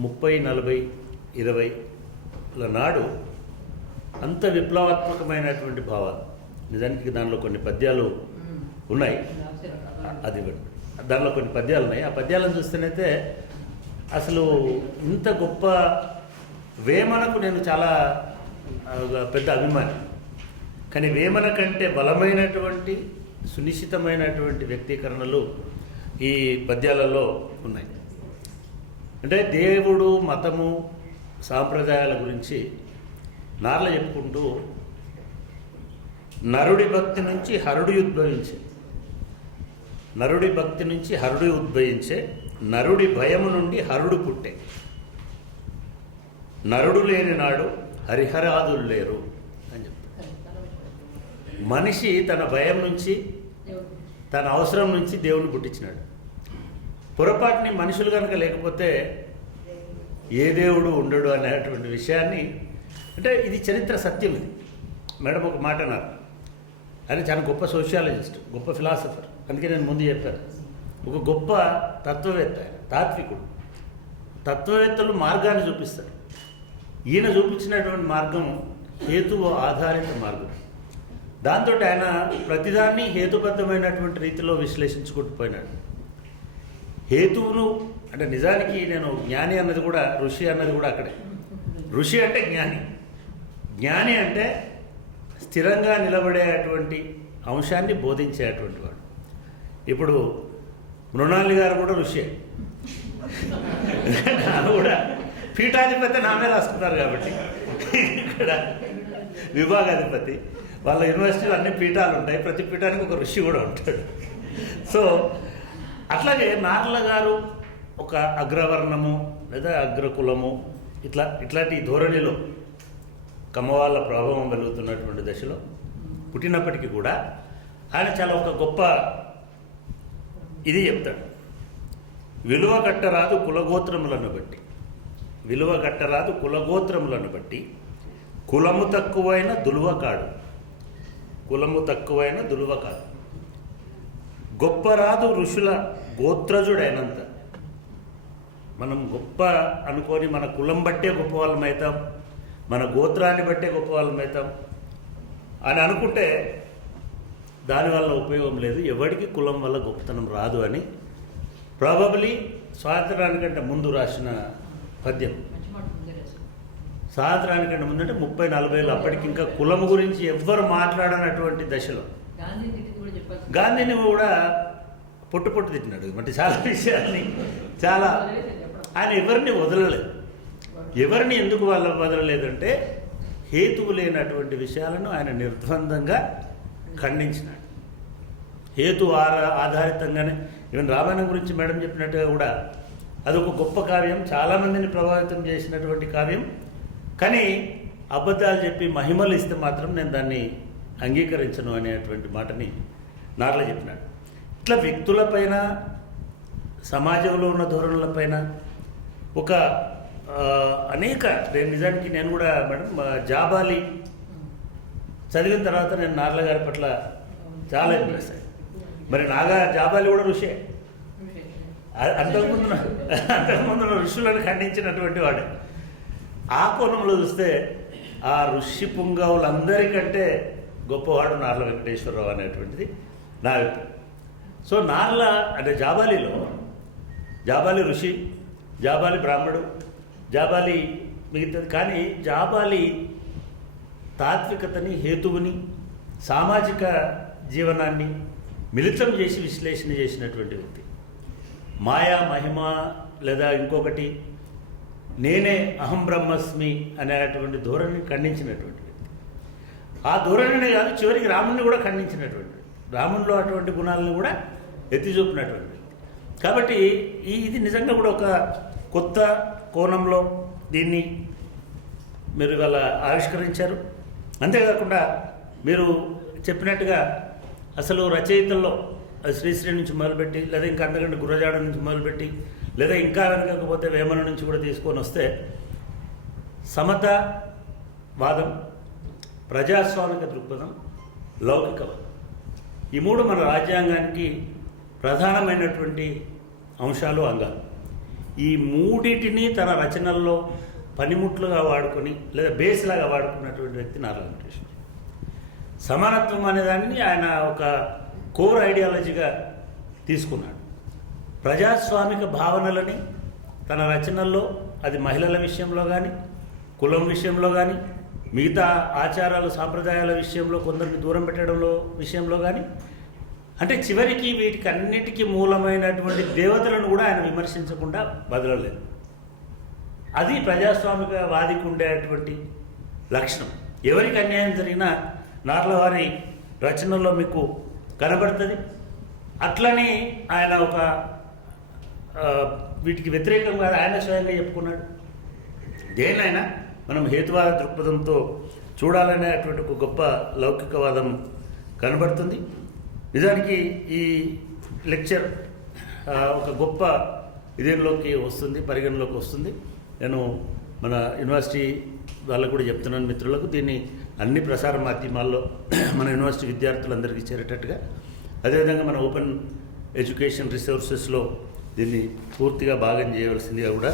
30, 40, 20 నాడు అంత విప్లవాత్మకమైనటువంటి భావాలు. నిజానికి దానిలో కొన్ని పద్యాలు ఉన్నాయి, అది దానిలో కొన్ని పద్యాలు ఉన్నాయి. ఆ పద్యాలను చూస్తేనైతే అసలు ఇంత గొప్ప వేమనకు నేను చాలా పెద్ద అభిమాని. కానీ వేమన కంటే బలమైనటువంటి, సునిశ్చితమైనటువంటి వ్యక్తీకరణలు ఈ పద్యాలలో ఉన్నాయి. అంటే దేవుడు, మతము, సాంప్రదాయాల గురించి నార్ల చెప్పుకుంటూ నరుడి భక్తి నుంచి హరుడు ఉద్భవించే, నరుడి భక్తి నుంచి హరుడు ఉద్భవించే, నరుడి భయము నుండి హరుడు పుట్టే, నరుడు లేని నాడు హరిహరాదులు లేరు అని చెప్తారు. మనిషి తన భయం నుంచి, తన అవసరం నుంచి దేవుని పుట్టించినాడు. పొరపాటుని మనుషులు కనుక లేకపోతే ఏ దేవుడు ఉండడు అనేటువంటి విషయాన్ని, అంటే ఇది చరిత్ర సత్యం. ఇది మేడం ఒక మాట అన్నారు, ఆయన చాలా గొప్ప సోషియాలజిస్ట్, గొప్ప ఫిలాసఫర్. అందుకే నేను ముందు చెప్పాను, ఒక గొప్ప తత్వవేత్త, తాత్వికుడు. తత్వవేత్తలు మార్గాన్ని చూపిస్తారు. ఈయన చూపించినటువంటి మార్గం హేతువు ఆధారిత మార్గం. దాంతో ఆయన ప్రతిదాన్ని హేతుబద్ధమైనటువంటి రీతిలో విశ్లేషించుకుంటూ పోయినాడు. హేతువును అంటే నిజానికి నేను జ్ఞాని అన్నది కూడా, ఋషి అన్నది కూడా అక్కడే. ఋషి అంటే జ్ఞాని, జ్ఞాని అంటే స్థిరంగా నిలబడేటువంటి అంశాన్ని బోధించేటువంటి వాడు. ఇప్పుడు మృణాలి గారు కూడా ఋషి, నాను కూడా పీఠాధిపతి నామే రాసుకున్నారు కాబట్టి ఇక్కడ విభాగాధిపతి. వాళ్ళ యూనివర్సిటీలో అన్ని పీఠాలు ఉంటాయి, ప్రతి పీఠానికి ఒక ఋషి కూడా ఉంటాడు. సో అట్లాగే నార్ల గారు ఒక అగ్రవర్ణము లేదా అగ్రకులము ఇట్లాంటి ధోరణిలో కమ్మవాళ్ళ ప్రభావం వెలుగుతున్నటువంటి దశలో పుట్టినప్పటికీ కూడా ఆయన చాలా ఒక గొప్ప ఇది చెప్తాడు. విలువ కట్టరాదు కులగోత్రములను బట్టి, విలువ కట్టరాదు కులగోత్రములను బట్టి, కులము తక్కువైన దులువ కాడు, కులము తక్కువైన దులువ కాదు, గొప్పరాదు ఋషుల గోత్రజుడైనంత. మనం గొప్ప అనుకొని మన కులం బట్టే గొప్ప వాళ్ళం అవుతాం, మన గోత్రాన్ని బట్టే గొప్ప వాళ్ళం అవుతాం అని అనుకుంటే దానివల్ల ఉపయోగం లేదు. ఎవరికి కులం వల్ల గొప్పతనం రాదు అని ప్రాబబ్లీ స్వాతంత్రానికంటే ముందు రాసిన పద్యం. స్వాతంత్రానికంటే ముందంటే 30-40 అప్పటికి ఇంకా కులం గురించి ఎవ్వరు మాట్లాడనటువంటి దశలో గాంధీని కూడా పొట్టు తిట్టినాడు. అంటే చాలా విషయాల్ని చాలా ఆయన ఎవరిని వదలలేదు. ఎవరిని ఎందుకు వాళ్ళ వదలలేదంటే హేతువు లేనటువంటి విషయాలను ఆయన నిర్ద్వందంగా ఖండించినాడు. హేతు ఆధారితంగానే. ఈవెన్ రామాయణం గురించి మేడం చెప్పినట్టుగా కూడా అదొక గొప్ప కావ్యం, చాలామందిని ప్రభావితం చేసినటువంటి కావ్యం. కానీ అబద్ధాలు చెప్పి మహిమలు ఇస్తే మాత్రం నేను దాన్ని అంగీకరించను అనేటువంటి మాటని నార్ల చెప్పినాడు. ఇట్లా వ్యక్తులపైన, సమాజంలో ఉన్న ధోరణులపైన ఒక అనేక, నిజానికి నేను కూడా మేడం జాబాలి చదివిన తర్వాత నేను నార్ల గారి పట్ల చాలా ఇంప్రెస్ అయ్యాను. మరి జాబాలి కూడా ఋషే, అంతకుముందు ఋషులను ఖండించినటువంటి వాడే. ఆ కోణంలో చూస్తే ఆ ఋషి పుంగవులందరికంటే గొప్పవాడు నార్ల వెంకటేశ్వరరావు అనేటువంటిది నా అభిప్రాయం. సో నార్ల అంటే జాబాలి ఋషి, జాబాలి బ్రాహ్మడు, జాబాలి మిగతాది. కానీ జాబాలి తాత్వికతని, హేతువుని, సామాజిక జీవనాన్ని మిళితం చేసి విశ్లేషణ చేసినటువంటి వ్యక్తి. మాయా, మహిమ లేదా ఇంకొకటి నేనే అహం బ్రహ్మస్మి అనేటువంటి ధోరణిని ఖండించినటువంటి వ్యక్తి. ఆ ధోరణినే కాదు, చివరికి రాముడిని కూడా ఖండించినటువంటి, రాముడిలో అటువంటి గుణాలను కూడా ఎత్తి చూపినటువంటి వ్యక్తి. కాబట్టి ఇది నిజంగా కూడా ఒక కొత్త కోణంలో దీన్ని మీరు ఇవాళ ఆవిష్కరించారు. అంతేకాకుండా మీరు చెప్పినట్టుగా అసలు రచయితల్లో శ్రీశ్రీ నుంచి మొదలుపెట్టి, లేదా ఇంకా అంతకంటే గురజాడ నుంచి మొదలుపెట్టి, లేదా ఇంకా వెనకపోతే వేమన నుంచి కూడా తీసుకొని వస్తే సమతావాదం, ప్రజాస్వామిక దృక్పథం, లౌకికవాదం, ఈ మూడు మన రాజ్యాంగానికి ప్రధానమైనటువంటి అంశాలు, అంగాలు. ఈ మూడిటిని తన రచనల్లో పనిముట్లుగా వాడుకొని లేదా బేస్లాగా వాడుకున్నటువంటి వ్యక్తి నార్ల వెంకటేశ్వర. సమానత్వం అనే దానిని ఆయన ఒక కోర్ ఐడియాలజీగా తీసుకున్నాడు. ప్రజాస్వామిక భావనలని తన రచనల్లో, అది మహిళల విషయంలో కానీ, కులం విషయంలో కానీ, మిగతా ఆచారాలు సాంప్రదాయాల విషయంలో కొందరిని దూరం పెట్టడంలో విషయంలో కానీ, అంటే చివరికి వీటికి అన్నిటికీ మూలమైనటువంటి దేవతలను కూడా ఆయన విమర్శించకుండా వదలలేదు. అది ప్రజాస్వామిక వాదికి ఉండేటువంటి లక్షణం. ఎవరికి అన్యాయం జరిగినా నార్ల వారి రచనల్లో మీకు కనబడుతుంది. అట్లని ఆయన ఒక వీటికి వ్యతిరేకంగా ఆయన స్వయంగా చెప్పుకున్నాడు. దేన్నైనా మనం హేతువాద దృక్పథంతో చూడాలనేటువంటి ఒక గొప్ప లౌకికవాదం కనబడుతుంది. నిజానికి ఈ లెక్చర్ ఒక గొప్ప ఇదేలోకి వస్తుంది, పరిగణలోకి వస్తుంది. నేను మన యూనివర్సిటీ వాళ్ళకు కూడా చెప్తున్నాను, మిత్రులకు, దీన్ని అన్ని ప్రసార మాధ్యమాల్లో మన యూనివర్సిటీ విద్యార్థులందరికీ చేరేటట్టుగా, అదేవిధంగా మన ఓపెన్ ఎడ్యుకేషన్ రిసోర్సెస్లో దీన్ని పూర్తిగా భాగం చేయవలసిందిగా కూడా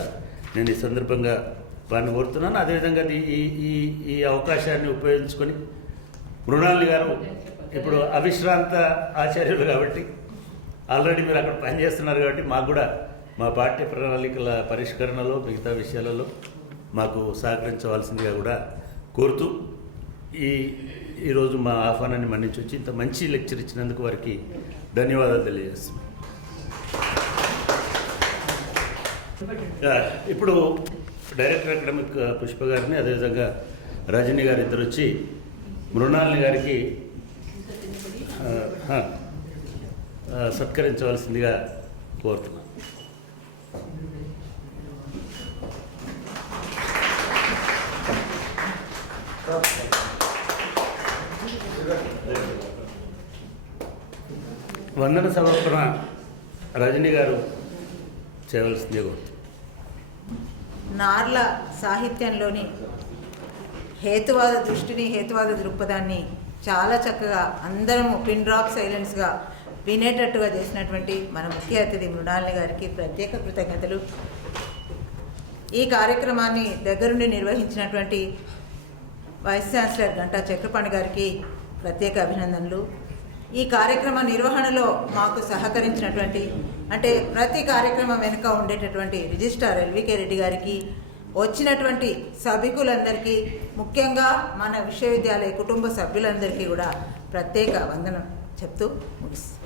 నేను ఈ సందర్భంగా వారిని కోరుతున్నాను. అదేవిధంగా ఈ అవకాశాన్ని ఉపయోగించుకొని మృణాలి గారు ఇప్పుడు అవిశ్రాంత ఆచార్యులు కాబట్టి, ఆల్రెడీ మీరు అక్కడ పనిచేస్తున్నారు కాబట్టి, మాకు కూడా మా పాఠ్య ప్రణాళికల పరిష్కరణలో మిగతా విషయాలలో మాకు సహకరించవలసిందిగా కూడా కోరుతూ ఈరోజు మా ఆహ్వానాన్ని మన్నించి వచ్చి ఇంత మంచి లెక్చర్ ఇచ్చినందుకు వారికి ధన్యవాదాలు తెలియజేస్తున్నాం. ఇప్పుడు డైరెక్టర్ అకాడమిక్ పుష్ప గారిని, అదేవిధంగా రజనీ గారు ఇద్దరు వచ్చి మృణాలిని గారికి సత్కరించవలసిందిగా కోరుతున్నాను. వందన సమర్పణ రజనీ గారు చేయవలసిందిగా కోరుతున్నాను. నార్ల సాహిత్యంలోని హేతువాద దృష్టిని, హేతువాద దృక్పథాన్ని చాలా చక్కగా అందరము పిన్ డ్రాప్ సైలెన్స్గా వినేటట్టుగా చేసినటువంటి మన ముఖ్య అతిథి మృణాలిని గారికి ప్రత్యేక కృతజ్ఞతలు. ఈ కార్యక్రమాన్ని దగ్గరుండి నిర్వహించినటువంటి వైస్ ఛాన్సలర్ గంటా చక్రపాణి గారికి ప్రత్యేక అభినందనలు. ఈ కార్యక్రమ నిర్వహణలో మాకు సహకరించినటువంటి, అంటే ప్రతి కార్యక్రమం వెనుక ఉండేటటువంటి రిజిస్ట్రార్ ఎల్వికే రెడ్డి గారికి, వచ్చినటువంటి సభికులందరికీ, ముఖ్యంగా మన విశ్వవిద్యాలయ కుటుంబ సభ్యులందరికీ కూడా ప్రత్యేక వందనం చెప్తూ ముగిస్తాను.